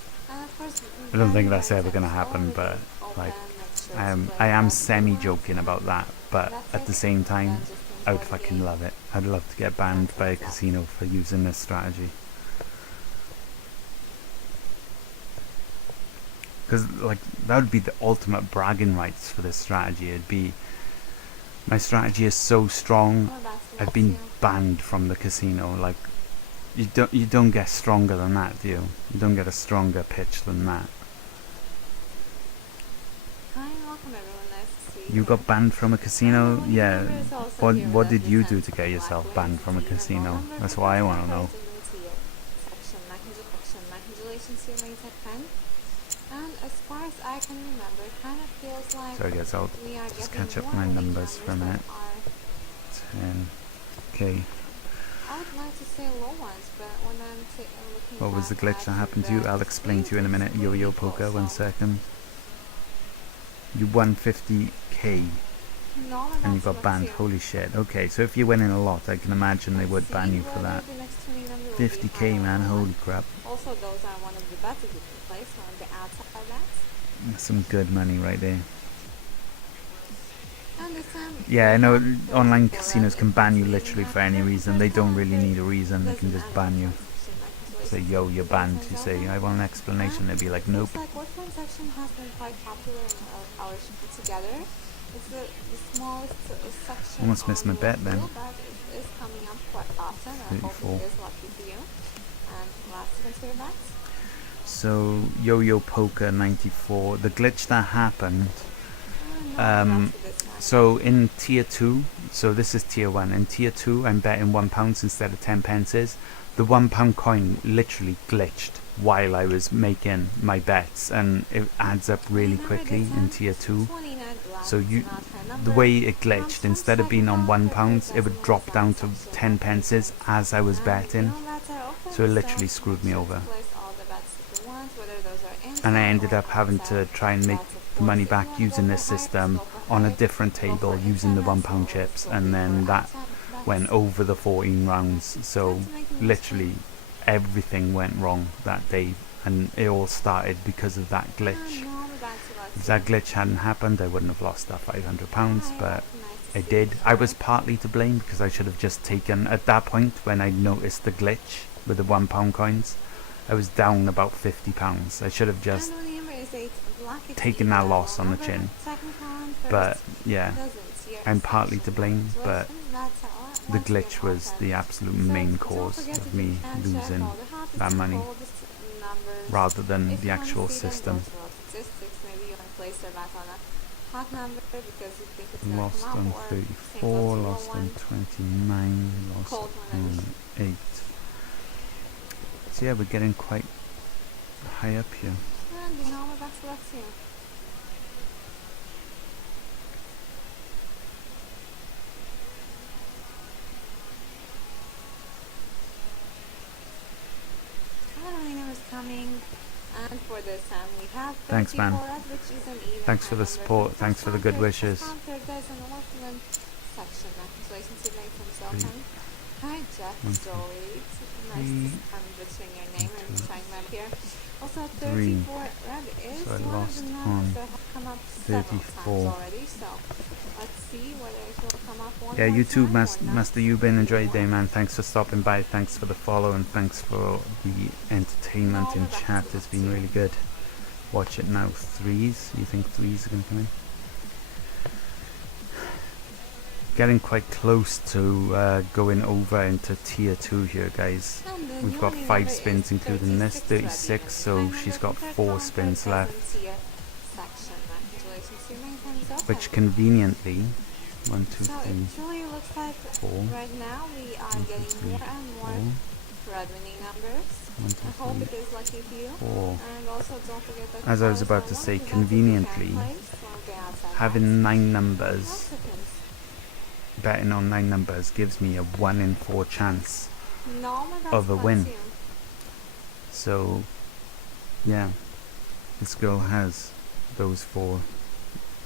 I don't think that's ever gonna happen, but like, I am semi-joking about that, but at the same time, I would fucking love it. I'd love to get banned by a casino for using this strategy. Because, like, that would be the ultimate bragging rights for this strategy. It'd be, my strategy is so strong, I've been banned from the casino. Like, you don't get stronger than that, do you? You don't get a stronger pitch than that. Hi, welcome everyone. Nice to see You got banned from a casino? And Yeah. remember it's also What here what that did we you send do to get black yourself links banned from a to your phone casino? number That's because what I it's want to know. creating new tier section congratulations you made it 10. And as far as I can remember, it kind of feels like So I guess I'll we are just getting catch up more my winning numbers for a numbers minute. that are, 10. Okay. I would like to say low ones, but when I'm looking What was the back glitch at that happened to you? the I'll explain to you in a minute. screen, Yo-yo it's really poker, equal, 1 so second. You won 50k no, and you that's got banned. you. Holy shit. Okay, so if you're winning a lot, I can imagine they would ban you for that. 50k, man. Holy crap. Also, those are one of the bets that you can place on the outside bets. That's some good money right there. And this time, Yeah, I know we have online 34 casinos red can ban you and literally for any 100 reason. They don't really need a reason. They can doesn't just end ban up you. transaction like Say, situations yo, with you're the banned. buttons You on say, them. I want an explanation. They'd be like, nope. Looks like what transaction has been quite popular in our show together. It's the smallest section Almost on missed my the bet then. wheel, but it is coming up quite often. I hope 34. it is lucky for you. And last consider bets. So, Yo-Yo Poker 94. The glitch that happened. No, that's for this one. So in tier 2, so this is tier 1. In tier 2, I'm betting £1 instead of 10 pences. The £1 coin literally glitched while I was making my bets, and it adds up really Remember quickly the in 10, tier 2. 29 black So is you, an odd the number. way it glitched, From instead of being on second £1, it would drop down to 10 pences as I was And betting. no bets are open, So it literally you screwed make me sure over. to place all the bets that you want, whether those are inside And I ended or up having to outside. try and make Bets, of the course, money if back you wanna using go this for hikes, system go for on a hikes, different go table for using the inside bets, £1 or chips, go and for then that outside bets. went over the 14 rounds. So That's making you literally everything went wrong that day, and it all started because of that spend. glitch. No, the bets you like If to that do. glitch hadn't happened, I wouldn't have lost that £500, Hi, but nice to I see did. you I here. was partly to blame because I should have just taken, at that point when I noticed the glitch with the £1 coins, I was down about £50. I should have just And when the number is 8, black is taken either that a loss low on the number, chin. second column, first But yeah, doesn't. Here I'm is partly section to blame, but calculations, bets are the once glitch again was open. the absolute So main don't cause forget of if you me can check losing all the hottest that and money, coldest numbers. rather than If the you wanna actual see them, system. go to our statistics. Maybe you want to place your bet on a hot number because you think it's gonna Lost come on up, or you think 34, it's a low lost on one. 29, lost Cold one, I mean. on 8. So yeah, we're getting quite high up here. And the normal bets left here. Finally, numbers coming. And for this time we have Thanks, man. 34 red, which is an even Thanks for high the number. support, From thanks for the first good round, wishes. first round, third, there's an orphan section. Congratulations, you made himself. Three. And hi, Jack 1, 2, Zoe. Nice to 3, I'm butchering your name 1, and 2, trying that here. Also, 3. 34 red is So I one of lost the on numbers that have come up several 34. times already. So let's see whether it will come up one Yeah, more you too, time or not. Master Euban. Enjoy your day, man. Thanks for stopping by. Thanks for the follow, and thanks for the entertainment in chat. It's been really good. Watch it now. Threes. You think threes are going to come in? Getting quite close to going over into tier 2 here, guys. And the We've got winning 5 number is spins including this, 36, so she's got 4 spins left, which conveniently, 1, 2, So 3, it truly looks like 4, right now we are 1, 2, getting 3, more and 4, more red winning numbers. 1, 2, I hope 3, it is lucky for you. 4. And also don't forget that As I was also about to one say, of the bets that you can conveniently, place on the outside having 9 bets. numbers, Mexicans. betting on 9 numbers gives me a 1 in 4 chance. No, my Of a bets win. too. So, yeah, this girl has those 4.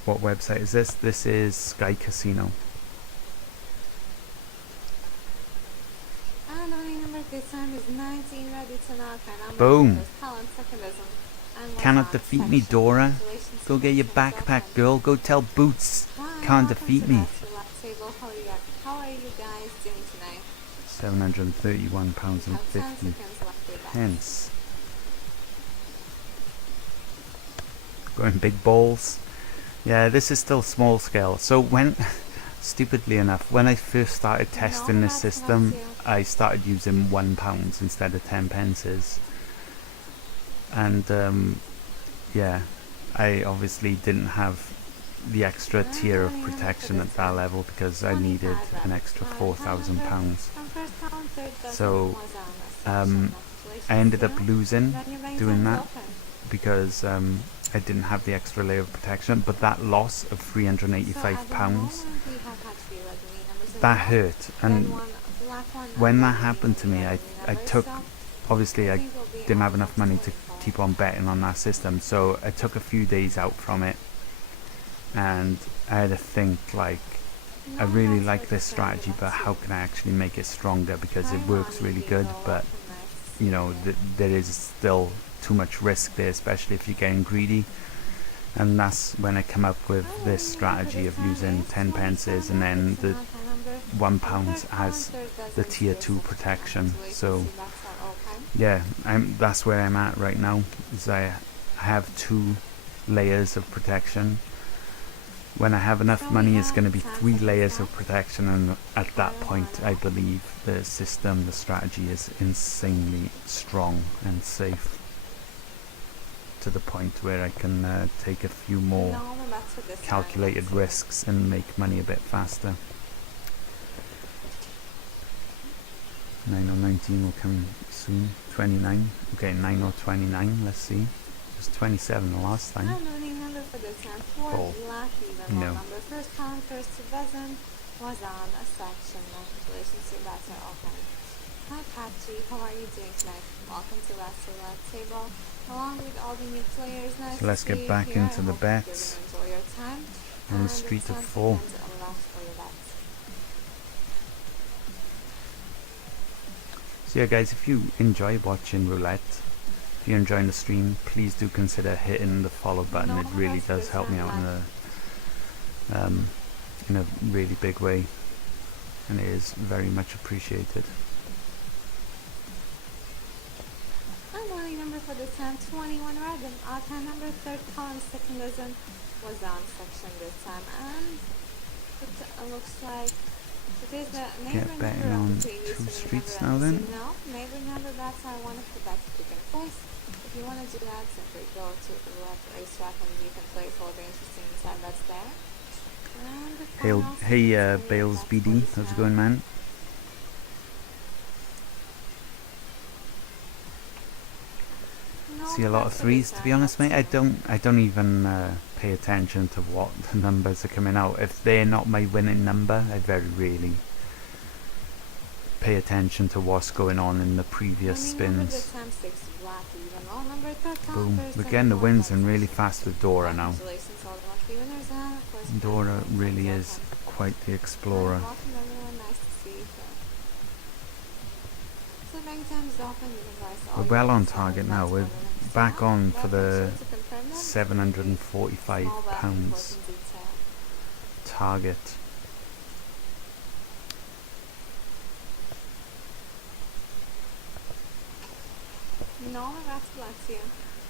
What website is this? This is Sky Casino. And the winning number this time is 19, ready to knock our number. Boom. Because Talent secondism and Cannot Wazan defeat me, section. Dora. Congratulations Go to get your Mason backpack, Sultan. girl. Go tell Boots. Hi, Can't welcome defeat to me. Master Lab Table. How are you guys doing tonight? £731 and Have 10 50 seconds left with that. pence. Going big balls. Yeah, this is still small scale. So when, stupidly enough, when I first started testing this system, I started using £1 instead of 10 pences. And yeah, I obviously didn't have the extra tier of protection at that level because I needed an extra £4,000. So I ended up losing doing that because I didn't have the extra layer of protection, but that loss of £385, that hurt. And when that happened to me, I took, obviously I didn't have enough money to keep on betting on that system, so I took a few days out from it, and I had to think, like, I really like this strategy, but how can I actually make it stronger, because it works really good, but you know, there is still too much risk there, especially if you're getting greedy. And that's when I come up with this strategy of using 10 pences and then the £1 as the tier 2 protection. So yeah, that's where I'm at right now, is I have 2 layers of protection. When I have enough money, it's going to be 3 layers of protection, and at that point I believe the system, the strategy is insanely strong and safe, to the point where I can take a few more calculated risks and make money a bit faster. 9 or 19 will come soon. 29, okay, 9 or 29, let's see. It was 27 the last time. Oh, no. First come, first dozen was on a section. Congratulations, you guys are open. Hi Patsy, how are you doing tonight? Welcome to Last Table. Along with all the new players, nice So let's get back here. into the bets Enjoy your time. on the Street of 4. So yeah guys, if you enjoy watching roulette, if you're enjoying the stream, please do consider hitting the follow button. It really does help me out in a really big way, and it is very much appreciated. Unlucky number for this time, 21 red, and odd hand number, third column, second dozen was on section this time, and it looks like it is the neighbor betting number on of the previous 2 winning streets number. now then. No, neighbor number, that's one of the bets you can place. If you want to do that, simply go to the left racetrack and you can place all the interesting inside bets there. And the final Hey Bales BD, how's it going, man? See a lot of 3s, to be honest, mate. I don't even pay attention to what the numbers are coming out. If they're not my winning number, I very rarely pay attention to what's going on in the previous spins. Boom, we're getting the wins in really fast with Dora now. Dora really is quite the explorer. We're well on target now. We're back on for the £745 target. No, that's bless you.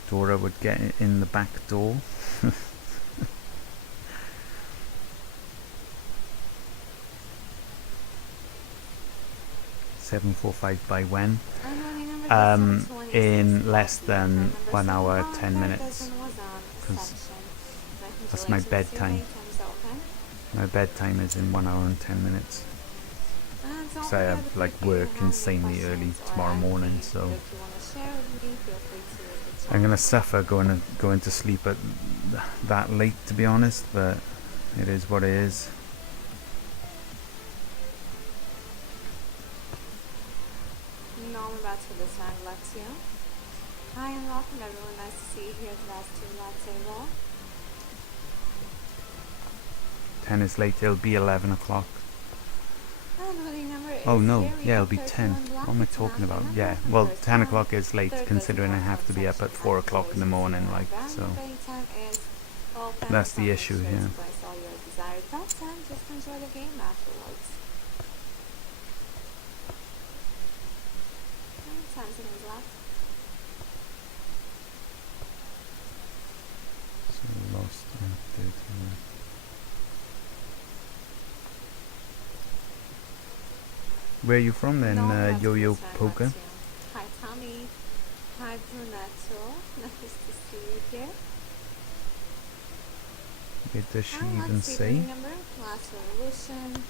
Dora would get it in the back door. $745 by when? In less than 1 hour 10 minutes, because that's my bedtime. My bedtime is in 1 hour and 10 minutes. So I have like work insanely early tomorrow morning, so I'm gonna suffer going to sleep at that late, to be honest, but it is what it is. For this round, Lexia. Hi and welcome everyone, nice to see you here at the last 2 Last Table. 10 is late, it'll be 11 o'clock. Oh no, yeah, it'll be 10. What am I talking about? Yeah, well, 10 o'clock is late, considering I have to be up at 4 o'clock in the morning, like, so that's the issue here. Just enjoy the game afterwards. So lost on 13. Where are you from then, Yo-Yo Poker? Hi Tommy. Hi Brunetto. Nice to see you here. Okay, does she And even let's see the say? winning number. Last revolution.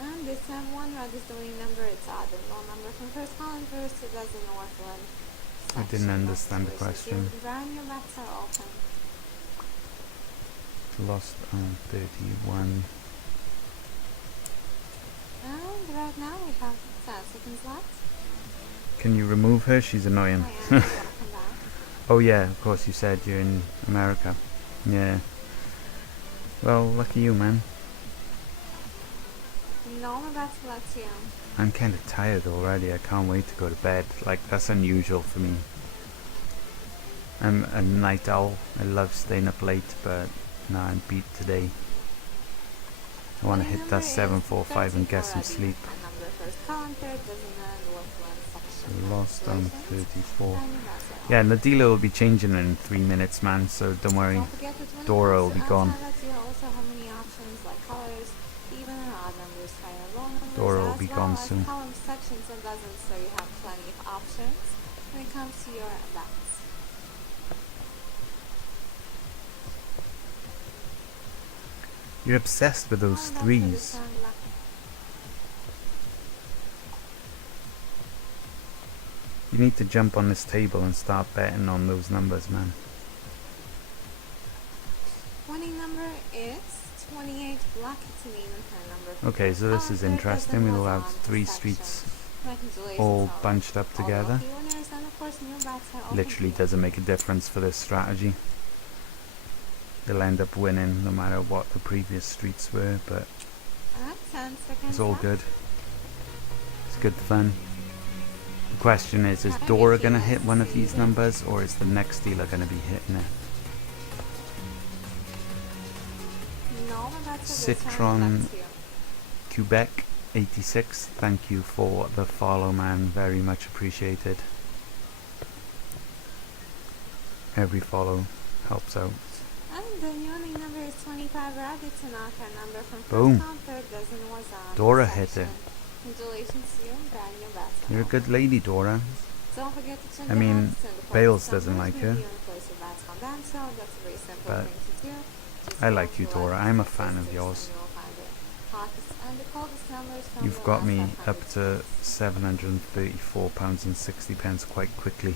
And this time one red is the winning number. It's odd and low number from first column first to dozen Northland. I didn't understand the question. Brand new bets are open. Lost on 31. And right now we have 10 seconds left. Can you remove her? She's annoying. Hi, Andy, welcome back. Oh yeah, of course you said you're in America. Yeah. Well, lucky you, man. No more bets left here. I'm kind of tired already. I can't wait to go to bed. Like, that's unusual for me. I'm a night owl. I love staying up late, but no, I'm beat today. I want to hit that 745 and get some sleep. Lost on 34. Yeah, and the dealer will be changing in 3 minutes, man, so don't worry. Dora will be gone. Dora will be gone soon. Sections and dozens, so you have plenty of options when it comes to your bets. You're obsessed with those And that's threes. for this round left. You need to jump on this table and start betting on those numbers, man. Winning number is 28. Black, it's an even pair number. Okay, so this is interesting. We'll have 3 streets all bunched up together. Literally doesn't make a difference for this strategy. They'll end up winning no matter what the previous streets were, but it's all good. It's good fun. The question is Dora gonna hit one of these numbers, or is the next dealer gonna be hitting it? Citron Quebec 86, thank you for the follow, man. Very much appreciated. Every follow helps out. And the winning number is 25. Red, it's an odd number from Boom. first count, third dozen was on. Dora hit it. Congratulations to you, brand new bets. You're a good lady, Dora. Don't forget to check I the mean, odds and the Bales focus doesn't numbers. like her. Maybe you wanna place your bets on them, so that's a very simple But thing to do. Just I go like you, to Dora. like I'm a fan of statistics yours. and you'll find the hottest and the coldest numbers from You've the got last me 500 up to streets. £734.60 quite quickly.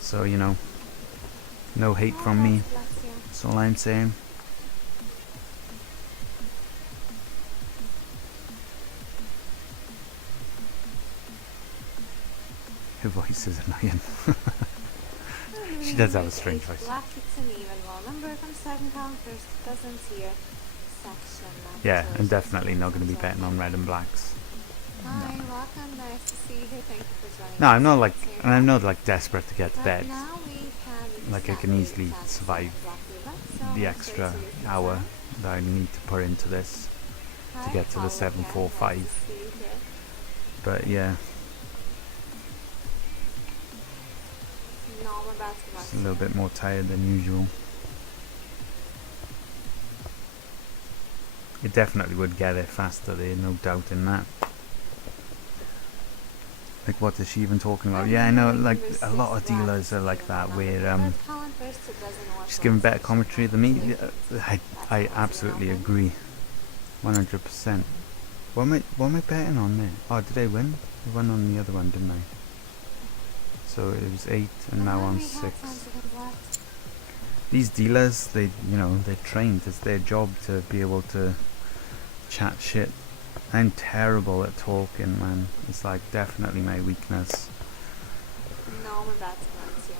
So, you know, no hate from me. Bless you. That's all I'm saying. Her voice is annoying. She does have a strange voice. Black, it's an even low number from second count, first dozens here. Section. Yeah, I'm definitely not going to be betting on red and blacks. Hi, welcome. Nice to see you. Thank you for joining No, us I'm not like, here. and I'm not like desperate to get to Right bed. now we have Like I can exactly easily 10 survive black ribbons, so the let's extra race you to hour the that I need to put into this Hi, to get to the Paula, again. 745. Nice to see you here. But yeah, No, I'm about to just a little bit more tired than usual. It definitely would get it faster there, no doubt in that. Like, what is she even talking about? Yeah, I know, like, a lot of dealers are like that, where she's giving better commentary than me. Yeah, I absolutely agree. 100%. What am I betting on there? Oh, did I win? I won on the other one, didn't I? So it was 8 and now on 6. These dealers, they, you know, they're trained. It's their job to be able to chat shit. I'm terrible at talking, man. It's like definitely my weakness. No, I'm about to you.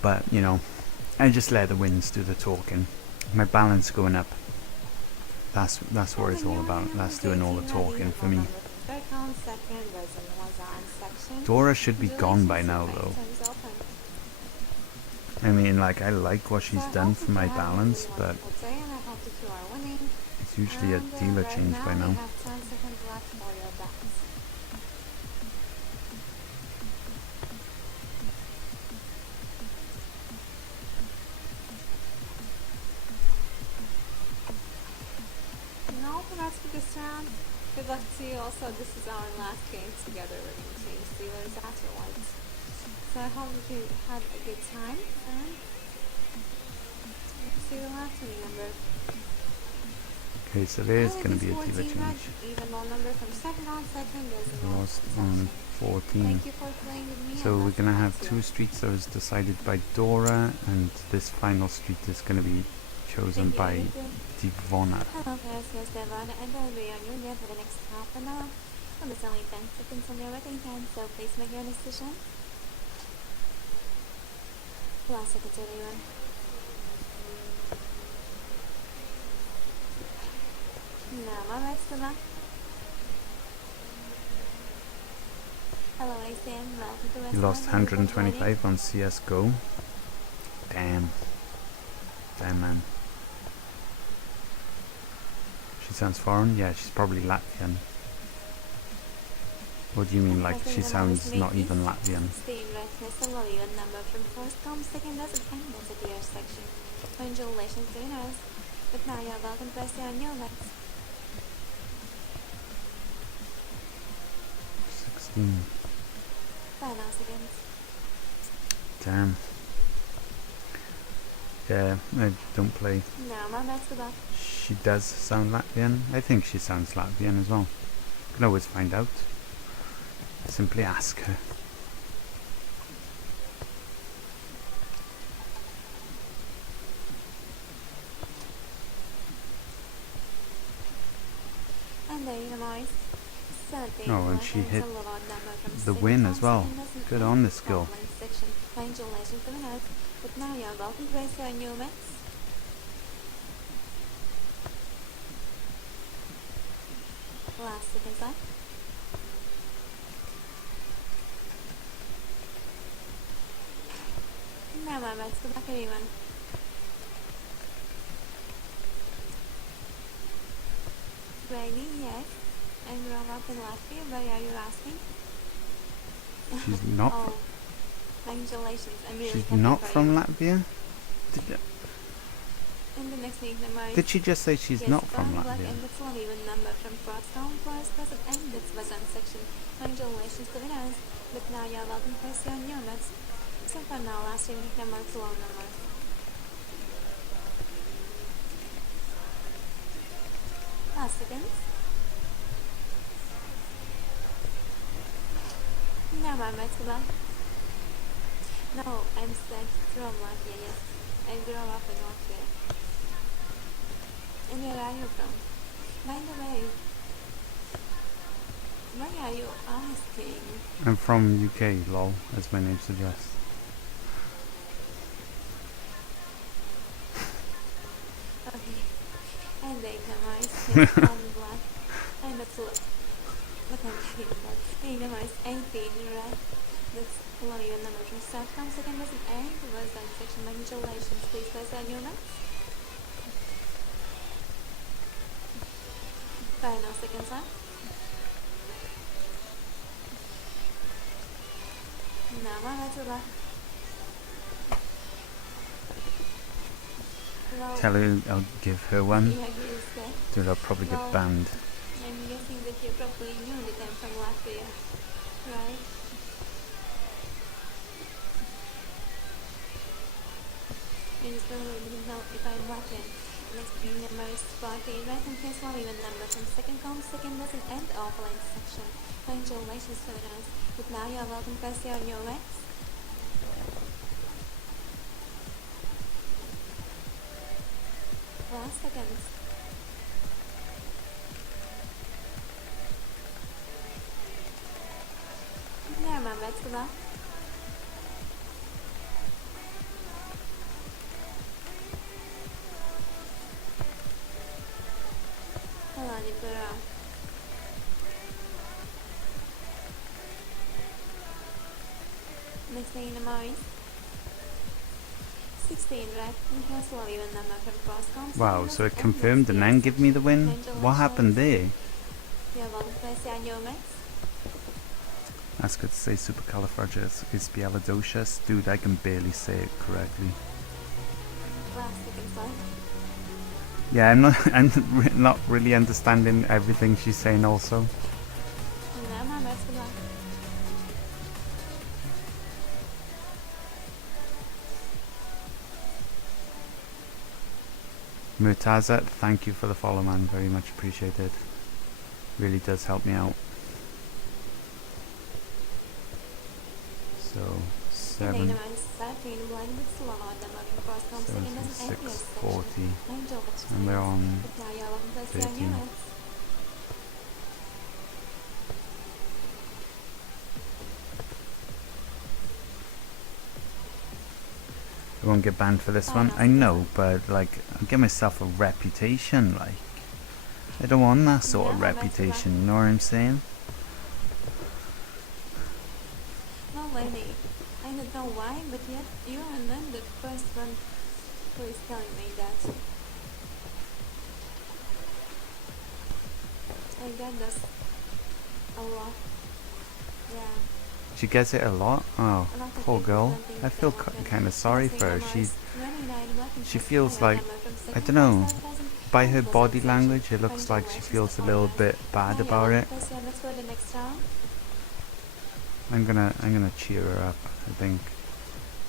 But, you know, I just let the wins do the talking. My balance going up. That's what it's all about. That's doing all the talking for me. Dora should be gone by now, though. I mean, like, I like what she's done for my balance, but it's usually a dealer change by now. No, that's for this round. Good luck to you. Also, this is our last game together. We're going to change dealers afterwards. So I hope that you had a good time and see you later, remember. Okay, so there's And going it to be is a dealer 14 change. even low number from second on second decimal Lost on section. 14. Thank you for playing with me. So and we're that's going to it. have two streets that was decided by Dora, and this final street is going to be chosen Thank by you, you too. Divona. Hello, guys. Here's Devon, and I'll be on your there for the next half an hour. Well, it's only 10 seconds on your waiting time, so please make your decision. Last second, everyone. Now, my rights to that. Hello, ACM. Welcome to West He lost London. 125 on CSGO. Damn. Damn, man. She sounds foreign? Yeah, she's probably Latvian. What do you mean, like, she sounds not even Latvian? Steam Redness and Lolly, number from first come, second doesn't end, that's at the air section. Congratulations to us. But now you're welcome to press your new next. 16. Final seconds. Damn. Yeah, I don't play. Now my match good luck. She does sound Latvian. I think she sounds Latvian as well. Can always find out. Simply ask her. And there you know, 17. Oh, and she is a hit low odd number from the second win come, as well. second doesn't Good end, on this girl. following section. Congratulations to us. But now you're welcome to press your new match. Last second time. Now my match good luck, everyone. Rainy, yes. And grown up in Latvia, why are you asking? She's not. Oh, congratulations. I'm really She's happy not for from you. Latvia. In the next week, the Did she just say she's yes, not from brown, black, Latvia? and that's not even number from Potsdam plus doesn't end its Bazan section. Congratulations to winners. But now you're welcome to press your new match. So for now, last unique number to long number. Last seconds. Now my match good luck. No, I'm set from Latvia, yes. I grew up in Latvia. And where are you from? By the way, why are you asking? I'm from UK, lol, as my name suggests. Okay. And they memorize yes, I'm black. I'm a flip. What I'm talking about. They memorize 18, right? That's one of your numbers from Southcom. Second doesn't end. Was on section. Congratulations. Please press on your notes. Final seconds left. Now my right to left. Well, Tell her I'll give her one. yeah, you said. Dude, I'll probably get Well, banned. I'm guessing that you probably knew that I'm from Latvia, right? I just really didn't know if I'm Latvian. Next being number is 14, right? And here's one even number from second column, second doesn't end offline section. Congratulations to us. But now you're welcome to press your new legs. Last seconds. Now my legs go up. Hello, Nipura. Next thing in the morning. 16, right? And here's one even number from Crosscom. Wow, so it confirmed and then give me the win? What happened there? You're welcome to press your new max. That's good to say supercalifragilisticexpialidocious. Dude, I can barely say it correctly. Last second slide. Yeah, I'm not really understanding everything she's saying also. And now my max good luck. Murtazat, thank you for the follow, man. Very much appreciated. Really does help me out. So, 7, 7640. And we're on 13. I won't get banned for this one. I know, but like, I'll get myself a reputation. Like, I don't want that sort of reputation. You know what I'm saying? No, lady. I don't know why, but yet you are not the first one who is telling me that. I get this a lot. Yeah. She gets it a lot. Oh, A lot of poor people girl. don't think I feel they have it. kind of sorry Let's for her. say She 29 black and she plus feels 7 like, number from I second don't know, plus 7,000 by her plus body section. language, it looks like she feels a little bit bad about it. Let's go to the next round. I'm gonna cheer her up. I think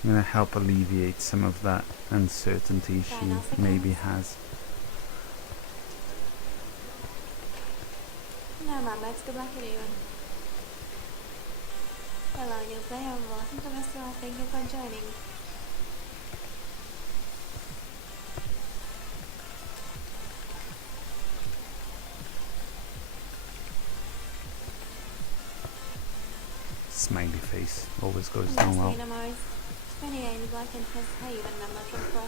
I'm gonna help alleviate some of that uncertainty she maybe has. No, Mom, let's go back to you. Hello, new player. Welcome to restaurant. Thank you for joining. Smiley face always goes down well.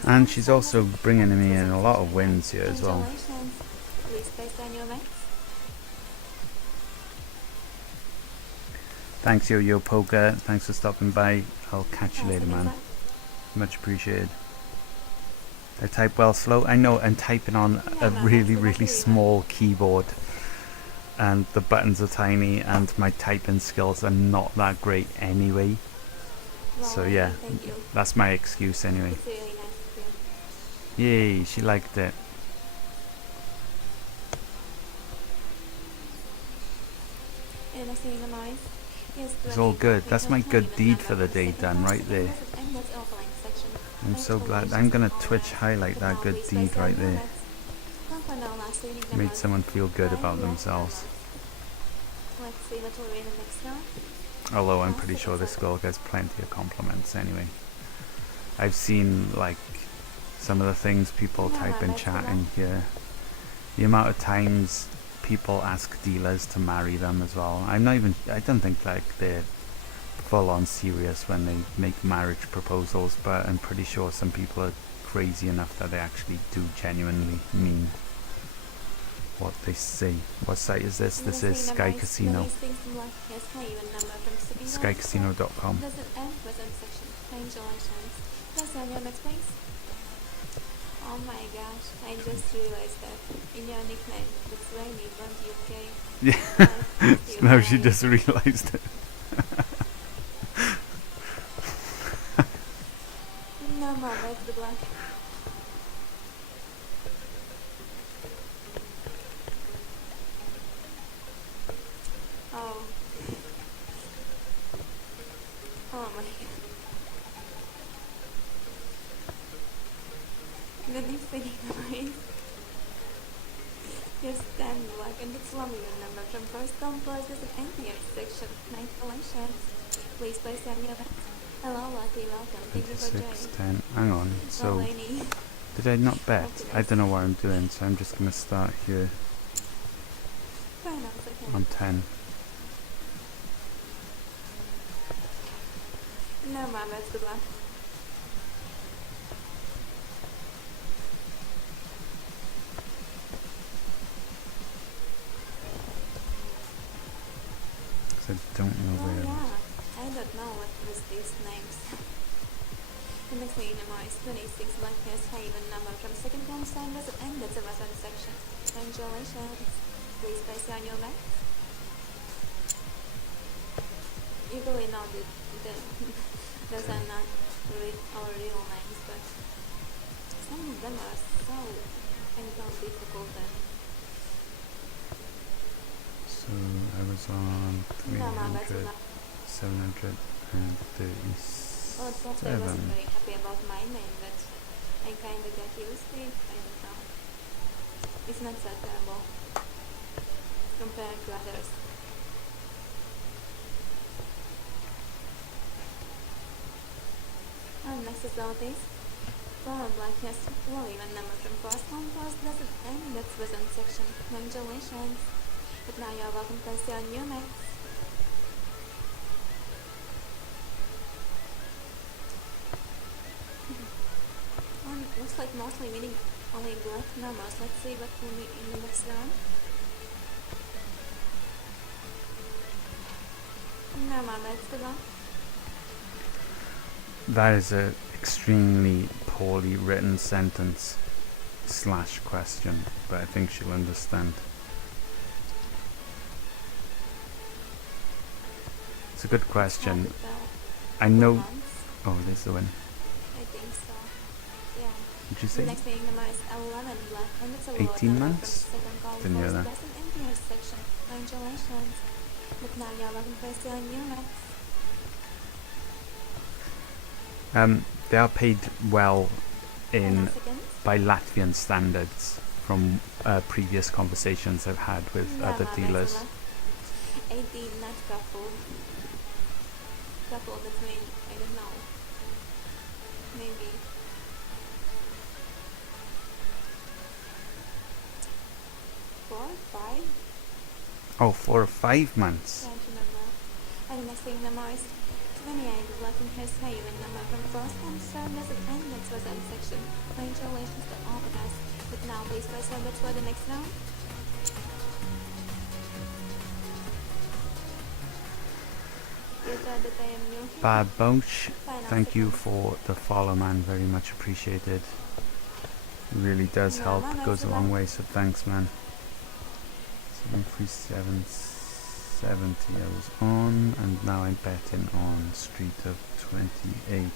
And she's also bringing me in a lot of wins here as well. Please place down your bets. Thanks, Yo-Yo Poker. Thanks for stopping by. I'll catch you later, man. Much appreciated. I type well slow. I know I'm typing on a really small keyboard, and the buttons are tiny, and my typing skills are not that great anyway. So yeah, Thank you. that's my excuse anyway. It's really nice of you. Yay, she liked it. And I see the noise. Yes, It's all good. That's my good deed for the day done right there. And that's offline section. I'm so glad. I'm gonna Twitch highlight that good deed right there. Made someone feel good about themselves. Let's see what will be in the next round. Although I'm pretty sure this girl gets plenty of compliments anyway. I've seen like some of the things people type in chat in here. The amount of times people ask dealers to marry them as well. I don't think like they're full on serious when they make marriage proposals, but I'm pretty sure some people are crazy enough that they actually do genuinely mean what they say. What site is this? This is Sky Casino. SkyCasino.com. Oh my gosh, I just realized that in your nickname it's Rainy, not UK. Yeah. No, she just realized it. No, Mom, that's the black. Oh. Oh my god. Good evening, guys. Yes, Dan Black and it's lovely your number from first come plus there's an NPX section. Congratulations. Please place down your bets. Hello, Lucky, welcome. Thank you for 26, joining. 10. Hang on. So, Laney. did I not bet? I don't know what I'm doing, so I'm just gonna start here Right now, second. on 10. No, Mom, that's good luck. So I don't know Oh where. yeah, I don't know what was these names. The next thing you know is 26 Black Hills Haven number from second home standards and that's a Western section. Congratulations. Please place on your back. You really know that those are not our real names, but some of them are so difficult and So I was on no, Mom, that's 300, not. 737. Well, it's not that I wasn't very happy about my name, but I kinda got used to it. I don't know. it's not that terrible compared to others. And next is Southeast. Flower Black has well even number from first come first doesn't end that present section. Congratulations. But now you're welcome to see on new max. Looks like mostly meaning only black numbers. Let's see what will be in the next round. Normal max good luck. That is a extremely poorly written sentence / question, but I think she'll understand. It's a good question. I know. Oh, there's the win. I think so. Yeah. Did you The say next thing number is 11 black and it's a 18 number months? from second call Didn't hear first that. present empty section. Congratulations. But now you're welcome to see on new max. They are paid well in Seconds. by Latvian standards from previous conversations I've had with other dealers. 18 not couple. Couple that means I don't know. Maybe 4, 5. Oh, 4 or 5 months. Can't remember. And the next thing number is 28 black and has haven number from first and third doesn't end that was in section. Congratulations to organize. But now please press number for the next round. You thought that I am new here? Baboch, Final thank you seconds. for the follow, man. Very much appreciated. It really does Yeah, help. man, Goes a that's long the way, so thanks, man. 73770 I was on, and now I'm betting on Street of 28. You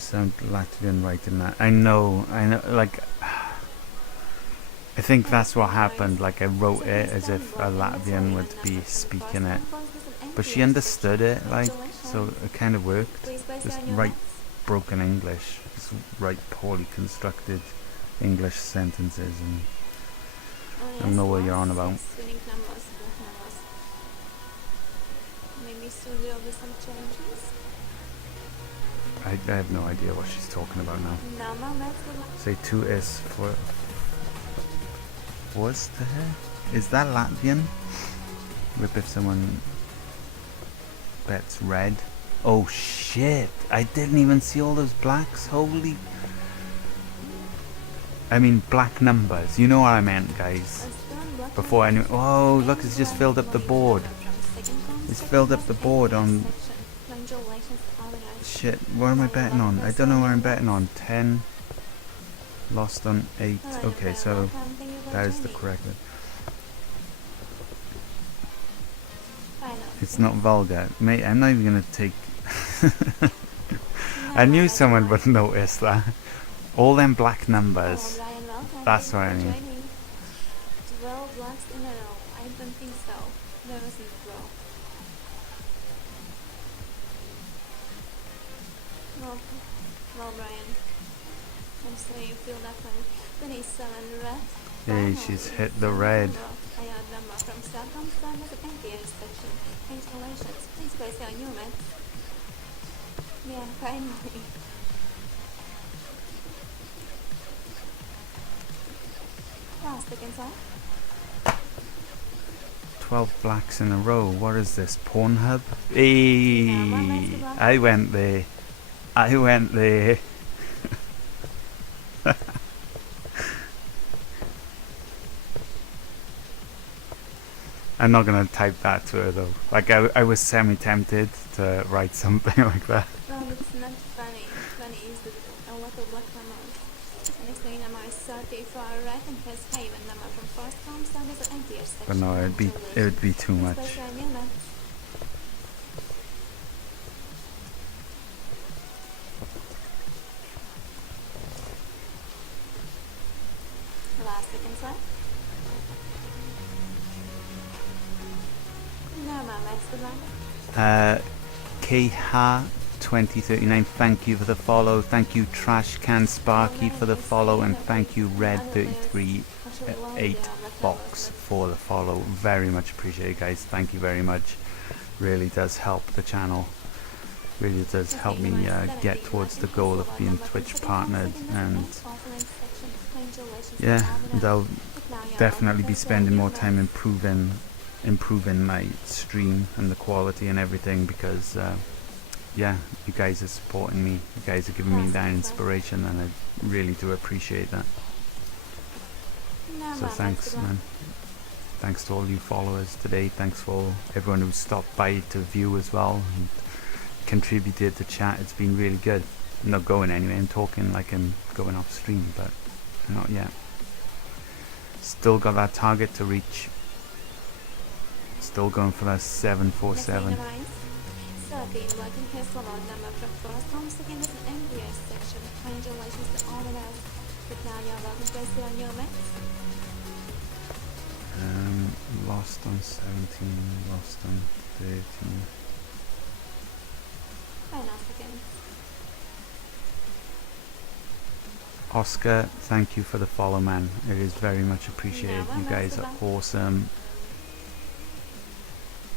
sound Latvian right in that. I know, like, I think that's what happened. Like, I wrote it as if a Latvian would be speaking it, but she understood it, like, so it kind of worked. Just right broken English, just right poorly constructed English sentences, and I know what you're on about. Winning numbers, black numbers. Maybe soon there will be some changes. I have no idea what she's talking about now. Number max good luck. Say 2S for was to her? Is that Latvian? Rip if someone bets red. Oh shit! I didn't even see all those blacks. Holy! I mean black numbers. You know what I meant, guys. Before I knew. Oh look! It's just filled up the board. It's filled up the board on. Shit! What am I betting on? I don't know what I'm betting on. 10. Lost on 8. Okay, so that is the correct one. It's not vulgar. Mate, I'm not even gonna take... I knew someone would notice that. All them black numbers. That's what I mean. 12 blacks in a row. I don't think so. There wasn't a row. Well, Brian. I'm sorry you feel that way. 27 red. Hey, she's hit the red. I had number from Stockholm Standard NPR section. Congratulations. Please place your new man. Yeah, finally. Last against all. 12 blacks in a row. What is this? Pornhub? Hey, I went there. I went there. I'm not gonna type that to her though. Like I was semi-tempted to write something like that. No, it's not funny. Funny is that a lot of black numbers. Next thing number is 34 red and has haven number from first home standard NPR section. But no, it would be too much. Please place your new man. Last second slide. Normal, next good luck. KH2039, thank you for the follow. Thank you Trash Can Sparky for the follow, and thank you Red33 actually loaded 8 there on the box tablet, for the follow. Very much appreciated, guys. Thank you very much. Really does help the channel. Really does help me get towards the goal of being Twitch partnered, and yeah, and I'll definitely be spending more time improving my stream and the quality and everything, because yeah, you guys are supporting me, you guys are giving me that inspiration, and I really do appreciate that. So thanks, man. Thanks to all you followers today. Thanks for everyone who stopped by to view as well and contributed to chat. It's been really good. I'm not going anywhere. I'm talking like I'm going off stream, but not yet. Still got that target to reach. Still going for that 747. Lost on 17, lost on 13. Oscar, thank you for the follow, man. It is very much appreciated. You guys are awesome.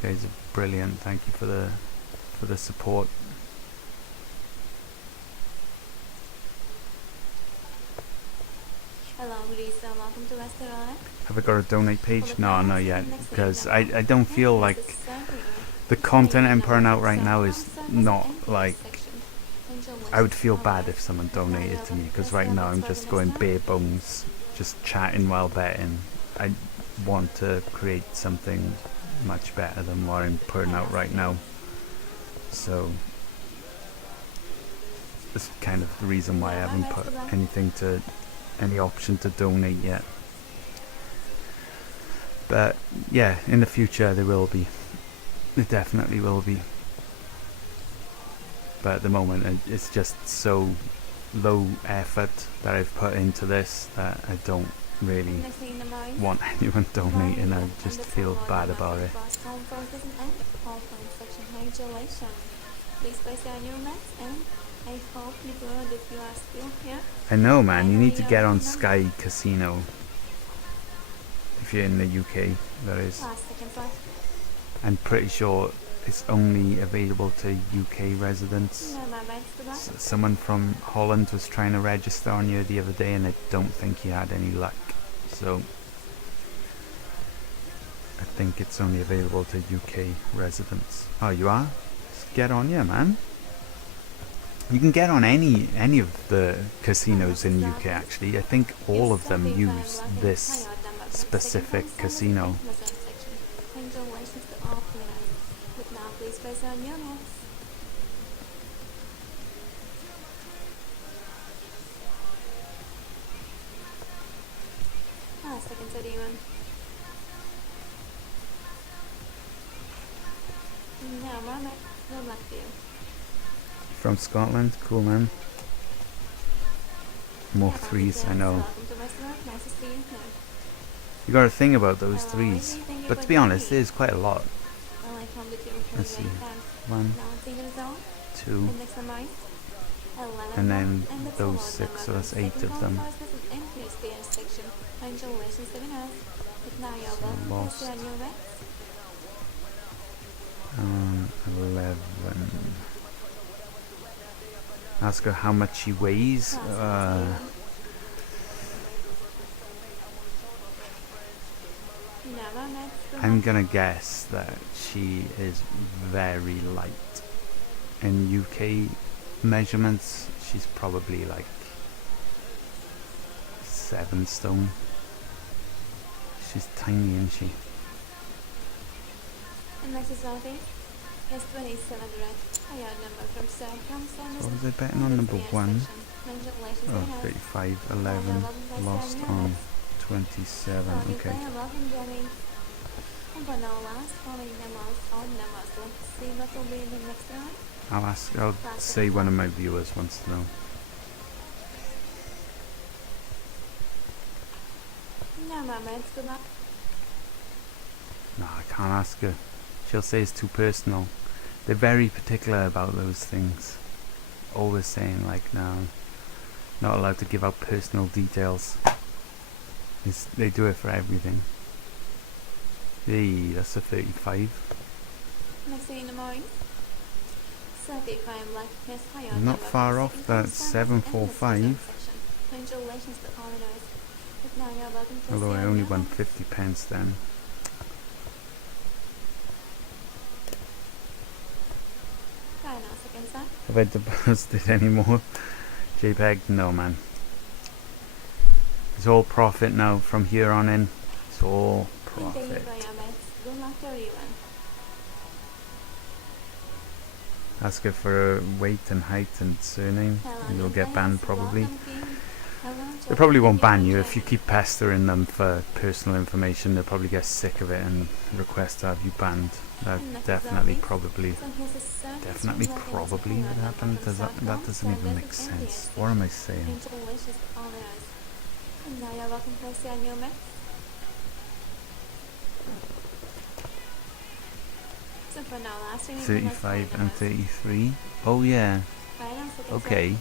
You guys are brilliant. Thank you for the support. Hello, Lisa. Welcome to Restaurant. Have I got a donate page? No, not yet, because I don't feel like the content I'm putting out right now is not like, I would feel bad if someone donated to me, because right now I'm just going bare bones, just chatting while betting. I want to create something much better than what I'm putting out right now, so that's kind of the reason why I haven't put any option to donate yet. But yeah, in the future there will be. There definitely will be. But at the moment it's just so low effort that I've put into this that I don't really want anyone donating. I just feel bad about it. I know, man, you need to get on Sky Casino. If you're in the UK, that is. I'm pretty sure it's only available to UK residents. Someone from Holland was trying to register on you the other day, and I don't think he had any luck. So I think it's only available to UK residents. Oh, you are? Just get on, yeah, man. You can get on any of the casinos in the UK, actually. I think all of them use this specific casino. From Scotland, cool, man. More threes, I know. You got a thing about those threes, but to be honest, there's quite a lot. Let's see, 1, 2, and then those 6, so that's 8 of them. So lost. 11. Ask her how much she weighs. I'm gonna guess that she is very light. In UK measurements, she's probably like 7 stone. She's tiny, isn't she? Yes, 27 red. What was I betting on? Number 1. Oh, 35, 11. Lost on 27. Okay. I'll say one of my viewers wants to know. No, I can't ask her. She'll say it's too personal. They're very particular about those things. Always saying like, no, not allowed to give out personal details. They do it for everything. Hey, that's a 35. Next thing in the morning. 35 like Miss Higher. Not far off that 745. Congratulations to all winners. But now you're welcome to Although I see only your won next. 50 pence then. Right now, second sir. Have I deposited any more? JPEG? No, man. It's all profit now from here on in. It's all And thank you profit. for your bets. Good luck to everyone. Ask her for a weight and height and surname. Hello, And you'll Nick get Reyes. banned probably. Welcome, King. Hello, They Joe. probably won't Thank ban you for if you joining. keep pestering them for personal information. They'll probably get sick of it and request to have you banned. That And next definitely, is probably, So here's a service definitely, from London probably to would London happen. from Does that Stockholm, doesn't even service make and sense. NDS. What am I saying? Congratulations to all winners. And now you're welcome to see our new match. So for now, last remaining 35 and 33. Oh yeah. Right on second Okay.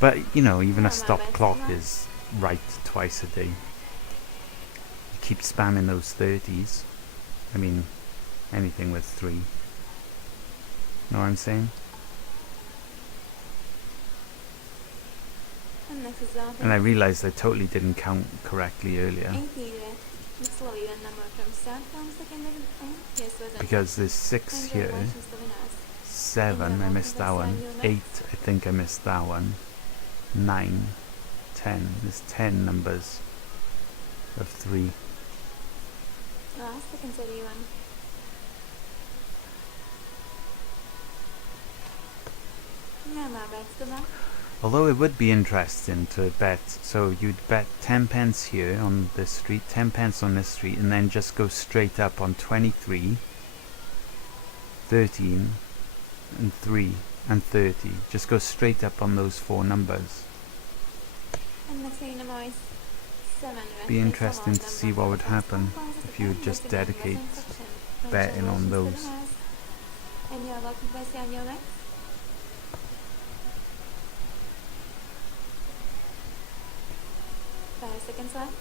But you know, even Yeah, a my stop best clock luck. is right twice a day. You keep spamming those 30s. I mean, anything with 3. Know what I'm saying? And next is our And I realised I totally didn't count correctly earlier 80 red. Next will be the number from Stockholm, second and yes, was because there's 6 here, Congratulations to winners. 7 I missed that one, 8 I think I missed that one, 9, 10. There's 10 numbers of 3. Last second 31. No more bets, good luck. Although it would be interesting to bet, so you'd bet 10 pence here on this street, 10 pence on this street, and then just go straight up on 23, 13, and 3, and 30. Just go straight up on those 4 numbers. And next thing in the morning, 7 red. Be It's interesting all to number see what from would happen Stockholm, if you would second, just next in the dedicate investment section. betting on Congratulations to those. winners. And you're welcome to see our new match. Seconds left.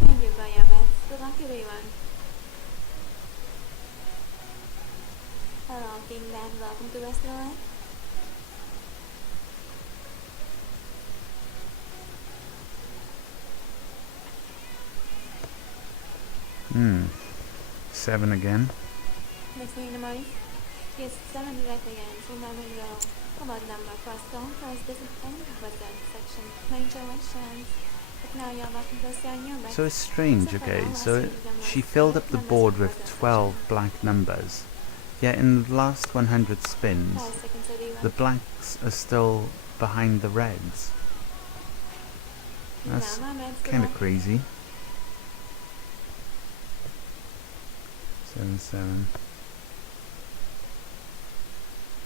Thank you for your bets. Good luck everyone. Hello King Dan, welcome to Westmoreland. Hmm. 7 again. Next thing in the morning. Yes, 7 right again. So now we go about number first call. First this is end with that section. Congratulations. But now you're welcome to see our new match. So it's strange, okay, so she filled up the board with 12 black numbers, yet in the last 100 spins, 5 seconds 31. the blacks are still behind the reds. That's Now my bets, good kind of luck. crazy. 7, 7.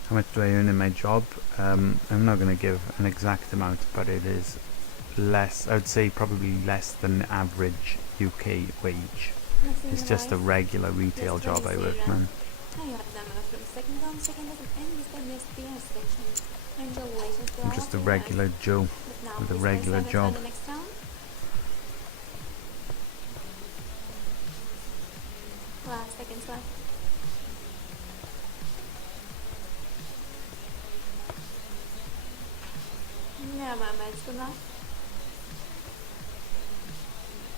How much do I earn in my job? I'm not going to give an exact amount, but it is less, I would say probably less than the average UK wage. Next thing in It's the just a morning. regular retail Yes, job I 23 work, rand. man. Now you have number from second down, second doesn't end with the SPR section. Congratulations to I'm all just a of you regular guys. Joe But now with a please regular press job. on the next round. Last seconds left. Yeah, my mates, good luck.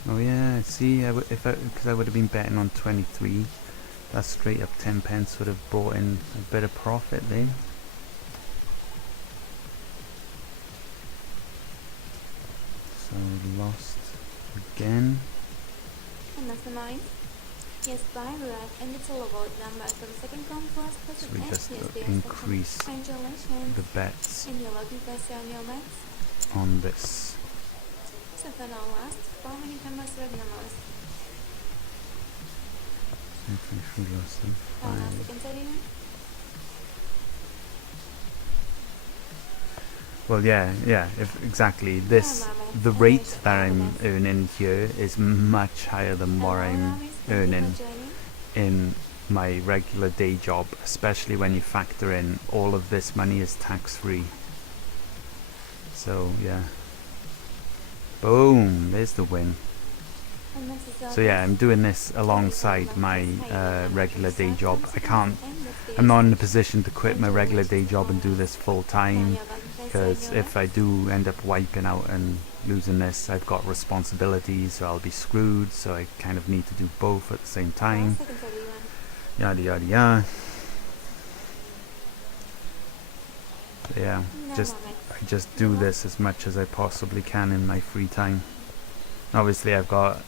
Oh yeah, see, because I would have been betting on 23, that straight up 10 pence would have brought in a bit of profit there. So lost again. And that's the mine. Yes, by right, and it's all about number from second come first So person we and just yes, the increase Congratulations. the bets And you're welcome to see on your mates. on this. So for now last, 4 minute numbers, red numbers. 23 lost in Last 5. seconds are in. Well, yeah, if exactly this, the rate that I'm earning here is much higher than what I'm earning in my regular day job, especially when you factor in all of this money is tax-free. So yeah, boom, there's the win. So yeah, I'm doing this alongside my regular day job. I'm not in a position to quit my regular day job and do this full time, because if I do end up wiping out and losing this, I've got responsibilities, so I'll be screwed. So I kind of need to do both at the same time. Yada yada yada. So yeah, I just do this as much as I possibly can in my free time. Obviously I've got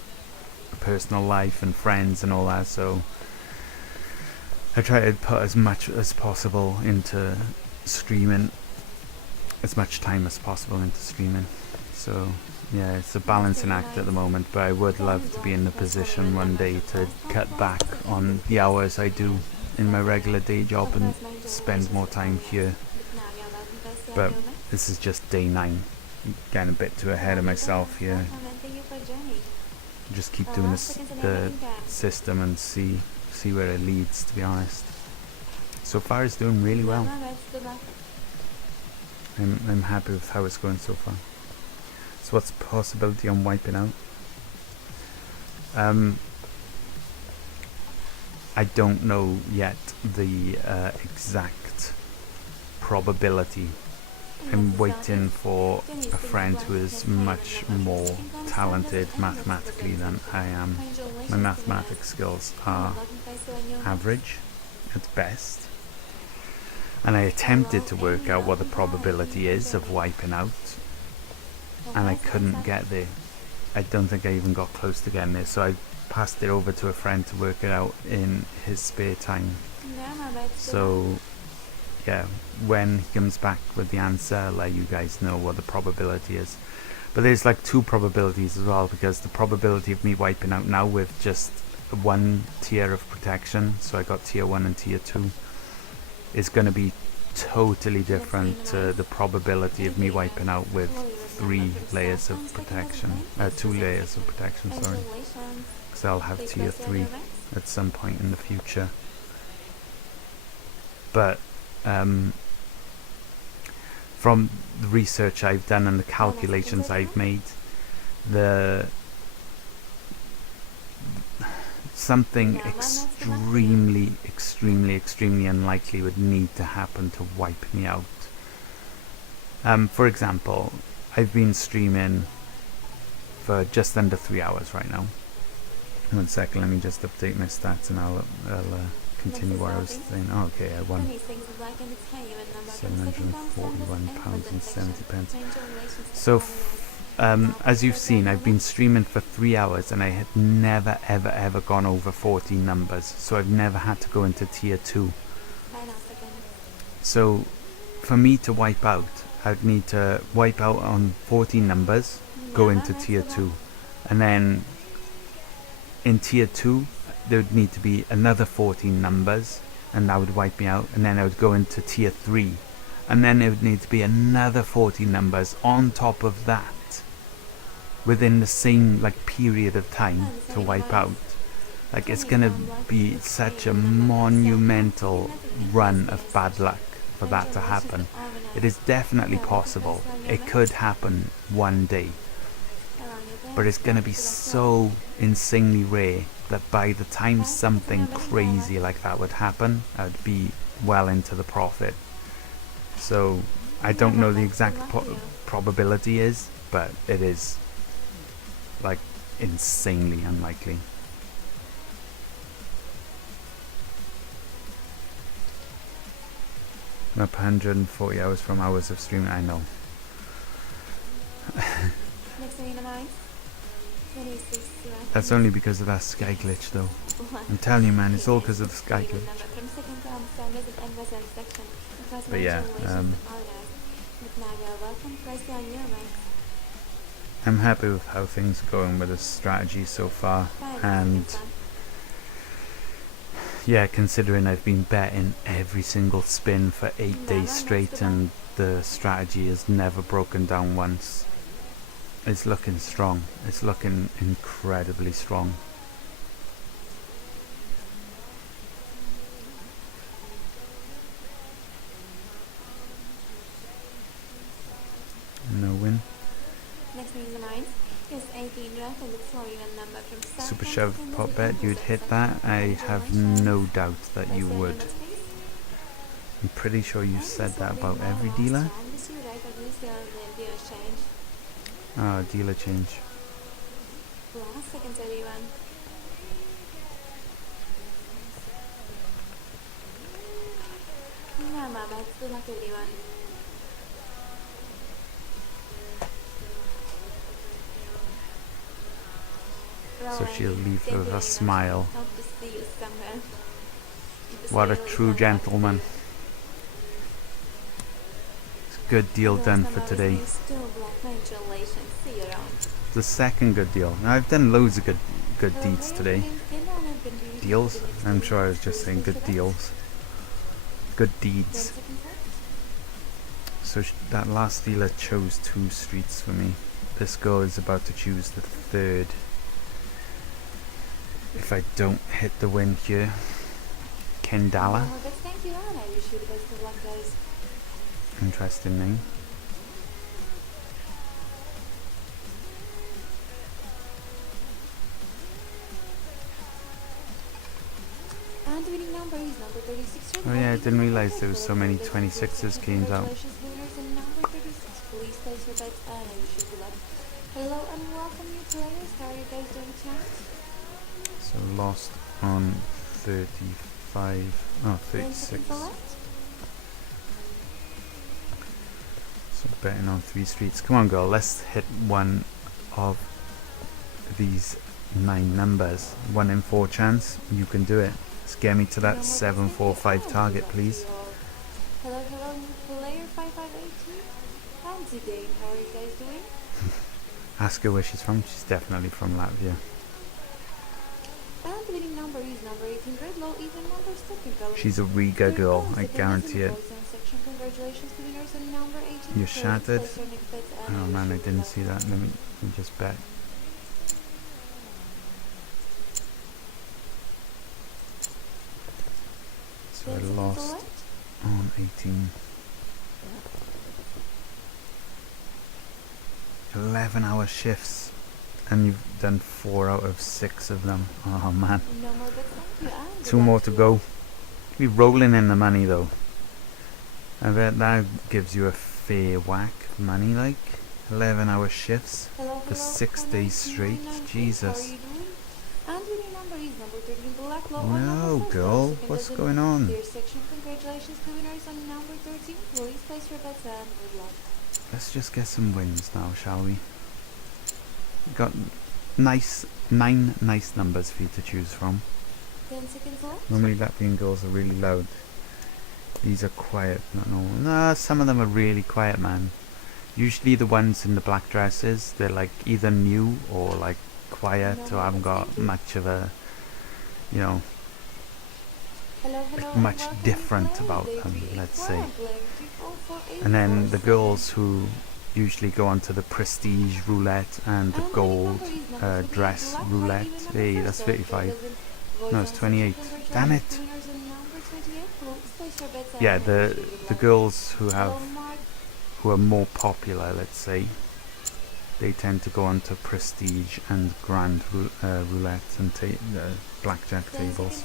a personal life and friends and all that, so I try to put as much as possible into streaming, as much time as possible into streaming. So yeah, it's a balancing act at the moment, but I would love to be in the position one day to cut back on the hours I do in my regular day job and spend more time here. But this is just day 9. Getting a bit too ahead of myself here. Just keep doing this, the system, and see where it leads, to be honest. So far it's doing really well. I'm happy with how it's going so far. So what's the possibility on wiping out? I don't know yet the exact probability. I'm waiting for a friend who is much more talented mathematically than I am. My mathematics skills are average at best, and I attempted to work out what the probability is of wiping out, and I couldn't get there. I don't think I even got close to getting there, so I passed it over to a friend to work it out in his spare time. So yeah, when he comes back with the answer, I'll let you guys know what the probability is. But there's like 2 probabilities as well, because the probability of me wiping out now with just 1 tier of protection, so I got tier 1 and tier 2, is going to be totally different to the probability of me wiping out with 3 layers of protection, 2 layers of protection, sorry, because I'll have tier 3 at some point in the future. But from the research I've done and the calculations I've made, something extremely unlikely would need to happen to wipe me out. For example, I've been streaming for just under 3 hours right now. 1 second, let me just update my stats and I'll continue what I was saying. Oh, okay, I won £741.70. So as you've seen, I've been streaming for 3 hours and I had never ever gone over 14 numbers, so I've never had to go into tier 2. So for me to wipe out, I'd need to wipe out on 14 numbers, go into tier 2, and then in tier 2 there would need to be another 14 numbers, and that would wipe me out, and then I would go into tier 3, and then there would need to be another 14 numbers on top of that within the same period of time to wipe out. It's gonna be such a monumental run of bad luck for that to happen. It is definitely possible. It could happen one day, but it's gonna be so insanely rare that by the time something crazy like that would happen, I would be well into the profit. So I don't know the exact probability is, but it is insanely unlikely. I'm up 140 hours from hours of streaming. I know. That's only because of that sky glitch though. I'm telling you, man, it's all because of the sky glitch. But yeah, I'm happy with how things are going with this strategy so far, and yeah, considering I've been betting every single spin for 8 days straight and the strategy has never broken down once, it's looking strong. It's looking incredibly strong. and it's low even number from start. Super 10 Shove seconds Pop doesn't Bet, equal you'd 10 hit that. seconds. I have Congratulations. no doubt that you Let's would. number, please. I'm pretty sure you And said this will that be about my every last dealer. round with you, right? At least the exchange. Oh, dealer change. Last seconds, everyone. No, Mama, it's good luck, everyone. So she'll leave Thank you with very a much. smile. Hope to see you somewhere. What a true gentleman. Good deal done for today. Congratulations. See you around. The second good deal. Now I've done loads of good deeds today. Deals? I'm sure I was just saying good deals. Good deeds. So that last dealer chose 2 streets for me. This girl is about to choose the 3rd. If I don't hit the win here. Kendala. Thank you, and I wish you the best of luck, guys. Interesting name. And the winning number is number 36. Oh yeah, I didn't realize there was so many 26s games out. Congratulations, winners, and number 36. Please place your bets, and I wish you good luck. Hello and welcome, new players. How are you guys doing tonight? So lost on 35, oh 36. So betting on 3 streets. Come on girl, let's hit one of these 9 numbers. 1 in 4 chance, you can do it. Let's get me to that 745 target please. Hello, new player 5582. And today, how are you guys doing? Ask her where she's from, she's definitely from Latvia. And the winning number is number 18, red low, even number second. She's a Riga girl, I guarantee it. Congratulations to winners and number 18. You're shattered. Oh man, I didn't see that. Let me just bet. So I lost on 18. 11-hour shifts, and you've done 4 out of 6 of them. Oh man. No more bets, thank you. And 2 more to go. Be rolling in the money though. I bet that gives you a fair whack of money, like 11-hour shifts for 6 days straight. Jesus. No, girl, what's going on? Congratulations to winners on number 13. Please place your bets and good luck. Let's just get some wins now, shall we? Got 9 nice numbers for you to choose from. 10 seconds left. Normally Latvian girls are really loud. These are quiet, not normal. Nah, some of them are really quiet, man. Usually the ones in the black dresses, they're like either new or like quiet, or haven't got much of a, you know, much different about them, let's say. And then the girls who usually go onto the prestige roulette and the gold dress roulette. Hey, that's 35. No, it's 28. Damn it. Yeah, the girls who are more popular, let's say, they tend to go onto prestige and grand roulette and blackjack tables.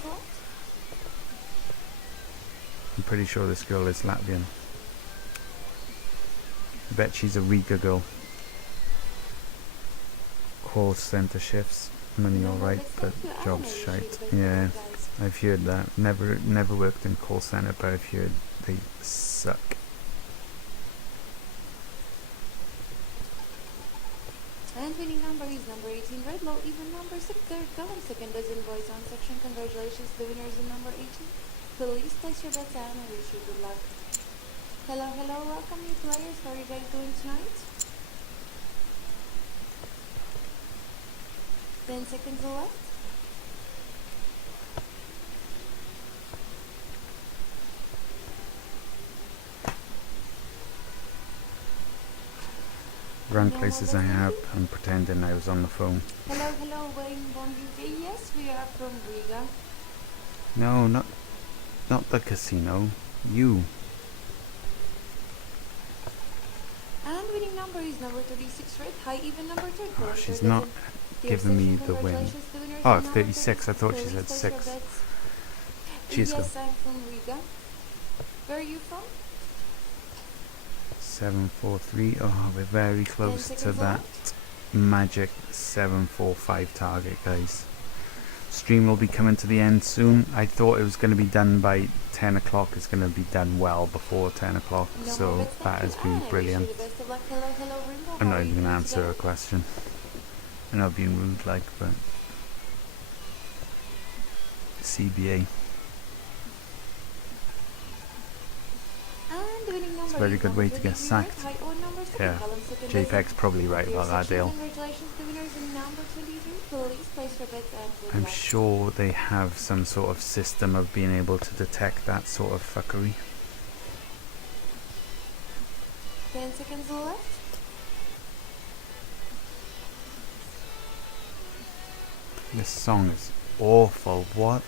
I'm pretty sure this girl is Latvian. I bet she's a Riga girl. Call center shifts, money alright, but jobs shite. Yeah, I've heard that. Never worked in call center, but I've heard they suck. And winning number is number 18, red low, even number 6, third column, second dozen boys on section. Congratulations to the winners in number 18. Please place your bets and I wish you good luck. Hello, welcome new players. How are you guys doing tonight? 10 seconds left. Wrong places I have. I'm pretending I was on the phone. Hello, Wayne Bon UK. Yes, we are from Riga. No, not the casino. You. And winning number is number 36, red, high even number 3. Oh, she's not. giving me the win. Congratulations to winners Oh, and number 36. I thought she please said place your 6. bets. Cheers, Yes, I'm from Riga. Where are you from? 743. Oh, we're very 10 close to seconds that left. magic 745 target, guys. Stream will be coming to the end soon. I thought it was going to be done by 10 o'clock. It's going to be done well before 10 o'clock. No more So bets, that thank has you. been And I wish you brilliant. the best of luck. Hello, hello, Rainbow. I'm How not are you even going to doing answer today? a question. I'm not being rude, like, but CBA. And the winning It's a number very is good number way to get 23, sacked. right? High on number 7, Yeah, column second JPEG's probably right Dear about that section, deal. congratulations to winners in number 23. Please place your bets and good I'm luck. sure they have some sort of system of being able to detect that sort of fuckery. 10 seconds left. This song is awful. What?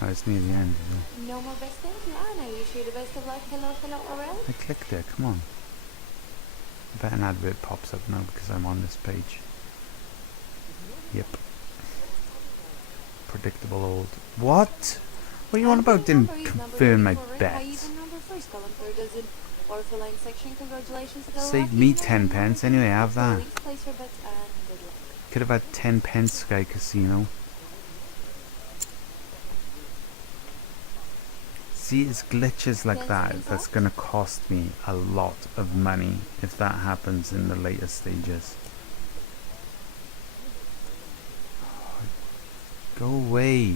Oh, it's near the end. Isn't it? No more best thank you, and I wish you the best of luck. Hello, hello, Aurel. I clicked it. Come on. I bet an advert pops up now because I'm on this page. Yep. Predictable old. What? What are you on about? Didn't confirm my bet. Saved me 10 pence. Anyway, have that. Could have had 10 pence Sky Casino. See, it's glitches like that that's going to cost me a lot of money if that happens in the later stages. Go away.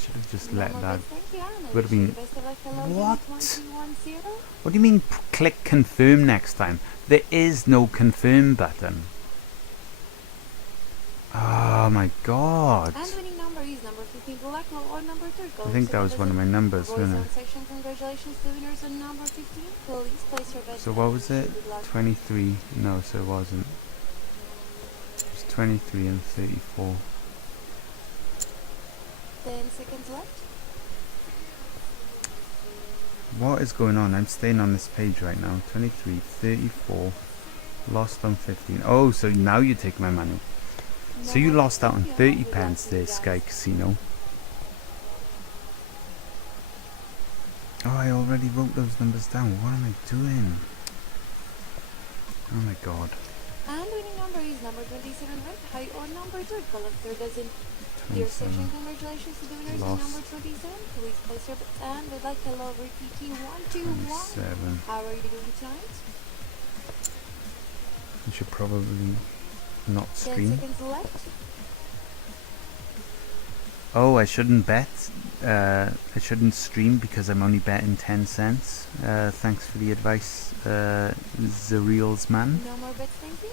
Should have just let that. Would have been. What? What do you mean click confirm next time? There is no confirm button. Oh my god. And winning number is number 15, black low or number 3. I think that was one of my numbers, wasn't it? Section, congratulations to winners on number 15. Please place your bets. So what was it? 23. No, so it wasn't. It was 23 and 34. 10 seconds left. What is going on? I'm staying on this page right now. 23, 34. Lost on 15. Oh, so now you take my money. So you lost out on 30 pence there, Sky Casino. Oh, I already wrote those numbers down. What am I doing? Oh my god. And winning number is number 27, right? High or number 3, column 3 dozen. Dear section, 27. congratulations to the winners Lost. in number 27. Please place your bets and we'd like hello RPT 121. 27. How are you doing tonight? You should probably not 10 stream. seconds left. Oh, I shouldn't bet. I shouldn't stream because I'm only betting 10 cents. Thanks for the advice, Zerials man. No more bets, thank you.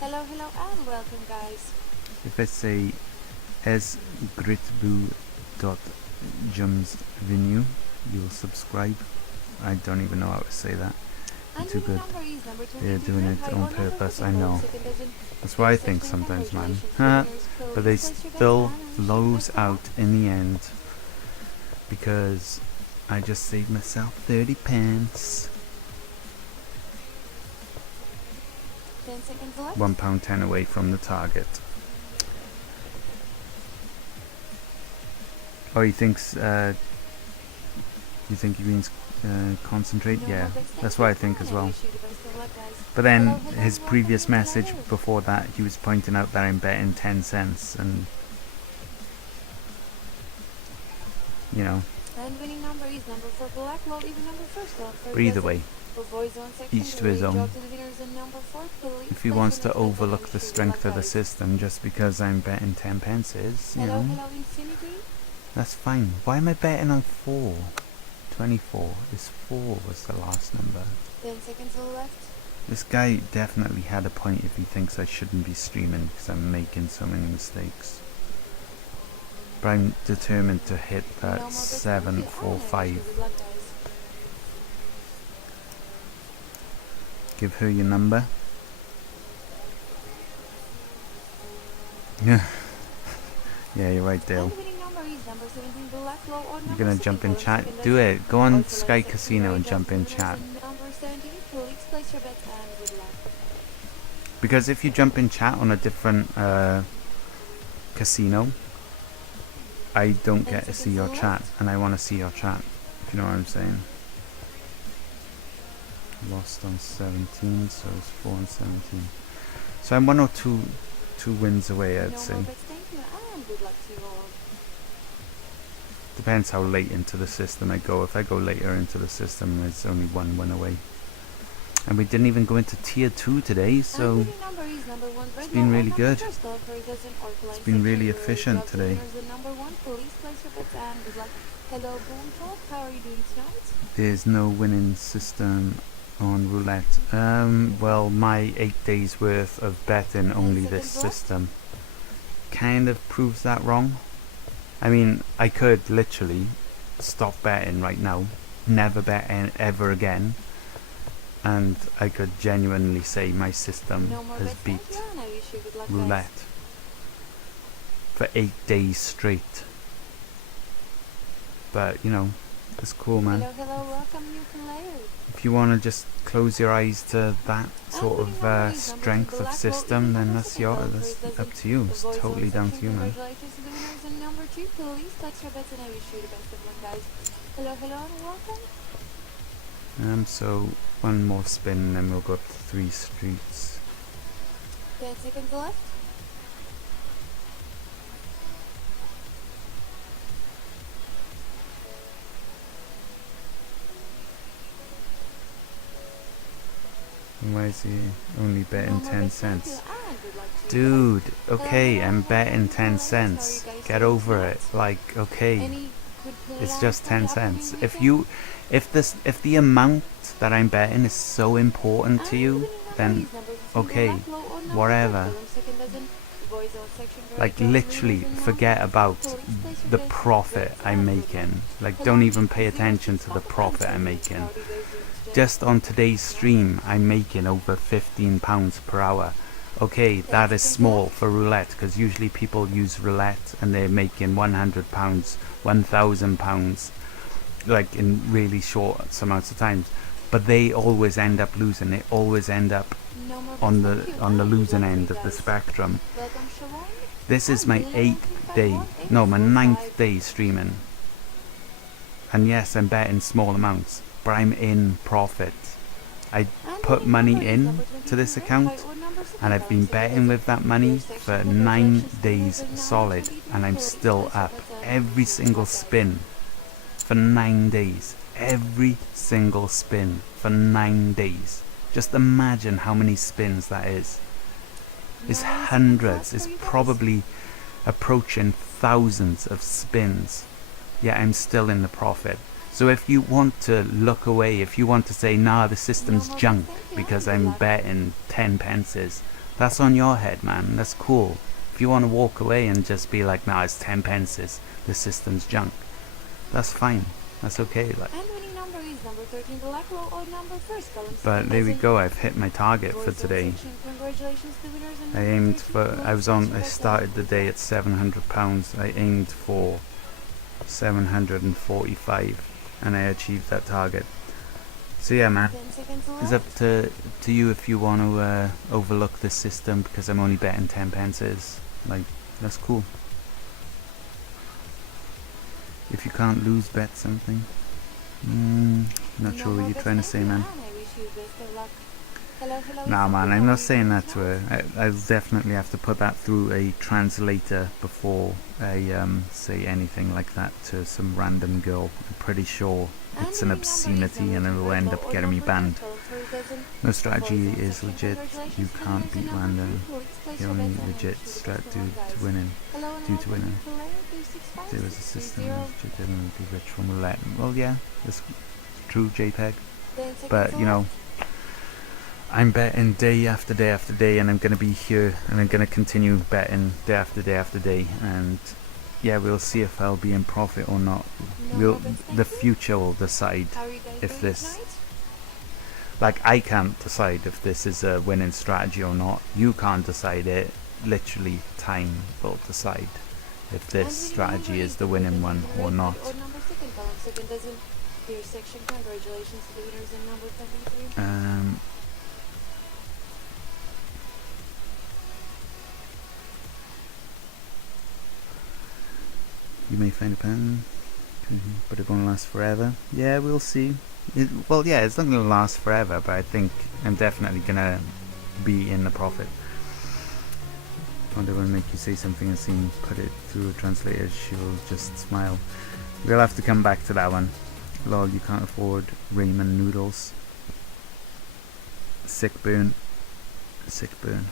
Hello, hello, and welcome, guys. If I say esgritboo.jumsvenue, you'll subscribe. I don't even know how to say that. And Too winning good. number is number 23, They're doing it high on or number purpose, 14, I know. second dozen. That's what I Dear think section, sometimes, man. congratulations to Huh? winners. But Please they place your bets still and I wish you the lose best of luck. out in the end because I just saved myself 30 pence. 10 seconds left. £1.10 away from the target. Oh, he thinks. You think he means concentrate? No Yeah, more bets, that's thank what you. I think as And I well. wish you the best of luck, guys. But then Hello, hello, his welcome previous to message live. before that, he was pointing out that I'm betting 10 cents, and you know. And winning number is number 4, black low, even number 1st, column 3 But either dozen. way, For boys on section, each to his great own. job to the winners in number 4. Please if he place wants your to bets and I overlook wish the you good strength luck, of the guys. system just because I'm betting 10 pences, you Hello, know, hello, Infinity. that's fine. Why am I betting on 4? 24. This 4 was the last number. 10 seconds left. This guy definitely had a point if he thinks I shouldn't be streaming because I'm making so many mistakes. But I'm determined to hit No more that bets, thank you. And I wish you 745. good luck, guys. Give her your number. Yeah, you're right, Dale. And the winning number is number 17, black low or You're number gonna 2, jump in column chat? second Do dozen. it. Go on Orphanage Sky section, Casino great and job jump to in the winners chat. in number 17. Please place your bet and good luck. Because if you jump in chat on a different casino, I don't get to see your chat, and I want to see your chat, if you know what I'm saying. Lost on 17, so it's 4 and 17. So I'm 1 or 2 wins away, I'd No say. more bets, thank you, and good luck to you all. Depends how late into the system I go. If I go later into the system, there's only 1 win away. And we didn't even go into tier 2 today, so And winning number is number 1, it's red been low, really or good. number first, color for dozen, or It's flying been really section, efficient job today. winners, the number 1, please place your bets and good luck. Hello, Boom Talk, how are you doing tonight? There's no winning system on roulette. Well, my 8 days worth of betting only this seconds left. system kind of proves that wrong. I mean, I could literally stop betting right now, never bet ever again, and I could genuinely say my system No more has bets, beat thank you, and I wish you good luck, guys. roulette for 8 days straight. But, you know, it's cool, man. Hello, hello, welcome, you can layer. If you want to just close your eyes to that sort of strength of system, then that's up to you. It's totally down to you, man. Congratulations to the winners, and number 2, please place your bets and I wish you the best of luck, guys. Hello, hello, and welcome. So 1 more spin and then we'll go up to 3 streets. 10 seconds left. Why is he only betting No more 10 bets, thank cents? you, and good luck to you guys. Dude, okay, I'm betting 10 cents. Get over it. Like, okay, Any good play it's out just for 10 the upcoming cents. weekend? If the amount that I'm betting is so important to And you, winning then number is number 15, okay, black low or number whatever. 4, column second dozen, voice out section, Like, job literally winners, and forget number about 2, please place your the bets and profit bets I'm and good luck. making. Like, Hello, don't even pay 06 attention to the Papa profit I'm Anthony. making. How are you guys doing today? Just on today's stream, I'm making over £15 per hour. Okay, that is small for roulette, because usually people use roulette and they're making £100, £1,000, like in really short amounts of time. But they always end up losing. They always end up No more on bets, thank you, the and good losing luck to end you of the guys. spectrum. Welcome, Shalom. This is And my Dylan 8th day, no, my 1951 9th day streaming. And yes, I'm betting small amounts, but I'm in profit. I And put winning money number is in number to this 23, account, high or number 7, and I've been column second betting dozen, with that money your for section, 9 congratulations to days winners, and number solid, 23, and I'm please still place your up bets and every good single luck, guys. spin for 9 days. Every single spin for 9 days. Just imagine how many spins that is. It's No more hundreds, seconds it's left for you guys. probably approaching thousands of spins. Yet I'm still in the profit. So if you want to look away, if you want to say, nah, the system's No more junk bets, thank you, because and good I'm luck. betting 10 pences, that's on your head, man. That's cool. If you want to walk away and just be like, nah, it's 10 pences, the system's junk, that's fine. That's okay. Like, And winning number is number 13, black low or number first, column but second there we dozen, go. I've hit my target for voice out today. section, congratulations to winners, and I number aimed 13, for. please I was place on. your I bets and started the good day luck. at £700. I aimed for 745, and I achieved that target. So yeah, man. 10 seconds It's up left. to you if you want to overlook this system because I'm only betting 10 pences. Like, that's cool. If you can't lose, bet something. Not sure what you're trying to say, man. Nah, man, I'm not saying that to her. I'll definitely have to put that through a translator before I say anything like that to some random girl. I'm pretty sure it's an obscenity and it will end up getting me banned. No strategy is legit. You can't beat random. The only legit strat due to winning. There was a system which didn't be rich from roulette. Well, yeah, that's true, JPEG. But, you know, I'm betting day after day after day, and I'm going to be here, and I'm going to continue betting day after day after day, and yeah, we'll see if I'll be in profit or not. The future will decide if this, like, I can't decide if this is a winning strategy or not. You can't decide it. Literally, time will decide if this strategy is the winning one or not. You may find a pattern, but it won't last forever. Yeah, we'll see. Well, yeah, it's not going to last forever, but I think I'm definitely going to be in the profit. Wonder will make you say something and seem put it through a translator, she will just smile. We'll have to come back to that one. Lol, you can't afford ramen noodles. Sick burn. Sick burn.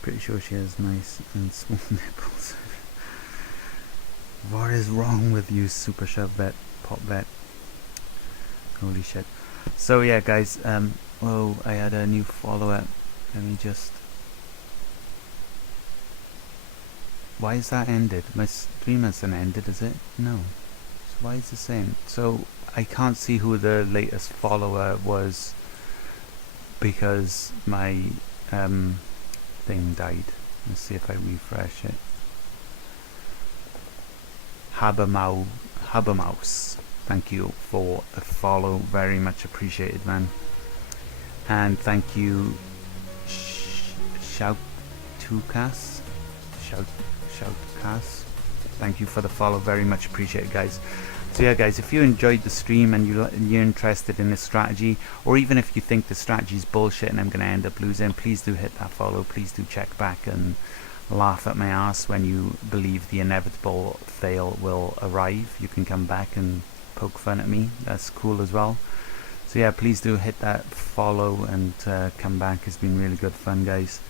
Pretty sure she has nice and small nipples. What is wrong with you, Super Shove Vet, Pop Vet? Holy shit. So yeah, guys, oh, I had a new follower. Let me just... Why is that ended? My stream hasn't ended, is it? No. So why is it saying? So I can't see who the latest follower was because my thing died. Let's see if I refresh it. Habermaus. Thank you for the follow, very much appreciated, man. And thank you, Shoutcast. Thank you for the follow, very much appreciated, guys. So yeah, guys, if you enjoyed the stream and you're interested in this strategy, or even if you think the strategy is bullshit and I'm going to end up losing, please do hit that follow. Please do check back and laugh at my ass when you believe the inevitable fail will arrive. You can come back and poke fun at me. That's cool as well. So yeah, please do hit that follow and come back. It's been really good fun, guys.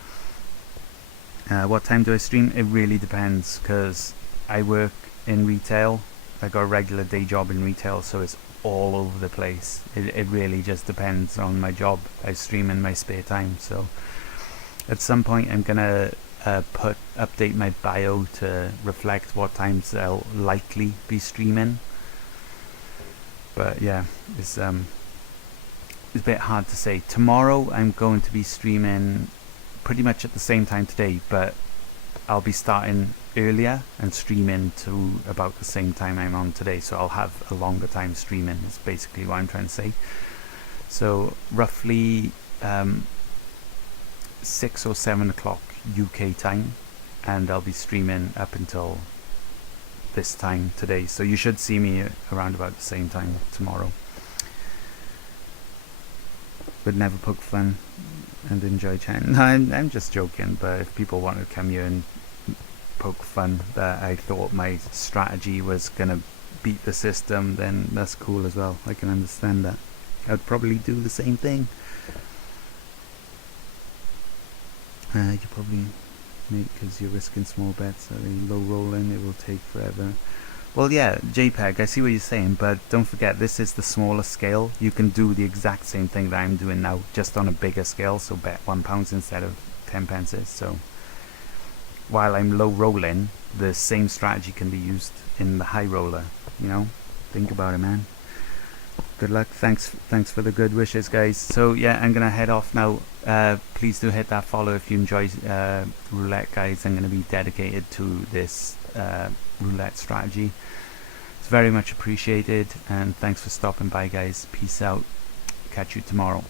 What time do I stream? It really depends, because I work in retail. I got a regular day job in retail, so it's all over the place. It really just depends on my job. I stream in my spare time, so at some point I'm gonna update my bio to reflect what times I'll likely be streaming. But yeah, it's a bit hard to say. Tomorrow I'm going to be streaming pretty much at the same time today, but I'll be starting earlier and streaming to about the same time I'm on today, so I'll have a longer time streaming, is basically what I'm trying to say. So roughly 6 or 7 o'clock UK time, and I'll be streaming up until this time today, so you should see me around about the same time tomorrow. But never poke fun and enjoy chatting. No, I'm just joking, but if people want to come here and poke fun that I thought my strategy was gonna beat the system, then that's cool as well. I can understand that. I'd probably do the same thing. You probably make, because you're risking small bets, low rolling, it will take forever. Well, yeah, JPEG, I see what you're saying, but don't forget, this is the smaller scale. You can do the exact same thing that I'm doing now, just on a bigger scale, so bet £1 instead of 10 pence. So while I'm low rolling, the same strategy can be used in the high roller, you know? Think about it, man. Good luck. Thanks for the good wishes, guys. So yeah, I'm gonna head off now. Please do hit that follow if you enjoy roulette, guys. I'm gonna be dedicated to this roulette strategy. It's very much appreciated, and thanks for stopping by, guys. Peace out. Catch you tomorrow.